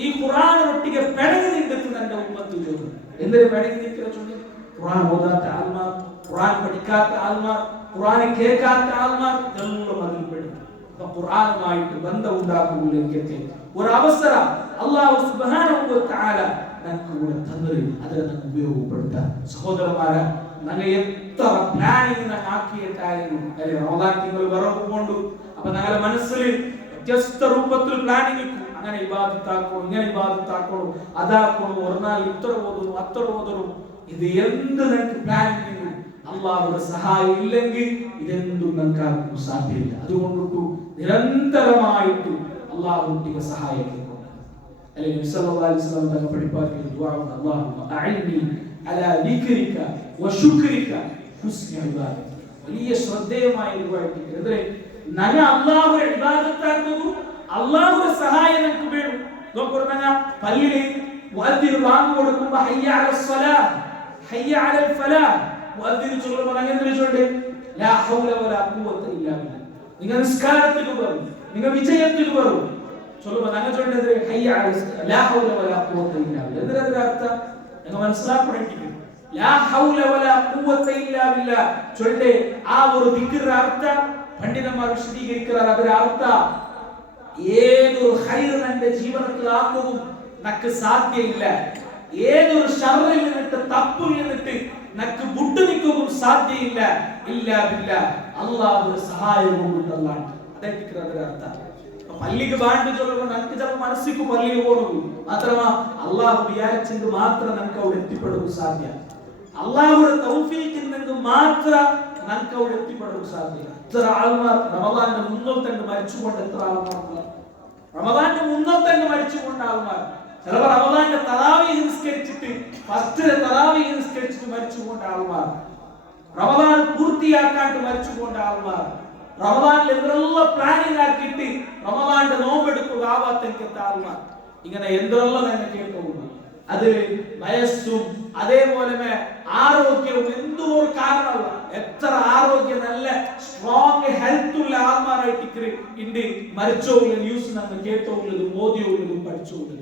ഈ ഖുർആനിനെ പെടങ്ങി നിൽക്കുന്ന എൻ്റെ ഉമ്മത്ത് ചൊല്ലി. എന്തൊരു പെടങ്ങി നിൽക്കുന്ന ചൊല്ലി? ഖുർആൻ ഓതാത്ത ആൾമാർ, ഖുർആൻ പഠിക്കാത്ത ആൾമാർ, ഖുർആൻ കേൾക്കാത്ത ആൾമാർ എല്ലാം അതിൽ പെടും. അപ്പൊ ഖുർആനുമായിട്ട് ബന്ധം ഉണ്ടാക്കുമ്പോഴേക്ക് ഒരു അവസരം അല്ലാഹു സുബ്ഹാനഹു വ തആല നമുക്ക് കൂടെ തന്നത്, അതിനെ നമുക്ക് ഉപയോഗപ്പെടുത്താം. സഹോദരന്മാരെ, ഞങ്ങൾ എത്ര പ്ലാനിങ് ആക്കിയിട്ടായിരുന്നു അല്ലെ റമദാൻ തിങ്കൾ വരവുകൊണ്ടു. അപ്പൊ ഞങ്ങളുടെ മനസ്സിൽ വ്യത്യസ്ത രൂപത്തിൽ പ്ലാനിങ്, അങ്ങനെ ഇബാദത്താക്കോളൂ, ഇങ്ങനെ ഇബാദത്താക്കോളൂ, അതാക്കോളൂ, ഒരു നാൾ ഇത്ര ഓതുന്നു അത്ര ഓതുന്നു. ഇത് എന്ത് നിങ്ങൾക്ക് പ്ലാനിങ് അള്ളാഹുവിന്റെ സഹായം ഇല്ലെങ്കിൽ ഇതെന്തും നമുക്ക് സാധ്യമില്ല. അതുകൊണ്ടിട്ട് നിരന്തരമായിട്ട് അള്ളാഹുവിന്റെ സഹായം അല്ലെങ്കിൽ നബി സല്ലല്ലാഹു അലൈഹി വസല്ലം തങ്ങൾ പഠിപ്പിച്ച ദുആ അല്ലാഹുമ്മ അഇന്നി അലാ ദിക്രിക വശുക്രിക ഹുസ്നി ഇബാദതി. വലിയ ശ്രദ്ധേയമായ ദുആ. നന അല്ലാഹുവിനെ ഇബാദത്താക്കുന്നു, അല്ലാഹുവിന്റെ സഹായം നമുക്ക് വേണം. നോക്കുറങ്ങ പള്ളിയിൽ മുഅദ്ദിൻ ബാങ്ക് കൊടുക്കുമ്പോൾ ഹയ്യ അലസ് സ്വലാഹ് ഹയ്യ അലൽ ഫലാഹ് മുഅദ്ദിൻ ചൊല്ലുമ്പോൾ അങ്ങനെ ചൊല്ലുണ്ട് ലാ ഹൗല വലാ ഖുവത ഇല്ലാ ബില്ലാഹ്. നിങ്ങൾ നിസ്കാരത്തിന് വരും, നിങ്ങൾ വിജയത്തിന് വരും ചൊല്ലുമ്പോൾ അങ്ങനെ ചൊല്ലുന്നത് ഹയ്യ അലസ് ലാ ഹൗല വലാ ഖുവത ഇല്ലാ ബില്ലാഹ്. എന്തിനാ അർത്ഥം? നിങ്ങൾ മനസ്സിലാക്കണം. ലാ ഹൗല വലാ ഖുവത ഇല്ലാ ബില്ലാ ചൊല്ലേ. ആ ഒരു ദിക്റിന്റെ അർത്ഥം പണ്ഡിതന്മാർ വിശദീകരിക്കുന്നത് അതിന്റെ അർത്ഥം ഏതൊരു ഖൈർ നിന്റെ ജീവിതത്തിൽ ആക്കുകയും നക്ക് സാധ്യയില്ല, ഏതൊരു ഷർറിൽ നിന്നിട്ട് തപ്പിൽ നിന്നിട്ട് നക്ക് വിട്ടുനിൽക്കുകയും സാധ്യയില്ല ഇല്ലാ ബില്ലാ അല്ലാഹുവിന്റെ സഹായം കൊണ്ടല്ലാണ്ട്. അതായിരിക്കും അതിന്റെ അർത്ഥം. പള്ളിക്ക് ബാണ്ട് ചൊല്ലുമ്പോൾ നമുക്ക് ചിലപ്പോൾ മനസ്സിക്ക് പള്ളിക്ക് പോകുന്നു മാത്രമാ അള്ളാഹു വിചാരിച്ചെങ്കിൽ മാത്രം നമുക്ക് അവിടെ എത്തിപ്പെടുക സാധ്യ. അള്ളാഹുടെ തൗഫീഖിനെങ്കിൽ മാത്രം നമുക്ക് അവിടെ എത്തിപ്പെടുക സാധ്യ. എത്ര ആൾമാർ റമദാന്റെ മുന്നിൽ തന്നെ മരിച്ചുകൊണ്ട്, എത്ര ആൾമാർ റമദാന്റെ മുന്നിൽ തന്നെ മരിച്ചുകൊണ്ട് ആൾമാർ. ചിലപ്പോൾ റമദാന്റെ തറാവീഹ് നിസ്കരിച്ചിട്ട് ഫസ്റ്റിലെ തറാവീഹ് നിസ്കരിച്ചിട്ട് മരിച്ചുകൊണ്ട് ആൾമാർ, റമദാൻ പൂർത്തിയാക്കാണ്ട് മരിച്ചുകൊണ്ട് ആൾമാർ, റമദാനിൽ എന്തെല്ലാം പ്ലാനിങ് ആക്കിയിട്ട് റമദാന്റെ നോമ്പെടുക്കുക ആവാത്തേക്ക് ആൾമാർ. ഇങ്ങനെ എന്തെല്ലാം തന്നെ കേൾക്കുന്നു. അതിൽ വയസ്സും അതേപോലെ ആരോഗ്യവും എന്തോ ഒരു കാരണമല്ല. എത്ര ആരോഗ്യം നല്ല സ്ട്രോങ് ഹെൽത്ത് ഉള്ള ആൾമാരായിട്ട് ഇണ്ട് മരിച്ചോളൂ ന്യൂസ് നമ്മൾ കേട്ടോളൂ മോദിയോളൂ പഠിച്ചോളൂ.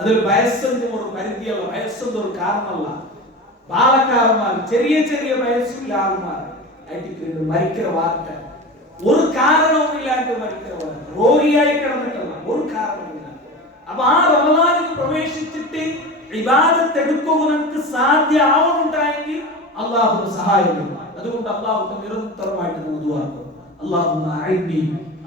അതിൽ വയസ്സിന്റെ ഒരു പരിധിയല്ല, വയസ്സിന്റെ ഒരു കാരണമല്ല. ബാലക്കാരന്മാർ ചെറിയ ചെറിയ വയസ്സുള്ള ആൾമാർ ആയിട്ട് മരിക്കുന്ന വാർത്ത ഒരു കാരണവും ഇല്ലാണ്ട് മരിക്കുന്ന വാർത്ത, രോഗിയായി കിടന്നിട്ടല്ല, ഒരു കാരണമില്ല. അപ്പൊ ആ റമദാനിൽ പ്രവേശിച്ചിട്ട് ഇബാദത്ത് എടുക്കുക നമുക്ക് സാധ്യമാവുന്നുണ്ടായെങ്കിൽ അള്ളാഹുവിന്റെ സഹായം. അതുകൊണ്ട് അള്ളാഹു നിരന്തരമായിട്ട് ദുആക്കും, അല്ലാഹുമ്മ അഇന്നി,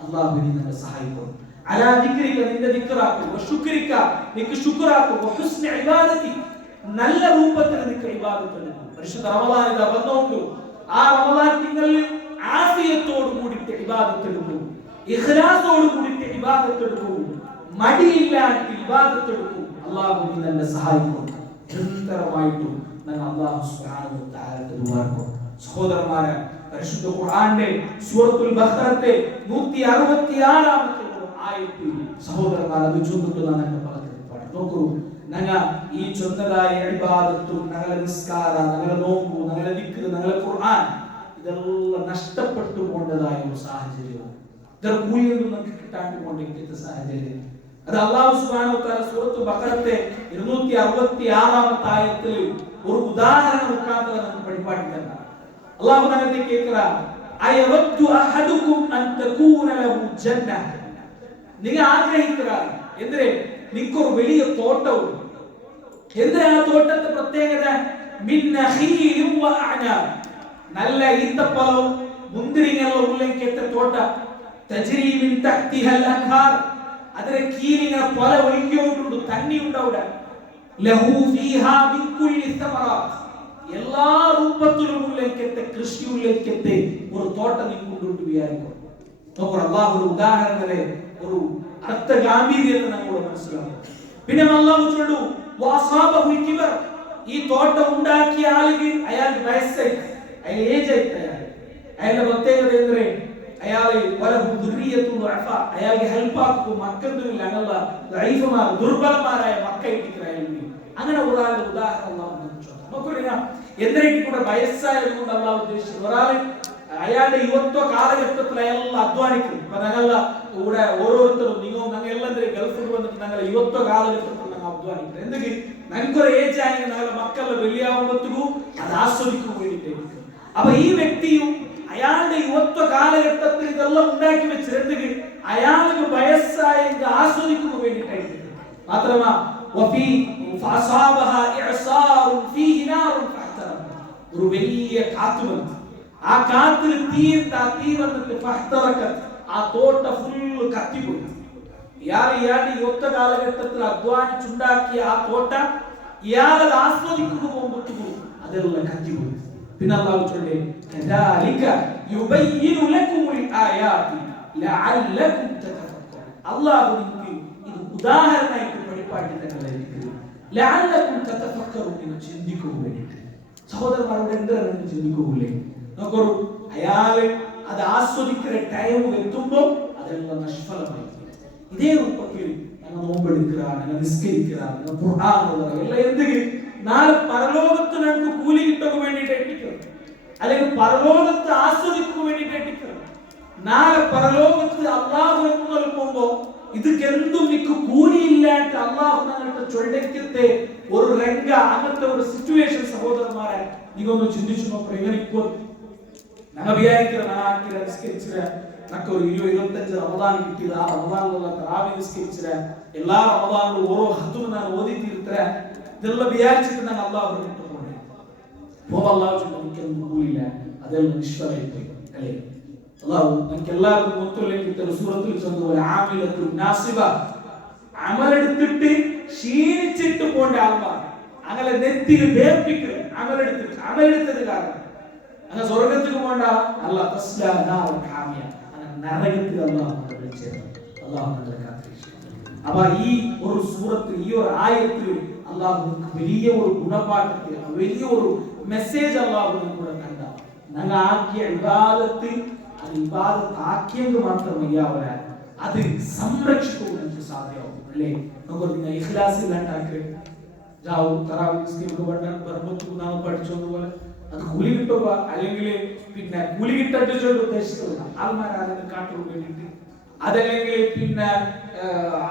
അല്ലാഹുവിനെ നിന്നെ സഹായിക്കും, അലാ ദിക്രിക, നിന്റെ ദിക്റാക്കും, വശുക്രിക, നിനക്ക് ശുക്റാക്കും, വഹുസ്നി ഇബാദതി, നല്ല രൂപത്തിൽ നിനക്ക് ഇബാദത്ത് എടുക്കും. പരിശുദ്ധ റമദാൻ ഇതാ വന്നോണ്ട് ആ റമദാൻ നിങ്ങളിൽ ആഫിയത്തോട് കൂടിയിട്ട് ഇബാദത്ത് എടുക്കും, ഇഖ്ലാസോട് കൂടിയിട്ട് ഇബാദത്ത് എടുക്കും, മടിയില്ലാണ്ട് ഇബാദത്ത് എടുക്കും. അല്ലാഹു നിന്നെ സഹായിക്കും. നിരന്തരമായിട്ടും നമ്മൾ അല്ലാഹു സുബ്ഹാനഹു വ തആലയുടെ ദുആക്കും. സഹോദരന്മാരെ, പരിശുദ്ധ ഖുർആന്റെ സൂറത്തുൽ ബഖറത്തെ 166ാമത്തെ ആയത്തിൽ സഹോദരന്മാർ അത് ചൊല്ലിട്ട് നമുക്ക് പറഞ്ഞു നോക്കൂ. ഞങ്ങ ഈ ചൊന്നതായ ഇബാദത്തും ഞങ്ങളുടെ നിസ്കാര, ഞങ്ങളുടെ നോമ്പ്, ഞങ്ങളുടെ ദിക്ർ, ഞങ്ങളുടെ ഖുർആൻ ഇതെല്ലാം നഷ്ടപ്പെട്ടു പോകേണ്ടതായ ഒരു സാഹചര്യം. ഇതൊരു കൂലിയൊന്നും നമുക്ക് കിട്ടാണ്ട് പോകേണ്ട സാഹചര്യം. അത് അല്ലാഹു സുബ്ഹാനഹു വ തആല സൂറത്തുൽ ബഖറത്തെ 266ാമത്തെ ആയത്തിൽ ഒരു ഉദാഹരണം മുഖാന്തരം നമുക്ക് പഠിപ്പാട്ടില്ല. അല്ലാഹു നമ്മെ കേൾക്കുക, അയവദ്ദു അഹദുകും അൻ തകൂന ലഹു ജന്ന, നിങ്ങൾ ആഗ്രഹിക്കുകയാണ് എന്തിനെ, നിങ്ങൾക്കൊരു വലിയ തോട്ടവും, എന്തിനാ ആ തോട്ടത്തെ പ്രത്യേകത, മിൻ നഖീലിൻ വ അഅനാബ്, നല്ല ഈത്തപ്പഴവും മുന്തിരിങ്ങയുള്ള ഉള്ളിലേക്കത്തെ തോട്ട, തജ്രി മിൻ തഹ്തിഹൽ അൻഹാർ, അതിലെ കീഴിങ്ങനെ പല ഒഴുകിയോണ്ടുണ്ട്, തണ്ണി ഉണ്ട് അവിടെ, ലഹു ഫീഹാ മിൻ കുല്ലി സമറാത്ത്, എല്ലാ രൂപത്തിലും ഉള്ളിലേക്കത്തെ കൃഷിയുള്ളിലേക്കത്തെ ഒരു തോട്ടം നിങ്ങൾക്കുണ്ട് വിചാരിക്കും. നോക്കൂ, അല്ലാഹുവിന്റെ ഉദാഹരണങ്ങളെ ഒരു അർത്ഥ ഗാംഭീര്യത്തെ നമ്മൾ മനസ്സിലാക്കും. പിന്നെ അല്ലാഹു ചൊല്ലു വഅസാബഹുൽ കിബർ, ഈ തോട്ടം ഉണ്ടാക്കിയ ആൾക്ക് അയാൾക്ക് വയസ്സായി, അയാൾ ഏജ് ആയി, അയാളുടെ പ്രത്യേകത എന്തിനെ, അയാളെ വലഹു ദുർരിയത്തുൻ ദുഅഫ, അയാൾക്ക് ഹെൽപ്പ് ആക്കും മക്കളൊന്നുമില്ല, അങ്ങനെയുള്ള ദൈഫമാർ ദുർബലമാരായ മക്കളായിട്ട് അങ്ങനെ ഒരാളുടെ ഉദാഹരണം അല്ലാഹു നോക്കുക. എന്തിനേക്ക് കൂടെ വയസ്സായതുകൊണ്ട് അല്ലാഹു ഉദ്ദേശിച്ചത്, ഒരാള് അയാളുടെ യുവത്വ കാലഘട്ടത്തിൽ അയാളെല്ലാം അധ്വാനിക്കും. ഇപ്പൊ ഞങ്ങളുടെ കൂടെ ഓരോരുത്തരും നിങ്ങൾ ഞങ്ങൾ എല്ലാത്തിനും ഗൾഫിൽ വന്നിട്ട് ഞങ്ങളുടെ യുവത്വ കാലഘട്ടത്തിൽ ഞങ്ങൾ അധ്വാനിക്കും. എന്തെങ്കിലും ഞങ്ങൾക്കൊരു ഏജ് ആയെങ്കിൽ ഞങ്ങളുടെ മക്കളുടെ വലിയാവുമ്പോഴത്തേക്കും അത് ആസ്വദിക്കാൻ വേണ്ടിയിട്ടായിരിക്കും. അപ്പൊ ഈ വ്യക്തിയും അയാളുടെ യുവത്വ കാലഘട്ടത്തിൽ ഇതെല്ലാം ഉണ്ടാക്കി വെച്ചിരുന്നെങ്കിൽ അയാൾക്ക് വയസ്സായെങ്കിൽ ആസ്വദിക്കാൻ വേണ്ടിയിട്ടായിരിക്കും. മാത്രമാ ഒരു വലിയ കാറ്റ് വന്നു, ആ കാറ്റിൽ തീ വന്നിട്ട് ആ തോട്ട ഫുള്ള് കത്തിപ്പോയി. ഇയാളുടെ യുവത്വ കാലഘട്ടത്തിൽ അധ്വാനിച്ചുണ്ടാക്കിയ ആ തോട്ട ഇയാളത് ആസ്വദിക്കുന്നു പോകുമ്പോൾ അതെല്ലാം കത്തിപ്പോയി. പിന്നെ അല്ലാഹു ചൊല്ലേ, കദാലിക യുബയ്യിനു ലക്കുമുൽ ആയാതി ലഅല്ലകും തതഫക്കറൂൻ, അല്ലാഹു നിങ്ങൾക്ക് ഇത് ഉദാഹരണമായിട്ട് പഠിപ്പാട്ടി തന്നതായിരിക്കും. ലഅല്ലകും തതഫക്കറൂൻ, നിങ്ങൾ ചിന്തിക്കുക വേണ്ടിയിട്ട്. സഹോദരന്മാരോട് എന്താണ് ചിന്തിക്കൂലേ? നോക്കൂ, അയാള് അത് ആസ്വദിക്കുന്ന ടൈം എത്തുമ്പോ അതെല്ലാം നിഷ്ഫലമായി. ഇതേ രൂപത്തിൽ ഞങ്ങൾ നോമ്പെടുക്കുക, ഞങ്ങൾ നിസ്കരിക്കുക, ഞങ്ങൾ ഖുർആൻ ഓതുക, എല്ലാം എന്തെങ്കിലും നാളെ പരലോകത്ത് ഞങ്ങൾക്ക് കൂലി കിട്ടാൻ വേണ്ടിയിട്ട് എത്തിക്കണം, അല്ലെങ്കിൽ പരലോകത്ത് ആസ്വദിക്കാൻ വേണ്ടിയിട്ട് എത്തിക്കണം. നാളെ പരലോകത്ത് അള്ളാഹു എന്ന് പോകുമ്പോ ഇതൊക്കെ എന്തും നിക്ക് കൂലിയില്ലാണ്ട് അള്ളാഹു ഞങ്ങൾക്ക് ചൊല്ലത്തെ ഒരു രംഗ അങ്ങനത്തെ ഒരു സിറ്റുവേഷൻ സഹോദരന്മാരെ നിങ്ങളൊന്ന് ചിന്തിച്ചു നോക്കുക. എങ്ങനെ ഇപ്പോ ഞങ്ങൾ വിചാരിക്കുന്ന നിസ്കരിച്ചിട്ട് നമുക്ക് ഒരു 20-25 റമദാൻ കിട്ടിയത്. ആ റമദാനിലുള്ള തറാവി നിസ്കരിച്ചിട്ട് എല്ലാ റമദാനിലും ഓരോ ഹത്തും ഞാൻ ഓതി തീർത്തര ഇതെല്ലാം വിചാരിച്ചിട്ട് ഞാൻ അള്ളാഹു വിട്ടുപോകണേ. അപ്പോൾ അള്ളാഹു എനിക്കൊന്നും കൂലില്ല, അതെല്ലാം നിഷ്ഫലമായി പോയി അല്ലേ. അള്ളാഹു നമുക്ക് എല്ലാവർക്കും മൊത്തം സൂറത്തിൽ ചെന്നതുപോലെ ആമിലത്തുൻ നാസിബ, അമലെടുത്തിട്ട് ക്ഷീണിച്ചിട്ട് പോണ്ട ആൾമാർ അങ്ങനെ നെറ്റിയിൽ വേർപ്പിക്കുക. അമലെടുത്തത് കാരണം അങ്ങനെ സ്വർഗത്തിൽ പോണ്ട അല്ല, തസ്ലാ നാറൻ ഹാമിയ, അങ്ങനെ നരകത്തിൽ അള്ളാഹു വിളിച്ചത്. അള്ളാഹു നമ്മളെ കാത്തിരക്ഷിക്കട്ടെ. അപ്പൊ ഈ ഒരു സൂറത്തിൽ, ഈ ഒരു ആയത്തിൽ അള്ളാഹു വലിയ ഒരു ഗുണപാഠത്തിൽ, വലിയ ഒരു മെസ്സേജ് അള്ളാഹു കൂടെ കണ്ട. ഞങ്ങൾ ആക്കിയ ഇബാദത്ത് അത് ഇബാദത്ത് ആക്കിയെങ്കിൽ മാത്രം മതിയാവില്ല, അത് സംരക്ഷിക്കുക നമുക്ക് സാധ്യമാവും അല്ലേ. നമുക്ക് നിങ്ങൾ ഇഖ്ലാസ് ഇല്ലാണ്ടാക്കി ജാവു തറാവി നിസ്കരിക്കുക നാം പഠിച്ചതുപോലെ അത് കൂലി കിട്ടുക, അല്ലെങ്കിൽ പിന്നെ കൂലി കിട്ടിട്ട് ഉദ്ദേശിക്കുന്നത് ആൾമാരാരെങ്കിലും കാട്ടുക വേണ്ടിയിട്ട്, അതല്ലെങ്കിൽ പിന്നെ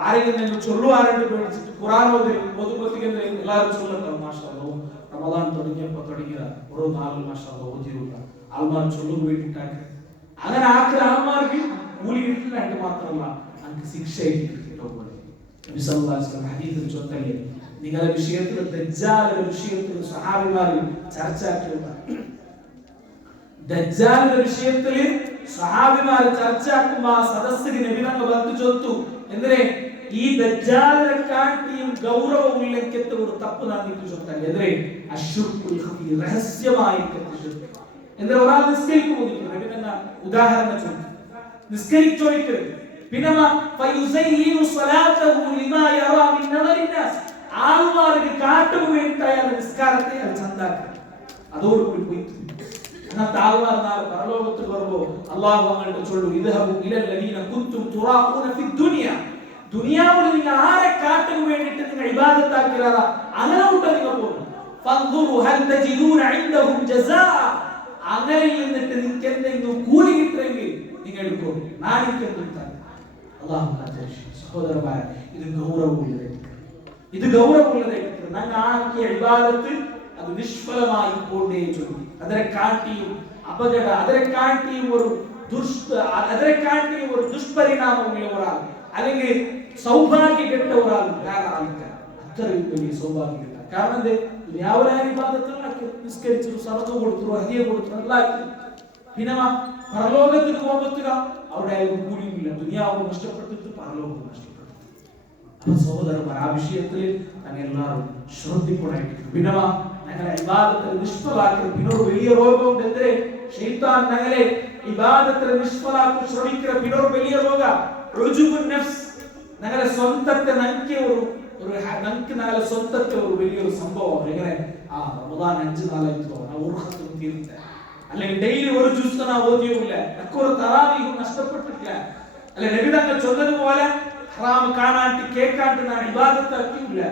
ആരെങ്കിലും ചൊല്ലുവാറുണ്ട് പേടിച്ചിട്ട് ഖുർആൻ ഓതുമ്പോഴത്തേക്കും എല്ലാവരും ചൊല്ലുണ്ടാവും. മാഷാഅല്ലാഹ് റമദാൻ തുടങ്ങിയ ഓരോ നാളിൽ മാഷാഅല്ലാഹ് ഓതിയുള്ള ആൾമാർ ചൊല്ലുക വേണ്ടിയിട്ടാക്കി അങ്ങനെ ആക്കിയ ആൾമാർക്ക് കൂലി കിട്ടില്ലാണ്ട് മാത്രമല്ല നമുക്ക് ശിക്ഷയായിട്ട് കിട്ടുമ്പോൾ നബി സല്ലല്ലാഹു അലൈഹി വസല്ലം ഹദീസിൽ ചൊല്ലല്ലേ, നിങ്ങളുടെ വിഷയത്തിൽ ദജ്ജാലിന്റെ വിഷയത്തിൽ സഹാബിമാരിൽ ചർച്ചയാക്കിയതാണ്. ദജ്ജാലിന്റെ വിഷയത്തിൽ സഹാബിമാർ ചർച്ചയാക്കുമ്പോ ആ സദസ്സിന് നബി തങ്ങൾ വന്നു ചൊല്ലുന്നു, എന്തിനെ ഈ ദജ്ജാലിനെ കാട്ടിയും ഗൗരവമില്ലക്കത്ത ഒരു തപ്പ് നാന്നിട്ട് ചൊല്ലാൻ എതിരെ അശ്ശുർക്കുൽ ഖഫീ, രഹസ്യമായി എന്തിനാ ഒരാൾ നിസ്കരിക്കുമ്പോൾ നബി തങ്ങൾ ഉദാഹരണം ചൊല്ലി നിസ്കരിച്ചോയ്ക്ക് പിന്നെ ആൾമാർക്ക് കാട്ടുക വേണ്ടിയിട്ടായ നിസ്കാരത്തെ അത് ചന്താക്കുക. അതോടുകൂടി പോയി അങ്ങനത്തെ ആൾമാർ നാളെ പരലോകത്തിൽ വരുമ്പോ അള്ളാഹു അങ്ങോട്ട് ചൊല്ലു, ഇദ്ഹബു ഇലൽ ലദീന കുൻതും തുറാഊന ഫി ദുനിയ, ദുനിയാവിൽ നിങ്ങൾ ആരെ കാട്ടുക വേണ്ടിയിട്ട് നിങ്ങൾ ഇബാദത്താക്കിയതാ അങ്ങനെ വിട്ട നിങ്ങൾ പോകുന്നു. ഫൻദുറു ഹൽ തജിദൂന ഇൻദഹും ജസാഅ, അങ്ങനെ നിന്നിട്ട് നിങ്ങൾക്ക് എന്തെങ്കിലും കൂലി കിട്ടുമെങ്കിൽ നിങ്ങൾ എടുക്കും. അള്ളാഹു സഹോദരന്മാരെ, ഇത് ഗൗരവമുള്ളതായിരിക്കും, ഇത് ഗൗരവമുള്ളതായിരിക്കും. ഞങ്ങൾ ആക്കിയ ഇബാദത്ത് അത് നിഷ്ഫലമായി കൊണ്ടേ ചൊല്ലി, അതിനെ കാട്ടിയും അപകട, അതിനെ കാട്ടിയും ഒരു ദുഷ്പരിണാമമുള്ള ഒരാൾ, അല്ലെങ്കിൽ സൗഭാഗ്യ കെട്ട ഒരാൾ വേറെ ആൾക്കാർ അത്രയും വലിയ സൗഭാഗ്യം കിട്ടാം. കാരണം എന്ത്, ദുനിയാവിലെ ഇബാദത്തുകളൊക്കെ നിസ്കരിച്ചു, സദഖ കൊടുത്തു, ഹദിയ കൊടുത്തു, എല്ലാം പിന്നെ പരലോകത്തിന് പോകുക അവിടെ കൂലിയില്ല, ദുനിയാവ് നഷ്ടപ്പെട്ടിട്ട് പരലോകം നഷ്ടപ്പെട്ടു. അപ്പൊ സഹോദരന്മാർ, ആ വിഷയത്തിൽ ഞങ്ങൾ എല്ലാവരും ശ്രദ്ധിക്കണമായിട്ട് പിന്നെ ഞങ്ങളെ ഇബാദത്തിൽ നിഷ്ഫലാക്കി. പിന്നെ ഒരു വലിയ രോഗമുണ്ട്, എന്തിനെ ശൈത്താൻ ഞങ്ങളെ ഇബാദത്തിൽ നിഷ്ഫലാക്കി ശ്രമിക്കുന്ന പിന്നെ ഒരു വലിയ രോഗം ഉജുബുൻ നഫ്സ്, ഞങ്ങളെ സ്വന്തത്തെ ഞങ്ങൾക്ക് ഞങ്ങളെ സ്വന്തത്തെ ഒരു വലിയൊരു സംഭവം. എങ്ങനെ ആ റമദാൻ 5 നാളായിട്ട് തീർത്ത, അല്ലെങ്കിൽ ഡെയിലി ഒരു ജുസ് ഓതിയില്ല, ഒരു തറാവീഹ് നഷ്ടപ്പെട്ടിട്ടില്ല, അല്ലെ നബി തങ്ങൾ ചൊന്നതുപോലെ ഹറാം കാണാണ്ട് കേൾക്കാണ്ട് ഞാൻ ഇബാദത്ത് ആക്കിയില്ല,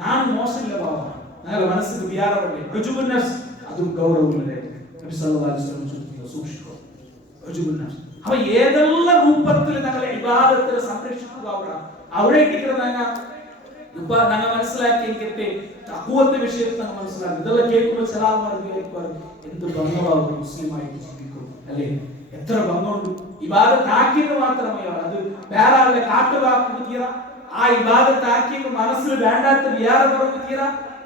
ഞാൻ മോശമില്ല ഭാവം, ഞങ്ങളുടെ മനസ്സിന് വിയാറവല്ലേ. ഉജുബുൻ നഫ്സ് അതും ഗൗരവമുള്ളതേ നബി സല്ലല്ലാഹു അലൈഹി വസല്ലം ചൊല്ലുന്നത് സൂക്ഷിക്കുക. ഉജുബുൻ നഫ്സ് അപ്പൊ ഏതെല്ലാം രൂപത്തിൽ ഞങ്ങളെ ഇബാദത്തിനെ സംരക്ഷിക്കുക അവിടെ ഞങ്ങൾ ഇപ്പൊ ഞങ്ങൾ മനസ്സിലാക്കിയിരിക്കട്ടെ. തഖ്വയുടെ വിഷയത്തിൽ ഞങ്ങൾ മനസ്സിലാക്കി ഇതെല്ലാം കേൾക്കുമ്പോൾ ചില ആൾക്കാർ വിചാരിക്കും എന്ത് ഭംഗമാവും മുസ്ലിമായിട്ട് ജീവിക്കും അല്ലേ, എത്ര ഭംഗമുണ്ട്. ഇബാദത്ത് ആക്കിയത് മാത്രമേ അത് വേറെ ആളുടെ കാട്ടുവാക്ക് തീര, ആ ഇബാദത്ത് ആക്കിയത് മനസ്സിൽ വേണ്ടാത്ത വിയാരം പറഞ്ഞു തീര,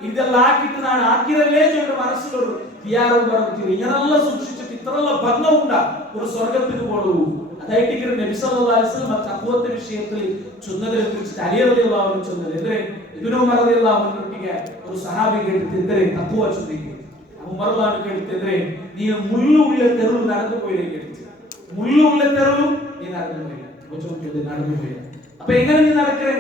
ഇതെല്ലാം ആക്കിയിട്ട് നാണ് ആക്കിയതല്ലേ ചൊല്ല് മനസ്സിലൊരു വിയാരം പറഞ്ഞു തീര. ഇങ്ങനെല്ലാം സൂക്ഷിച്ചിട്ട് ഇത്രയുള്ള ഭംഗമുണ്ടാ ഒരു സ്വർഗത്തിന് പോകൂ. അതായിട്ട് നബി സല്ലല്ലാഹു അലൈഹി വസല്ലം തഖ്വയുടെ വിഷയത്തിൽ ചൊന്നതിനെ കുറിച്ച് അലി റളിയല്ലാഹു അൻഹു ചൊന്നത് എതിരെ ഇബ്നു ഉമർ റളിയല്ലാഹു അൻഹു ഒരു സഹാബി കേട്ടിട്ട് എതിരെ തഖ്വ ചൊല്ലിക്കുക. ഉമർ റളിയല്ലാഹു അൻഹു കേട്ടിട്ട് എതിരെ നീ മുള്ളുള്ള തെരുവ് നടന്നു പോയില്ലേ, മുള്ളുള്ള തെരുവ് നീ നടന്നു പോയില്ല, നടന്നു പോയില്ല. അപ്പൊ എങ്ങനെ നീ നടക്കേ,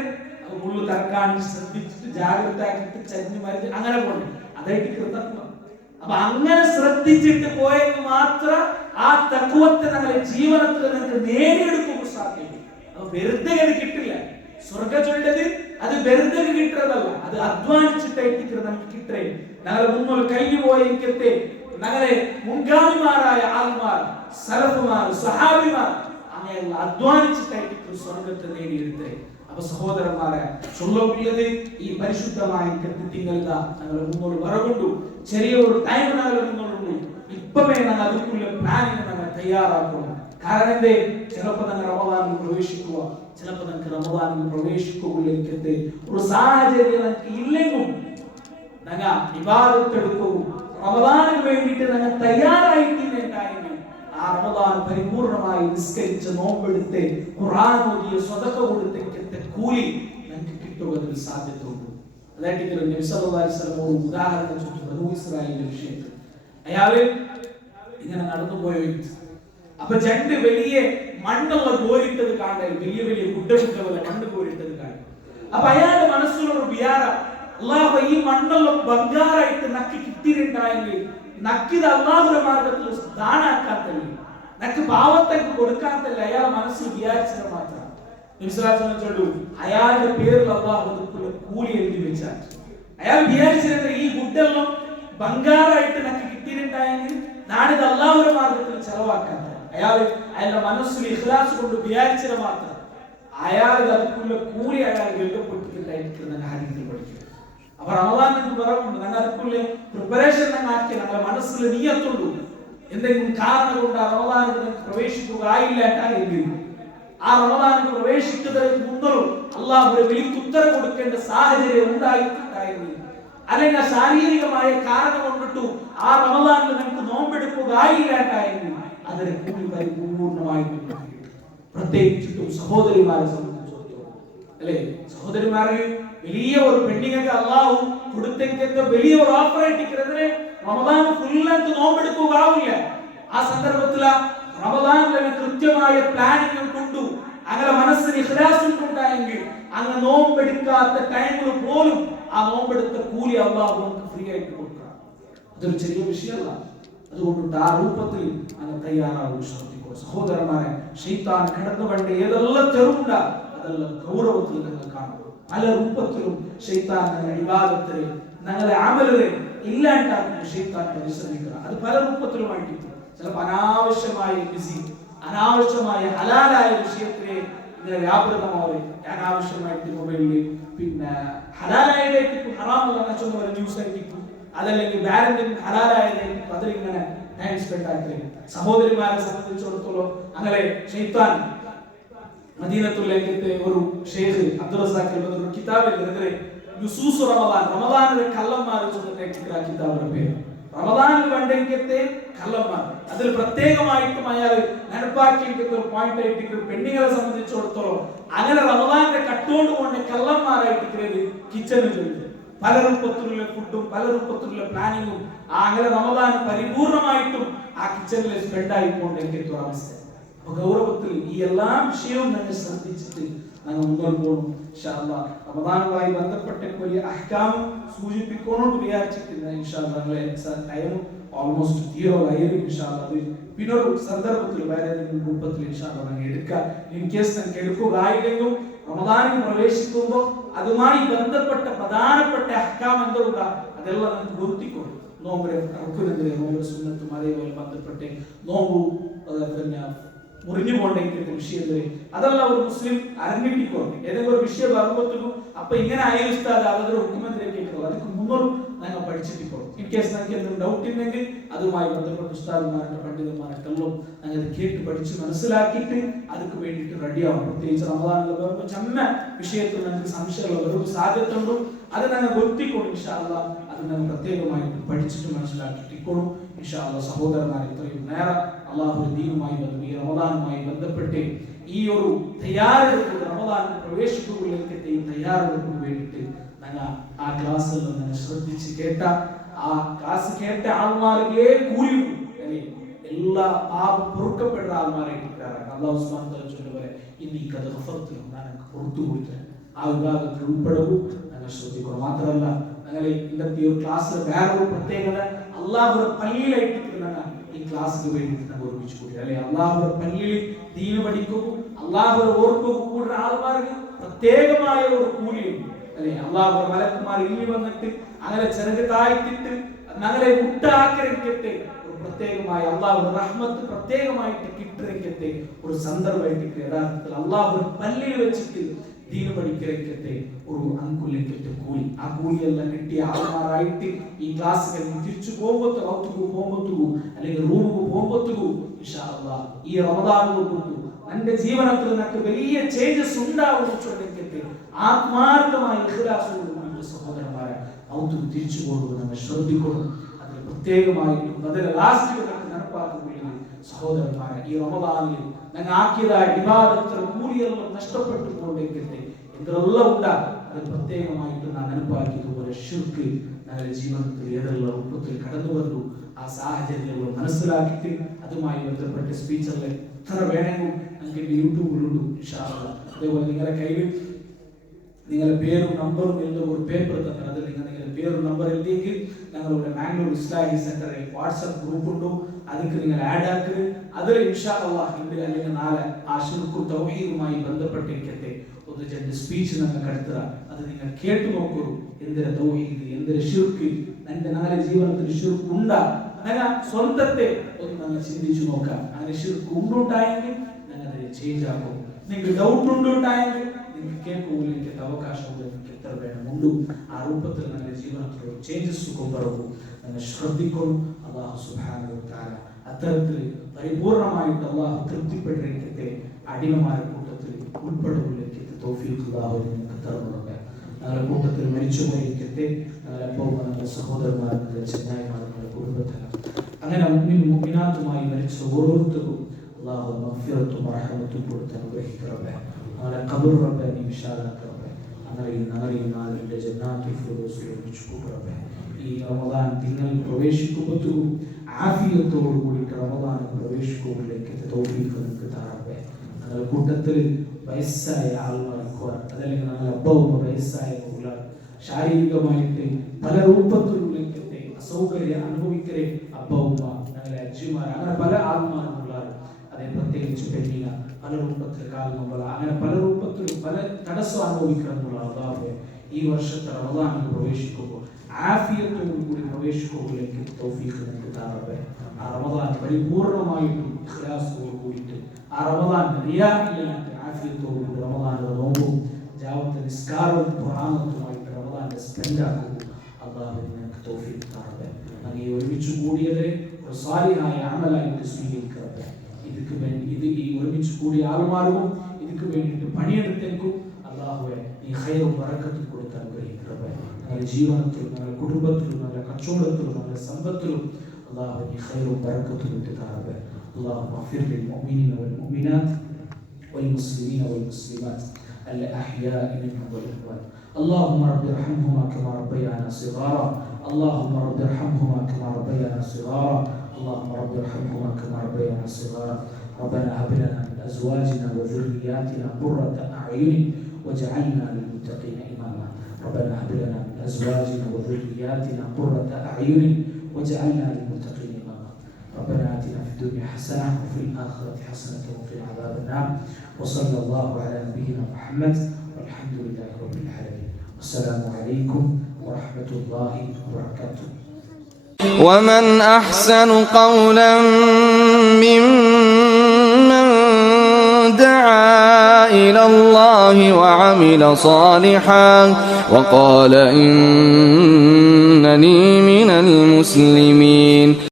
അത് മുള്ളു തറക്കാൻ ശ്രദ്ധിച്ചിട്ട് ജാഗ്രത ആക്കിയിട്ട് ചരിഞ്ഞ് മരിച്ച് അങ്ങനെ പോകണം. അതായിട്ട് കൃതജ്ഞ. അപ്പൊ അങ്ങനെ ശ്രദ്ധിച്ചിട്ട് പോയെങ്കിൽ മാത്രം ആ തഖ്വത്തെ ഞങ്ങളുടെ ജീവിതത്തിൽ നിങ്ങൾക്ക് നേടിയെടുക്കാൻ സാധിക്കും. അത് വെറുതെ കിട്ടില്ല. സ്വർഗ്ഗം ചൊല്ലത് അത് വെറുതെ കിട്ടുന്നതല്ല, അത് അധ്വാനിച്ചിട്ടായിട്ട് നമുക്ക് കിട്ടേ. ഞങ്ങളുടെ മുന്നിൽ കഴിഞ്ഞു പോയിരിക്കത്തെ ഞങ്ങളെ മുൻഗാമിമാരായ ആൾമാർ, സലഫുമാർ, സഹാബിമാർ അങ്ങനെയുള്ള അധ്വാനിച്ചിട്ടായിട്ട് സ്വർഗത്തെ നേടിയെടുത്തേ. അപ്പൊ സഹോദരന്മാരെ ചൊല്ലുള്ളത് ഈ പരിശുദ്ധമായ തിങ്കളത ഞങ്ങൾ മുന്നോട്ട് വരകൊണ്ടു ചെറിയ ഒരു ടൈം ഞങ്ങൾ മുന്നോട്ടുണ്ട് ഇപ്പമേ ഞങ്ങൾ അതുക്കുള്ള പ്ലാനിങ് ഞങ്ങൾ തയ്യാറാക്കണം കാരണം എന്തേ ചിലപ്പോൾ ഞങ്ങൾ റമദാനിൽ പ്രവേശിക്കുക ചിലപ്പോൾ ഞങ്ങൾക്ക് റമദാനിൽ പ്രവേശിക്കുകയില്ലെങ്കിലത്തെ ഒരു സാഹചര്യം ഞങ്ങൾക്ക് ഇല്ലെങ്കിൽ ഞങ്ങൾ ഇബാദത്ത് എടുക്കും റമദാനിന് വേണ്ടിയിട്ട് ഞങ്ങൾ തയ്യാറായിട്ടില്ലെങ്കിൽ ആ റമദാൻ പരിപൂർണമായി നിസ്കരിച്ച് നോമ്പെടുത്ത് ഖുർആൻ ഓതി സ്വതക്ക കൊടുത്ത കൂലി ഞങ്ങൾക്ക് കിട്ടുന്നതിൽ സാധ്യതയുണ്ട്. അതായിട്ട് നബി സല്ലല്ലാഹു അലൈഹി വസല്ലം ഒരു ഉദാഹരണം ചൊല്ലി ബനൂ ഇസ്രായേലിന്റെ വിഷയത്തിൽ അയാള് ഇങ്ങനെ നടന്നു പോയി അപ്പൊ രണ്ട് വലിയ മണ്ണുള്ള കോരിട്ടത് കാണാൻ വലിയ വലിയ കുട്ടകുട്ടകളെ മണ്ണ് കോരിട്ടത് കാണാൻ അപ്പൊ അയാളുടെ മനസ്സിലൊരു വിചാര അല്ലാഹു ഈ മണ്ണെല്ലാം ബംഗാറായിട്ട് നക്കി കിട്ടിയിട്ടുണ്ടായെങ്കിൽ നക്കിത് അല്ലാഹുവിന്റെ മാർഗത്തിൽ ദാനാക്കാത്തല്ലേ നക്ക് പാവത്തേക്ക് കൊടുക്കാത്തല്ലേ അയാൾ മനസ്സിൽ വിചാരിച്ചത് മാത്രം അയാളുടെ പേരിൽ അല്ലാഹു കൂലി എഴുതി വെച്ചാൽ അയാൾ വിചാരിച്ചിരുന്നത് ഈ ഗുഡെല്ലാം ബംഗാറായിട്ട് നക്ക് കിട്ടിയിട്ടുണ്ടായെങ്കിൽ നാടിത് അല്ലാഹുവിന്റെ മാർഗത്തിൽ ചെലവാക്കാത്ത അയാളുടെ മനസ്സിൽ ഇഖ്ലാസ് കൊണ്ട് വിചാരിച്ചത് മാത്രം അയാൾ അതുക്കുള്ള കൂലി അയാൾ എഴുതപ്പെട്ടിട്ടുണ്ടായിരിക്കുന്ന ഹദീസിൽ പഠിക്കുക. അപ്പൊ റമദാൻ എന്ന് പറയുമ്പോൾ ഞങ്ങൾ അതുക്കുള്ള പ്രിപ്പറേഷൻ ആക്കി ഞങ്ങളുടെ മനസ്സിൽ നിയത്തുള്ളൂ എന്തെങ്കിലും കാരണം കൊണ്ട് ആ റമദാനിൽ പ്രവേശിക്കുക ആയില്ലാട്ടായെങ്കിൽ ആ റമദാനിൽ പ്രവേശിക്കുന്നതിന് മുന്നോട്ട് അല്ലാഹുവിന്റെ വിളിക്ക് ഉത്തരം കൊടുക്കേണ്ട സാഹചര്യം ഉണ്ടായിട്ടുണ്ടായെങ്കിൽ അല്ലെങ്കിൽ ശാരീരികമായ കാരണം കൊണ്ടിട്ടു ആ റമദാനിൽ നമുക്ക് നോമ്പെടുക്കുക ആയില്ലാട്ടായെങ്കിൽ അതിന് കൂലി പരിപൂർണമായിട്ടുണ്ട്. പ്രത്യേകിച്ചിട്ടും സഹോദരിമാരെ സംബന്ധിച്ചിടത്തോളം അല്ലെ സഹോദരിമാർക്ക് വലിയ ഒരു പെണ്ണിങ്ങൾക്ക് അല്ലാഹു കൊടുത്തേക്ക് വലിയ ഒരു ഓപ്പറേറ്റിക്കുന്നതിന് റമദാൻ ഫുള്ളായിട്ട് നോമ്പെടുക്കുക ആവില്ല. ആ സന്ദർഭത്തിൽ റമദാനിലെ കൃത്യമായ പ്ലാനിങ് കൊണ്ടു അങ്ങനെ മനസ്സിന് ഇഖ്ലാസ് ഉണ്ടായെങ്കിൽ അങ്ങ് നോമ്പെടുക്കാത്ത ടൈമിൽ പോലും ആ നോമ്പെടുത്ത കൂലി അല്ലാഹു നമുക്ക് ഫ്രീ ആയിട്ട് കൊടുക്കണം. അതൊരു ചെറിയ വിഷയമല്ല. അതുകൊണ്ട് ആ രൂപത്തിൽ അങ്ങ് തയ്യാറാവും. ശ്രദ്ധിക്കുക സഹോദരന്മാരെ, ശൈത്താൻ കടന്നു കണ്ട് ഏതെല്ലാം തെരുവുണ്ട അതെല്ലാം ഗൗരവത്തിൽ നിങ്ങൾ കാണും. പല രൂപത്തിലും ശൈത്താൻ ഞങ്ങളുടെ ഇബാദത്തില് ഞങ്ങളുടെ അമലില് ഇല്ലാണ്ടാക്കുന്ന ശൈത്താൻ പരിശ്രമിക്കണം. അത് പല രൂപത്തിലുമായിട്ട് ചിലപ്പോൾ അനാവശ്യമായ ബിസി അനാവശ്യമായ ഹലാലായ വിഷയത്തിലെ ഇങ്ങനെ വ്യാപൃതമാവും. അനാവശ്യമായിട്ട് മൊബൈലില് പിന്നെ ഹലാലായതായിട്ട് ഹറാമുള്ള ന്യൂസ് ആയിരിക്കും അതല്ലെങ്കിൽ വേറെന്തെങ്കിലും ഹലാലായതായിരിക്കും അതിലിങ്ങനെ ടൈം സ്പെൻഡ് ആക്കി. സഹോദരിമാരെ സംബന്ധിച്ചിടത്തോളം അങ്ങനെ ശൈത്താൻ മദീനത്തുൽ ഒരു ഷെയ്ഖ് അബ്ദുൽ റസാഖ് ഒരു കിതാബിൽ എഴുതുന്നത് യുസൂസ് റമദാൻ റമദാനിലെ കള്ളന്മാർ ചൊല്ലുന്ന കിതാബിന്റെ പേര് റമദാനിൽ വേണ്ടെങ്കിലത്തെ കള്ളന്മാർ. അതിൽ പ്രത്യേകമായിട്ടും അയാൾ നടപ്പാക്കിയിരിക്കുന്ന ഒരു പോയിന്റ് ആയിട്ട് പെണ്ണുങ്ങളെ സംബന്ധിച്ചിടത്തോളം അങ്ങനെ റമദാനിന്റെ കട്ടോണ്ട് കൊണ്ട് കള്ളന്മാരായിട്ട് കിച്ചണിൽ ചൊല്ലുന്നത് പല രൂപത്തിലുള്ള ഫുഡും പല രൂപത്തിലുള്ള പ്ലാനിങ്ങും അങ്ങനെ റമദാൻ പരിപൂർണമായിട്ടും ആ കിച്ചണിൽ സ്പെൻഡ് ആയിക്കൊണ്ടെങ്കിൽ അവസ്ഥ. അപ്പൊ ഗൗരവത്തിൽ ഈ എല്ലാ വിഷയവും ഞങ്ങൾ ശ്രദ്ധിച്ചിട്ട് ഞങ്ങൾ മുന്നോട്ട് പോകണം. ഇൻഷാ അല്ലാഹ് റമദാനുമായി ബന്ധപ്പെട്ട വലിയ അഹ്കാം സൂചിപ്പിക്കണമെന്ന് വിചാരിച്ചിട്ടില്ല. ഇൻഷാ അല്ലാഹ് ടൈം ഓൾമോസ്റ്റ് തീരാറായിരുന്നു. ഇൻഷാ അല്ലാഹ് പിന്നൊരു സന്ദർഭത്തിൽ വേറെ ഏതെങ്കിലും രൂപത്തിൽ ഇൻഷാ അല്ലാഹ് എടുക്കാം. ഇൻ കേസ് ഞങ്ങൾക്ക് എടുക്കുകയായില്ലെങ്കിൽ റമദാനിൽ പ്രവേശിക്കുമ്പോൾ അതുമായി ബന്ധപ്പെട്ട പ്രധാനപ്പെട്ട അഹ്കാം എന്തുണ്ടാ അതെല്ലാം നമുക്ക് ഗുർത്തിക്കും. നോമ്പ് റക്കുനെതിരെ നോമ്പ് സുന്നത്തും അതേപോലെ ബന്ധപ്പെട്ട് നോമ്പ് പിന്നെ മുറിഞ്ഞു പോകേണ്ട വിഷയത്തില് അതല്ല ഒരു മുസ്ലിം അറിഞ്ഞിട്ടിക്കോട്ടെ ഏതെങ്കിലും ഒരു വിഷയം വരുമ്പോഴത്തേക്കും അപ്പൊ ഇങ്ങനെ ആയിരിക്കാതെ അവരുടെ ഹുക്കുമത്തിലേക്ക് അതിന് മുന്നോട്ട് ഞങ്ങൾ പഠിച്ചിട്ടിക്കോളും. ഇൻ കേസ് ഞങ്ങൾക്ക് എന്തെങ്കിലും ഡൗട്ട് ഉണ്ടെങ്കിൽ അതുമായി ബന്ധപ്പെട്ട ഉസ്താദുമാരുടെ പണ്ഡിതന്മാർക്കെല്ലാം ഞങ്ങൾ കേട്ട് പഠിച്ച് മനസ്സിലാക്കിയിട്ട് അതിക്ക് വേണ്ടിയിട്ട് റെഡിയാവും. പ്രത്യേകിച്ച് റമദാനിൽ വരുമ്പോൾ ചമ്മ വിഷയത്തിൽ ഞങ്ങൾക്ക് സംശയമുള്ള വെറും സാധ്യതയുണ്ടോ അത് ഞങ്ങൾ ഗുർത്തിക്കോളും. ഇൻഷാ അല്ലാഹ് അത് ഞങ്ങൾ പ്രത്യേകമായിട്ട് പഠിച്ചിട്ട് മനസ്സിലാക്കിയിട്ടിക്കോളും. ഇൻഷാ അല്ലാഹ് സഹോദരന്മാർ ഇത്രയും നേരം അല്ലാഹുവിന്റെ ദീനുമായി ഈ റമദാനുമായി ബന്ധപ്പെട്ട് ഈ ഒരു തയ്യാറെടുപ്പ് റമദാനിൽ പ്രവേശിക്കുകയിലേക്ക് ഈ തയ്യാറെടുപ്പിന് വേണ്ടിയിട്ട് ഞങ്ങൾ ആ ക്ലാസ്സിൽ നിന്ന് ശ്രദ്ധിച്ച് കേട്ട ആ ക്ലാസ് കേട്ട ആൾമാർക്കേ കൂലി എല്ലാ പാപം പൊറുക്കപ്പെട്ട ആൾമാരായിട്ട് അല്ലാഹു സുബ്ഹാനഹു വ തആല ചൊല്ലുപോലെ ഇന്നീ ഖദ് ഗഫർതു ഞാൻ പുറത്തു കൊടുത്തു ആ വിഭാഗത്തിൽ ഉൾപ്പെടുകയും ഞങ്ങൾ ശ്രദ്ധിക്കണം. മാത്രമല്ല ഞങ്ങളെ ഇന്നത്തെ ഒരു ക്ലാസ്സിൽ വേറൊരു പ്രത്യേകത അല്ലാഹുവിന്റെ പള്ളിയിലായിട്ട് ഈ ക്ലാസ്സിന് വേണ്ടി നമ്മൾ ഒരുമിച്ച് കൂടി അല്ലെ അല്ലാഹുവിന്റെ പള്ളിയിൽ ദീന് പഠിക്കുകയും അല്ലാഹുവിനെ ഓർക്കുകയും കൂടുന്ന ആൾമാർക്ക് പ്രത്യേകമായ ഒരു കൂലിയുണ്ട് അല്ലെ. അല്ലാഹുവിന്റെ മലക്കുമാർ ഇനി വന്നിട്ട് അങ്ങനെ ചെറുത് താഴ്ത്തിട്ട് ഞങ്ങളെ മുട്ടാക്കിരക്കട്ടെ ഒരു പ്രത്യേകമായ അല്ലാഹുവിന്റെ റഹ്മത്ത് പ്രത്യേകമായിട്ട് കിട്ടിരക്കട്ടെ ഒരു സന്ദർഭമായിട്ട് യഥാർത്ഥത്തിൽ അല്ലാഹുവിന്റെ പള്ളിയിൽ വെച്ചിട്ട് ദീന പഠിക്കലൊക്കെ ഒരു അങ്കുലൊക്കെ കൂലി ആ കൂലിയെല്ലാം കിട്ടിയ ആൾമാരായിട്ട് ഈ ക്ലാസ് കഴിഞ്ഞ് തിരിച്ചു പോകുമ്പോഴത്തേക്കു അല്ലെങ്കിൽ റൂമുക്ക് പോകുമ്പോഴത്തേക്കു ഇൻഷാ അല്ലാഹ് ഈ റമദാൻ കൊണ്ട് എന്റെ ജീവിതത്തിൽ നിനക്ക് വലിയ ചേഞ്ചസ് ഉണ്ടാവുമെന്നൊക്കെ ആത്മാർത്ഥമായി ഇഖ്ലാസോടുകൂടി സഹോദരന്മാരെ ഔത്തും തിരിച്ചു പോകുന്നത് നമ്മൾ ശ്രദ്ധിക്കണം. അതിൽ പ്രത്യേകമായിട്ടും അതിലെ ലാസ്റ്റ് നടപ്പാക്കുകയും സഹോദരന്മാരെ ഈ റമദാനിൽ ഞങ്ങൾ ആക്കിയതായ ഇബാദത്ത് കൂലിയെല്ലാം നഷ്ടപ്പെട്ടു കൊണ്ടിരിക്കട്ടെ എന്തെല്ലാം ഉണ്ടാ അത് പ്രത്യേകമായിട്ട് നാം നടപ്പാക്കിയതുപോലെ ഷിർക്ക് ഞങ്ങളുടെ ജീവിതത്തിൽ ഏതെല്ലാം രൂപത്തിൽ കടന്നു വന്നു ആ സാഹചര്യങ്ങൾ മനസ്സിലാക്കിയിട്ട് അതുമായി ബന്ധപ്പെട്ട സ്പീച്ചറിൽ എത്ര വേണമെങ്കിലും നിങ്ങൾക്ക് യൂട്യൂബിലുണ്ട് ഇൻഷാ അല്ലാഹ്. അതേപോലെ നിങ്ങളുടെ കയ്യിൽ നിങ്ങളുടെ പേരും നമ്പറും എഴുതുന്ന ഒരു പേപ്പർ തന്നെ അതിൽ നിങ്ങളുടെ പേരും നമ്പർ എഴുതിയെങ്കിൽ ഞങ്ങളുടെ മാംഗ്ലൂർ ഇസ്ലാഹി സെന്ററിൽ വാട്സ്ആപ്പ് ഗ്രൂപ്പ് ഉണ്ടോ അതിക്ക് നിങ്ങൾ ആഡ് ആക്കുക. അതിൽ ഇൻഷാ അല്ലാഹ് ഇന്ന് അല്ലെങ്കിൽ നാളെ ആ ശിർക്കും തൗഹീദുമായി ബന്ധപ്പെട്ടിരിക്കട്ടെ ഒന്ന് രണ്ട് സ്പീച്ച് നിങ്ങൾക്ക് എടുത്തുക. അത് നിങ്ങൾ കേട്ടു നോക്കൂ. എന്തൊരു തൗഹീദ് എന്തൊരു ശിർക്ക് എന്റെ നാളെ ജീവിതത്തിൽ ശിർക്ക് ഉണ്ടാ അങ്ങനെ സ്വന്തത്തെ ഒന്ന് നമ്മൾ ചിന്തിച്ചു നോക്കാം. അങ്ങനെ ശിർക്ക് ഉണ്ടുണ്ടായെങ്കിൽ ഞങ്ങൾ അതിനെ ചേഞ്ച് ആക്കും. നിങ്ങൾക്ക് ഡൗട്ട് ഉണ്ടുണ്ടായെങ്കിൽ നിങ്ങൾക്ക് കേൾക്കുമ്പോൾ അവകാശം എത്ര വേണമുണ്ട് ആ രൂപത്തിൽ നമ്മുടെ ജീവിതത്തിൽ ചേഞ്ചസ് കൊണ്ടുവരും. നമ്മൾ ശ്രദ്ധിക്കണം. അല്ലാഹു സുബ്ഹാനഹു വ തആല അത്തരത്തിൽ പരിപൂർണമായിട്ട് അല്ലാഹു തൃപ്തിപ്പെട്ടിരിക്കട്ടെ അടിമമാരുടെ കൂട്ടത്തിൽ ഉൾപ്പെടുകയിലേക്ക് തൗഫീഖ് അല്ലാഹു നിങ്ങൾക്ക് തരുന്നുണ്ട്. ഞങ്ങളുടെ കൂട്ടത്തിൽ മരിച്ചുപോയിരിക്കട്ടെ. ഞങ്ങളെപ്പോൾ നമ്മുടെ സഹോദരന്മാരുടെ ചെന്നായിമാരുടെ കുടുംബത്തിന് അങ്ങനെ മുഅ്മിനാത്തുമായി മരിച്ച ഓരോരുത്തരും അല്ലാഹു മഗ്ഫിറത്തും റഹ്മത്തും കൊടുത്ത് അനുഗ്രഹിക്കണമേ. ഞങ്ങളുടെ ഖബർ റബ്ബേ നീ വിശാലാക്കണമേ. ഞങ്ങളെ നാളിന്റെ ജന്നാത്തുൽ ഫിർദൗസിൽ ഒരുമിച്ച് കൂട്ടണമേ. ഈ റമദാൻ തിങ്കൾ പ്രവേശിക്കുമ്പോഴത്തേക്കും ആഫിയത്തോടു കൂടിയിട്ട് റമദാൻ പ്രവേശിക്കുമ്പോഴേക്ക് തൗഫീഖ് നിങ്ങൾക്ക് തരണമേ. ഞങ്ങളുടെ കൂട്ടത്തിൽ വയസ്സായ ആൾമാർ അതല്ലെങ്കിൽ ഞങ്ങളുടെ അപ്പവും വയസ്സായ ശാരീരികമായിട്ട് പല രൂപത്തിലുള്ളേക്ക് അസൗകര്യം അനുഭവിക്കരെ അപ്പവും ഞങ്ങളുടെ അജ്ജിമാർ അങ്ങനെ പല ആത്മാരുള്ളാരും അതേ പ്രത്യേകിച്ച് പെണ്ണിന പല രൂപത്തിൽ കാലുമ്പോൾ അങ്ങനെ പല രൂപത്തിലും പല തടസ്സം അനുഭവിക്കണം അള്ളാഹുവേ ഈ വർഷത്തെ റമദാനിൽ പ്രവേശിക്കുമ്പോൾ ആഫിയത്തോടു കൂടി പ്രവേശിക്കുമ്പോഴേക്ക് തൗഫീഖ് നിങ്ങൾക്ക് തരണമേ. ആ റമദാൻ പരിപൂർണമായിട്ടും ഇഖ്ലാസോട് കൂടിയിട്ട് ആ റമദാൻ റിയാ ഇല്ലാത്ത ആഫിയത്തോടു കൂടി റമദാനിലെ നോമ്പും ജാവത്തെ നിസ്കാരവും ഖുർആനുമായിട്ട് റമദാനിലെ സ്പെൻഡ് ആക്കുമ്പോൾ അള്ളാഹു നിങ്ങൾക്ക് തൗഫീഖ് തരണമേ. അങ്ങനെ ഒരുമിച്ച് കൂടിയതിനെ ഒരു സാലിഹായ അമലായിട്ട് സ്വീകരിക്കണമേ. ഇതിക്ക് വേണ്ടി ഇത് ഈ ഒരുമിച്ച് കൂടിയ ആൾമാർക്കും ഇതിക്ക് വേണ്ടിയിട്ട് പണിയെടുത്തേക്കും അള്ളാഹുവെ നീ ഖൈറും ബറക്കത്തും കൊടുത്ത് അനുഗ്രഹിക്കണമേ. ഞങ്ങളുടെ ജീവിതത്തിലും ഞങ്ങളുടെ കുടുംബത്തിലും ഞങ്ങളുടെ കച്ചവടത്തിലും ഞങ്ങളുടെ സമ്പത്തിലും അള്ളാഹു നീ ഖൈറും ബറക്കത്തും ഇട്ട് തരണമേ. അള്ളാഹു മഗ്ഫിർ ലിൽ മുഅ്മിനീന വൽ മുഅ്മിനാത്ത് വൽ മുസ്ലിമീന വൽ മുസ്ലിമാത്ത് الأحياء منهم والأموات اللهم رب ارحمهما كما ربيانا صغارا اللهم رب ارحمهما كما ربيانا صغارا اللهم رب ارحمهما كما ربيانا صغارا ربنا هب لنا من أزواجنا وذرياتنا قرة أعين واجعلنا للمتقين إماما ربنا هب لنا من أزواجنا وذرياتنا قرة أعين واجعلنا للمتقين إماما ربنا آتنا في الدنيا حسنة وفي الآخرة حسنة وقنا عذاب النار وصلى الله على نبينا محمد والحمد لله رب العالمين والسلام عليكم ورحمة الله وبركاته. ومن أحسن قولا ممن دعا إلى الله وعمل صالحا وقال إنني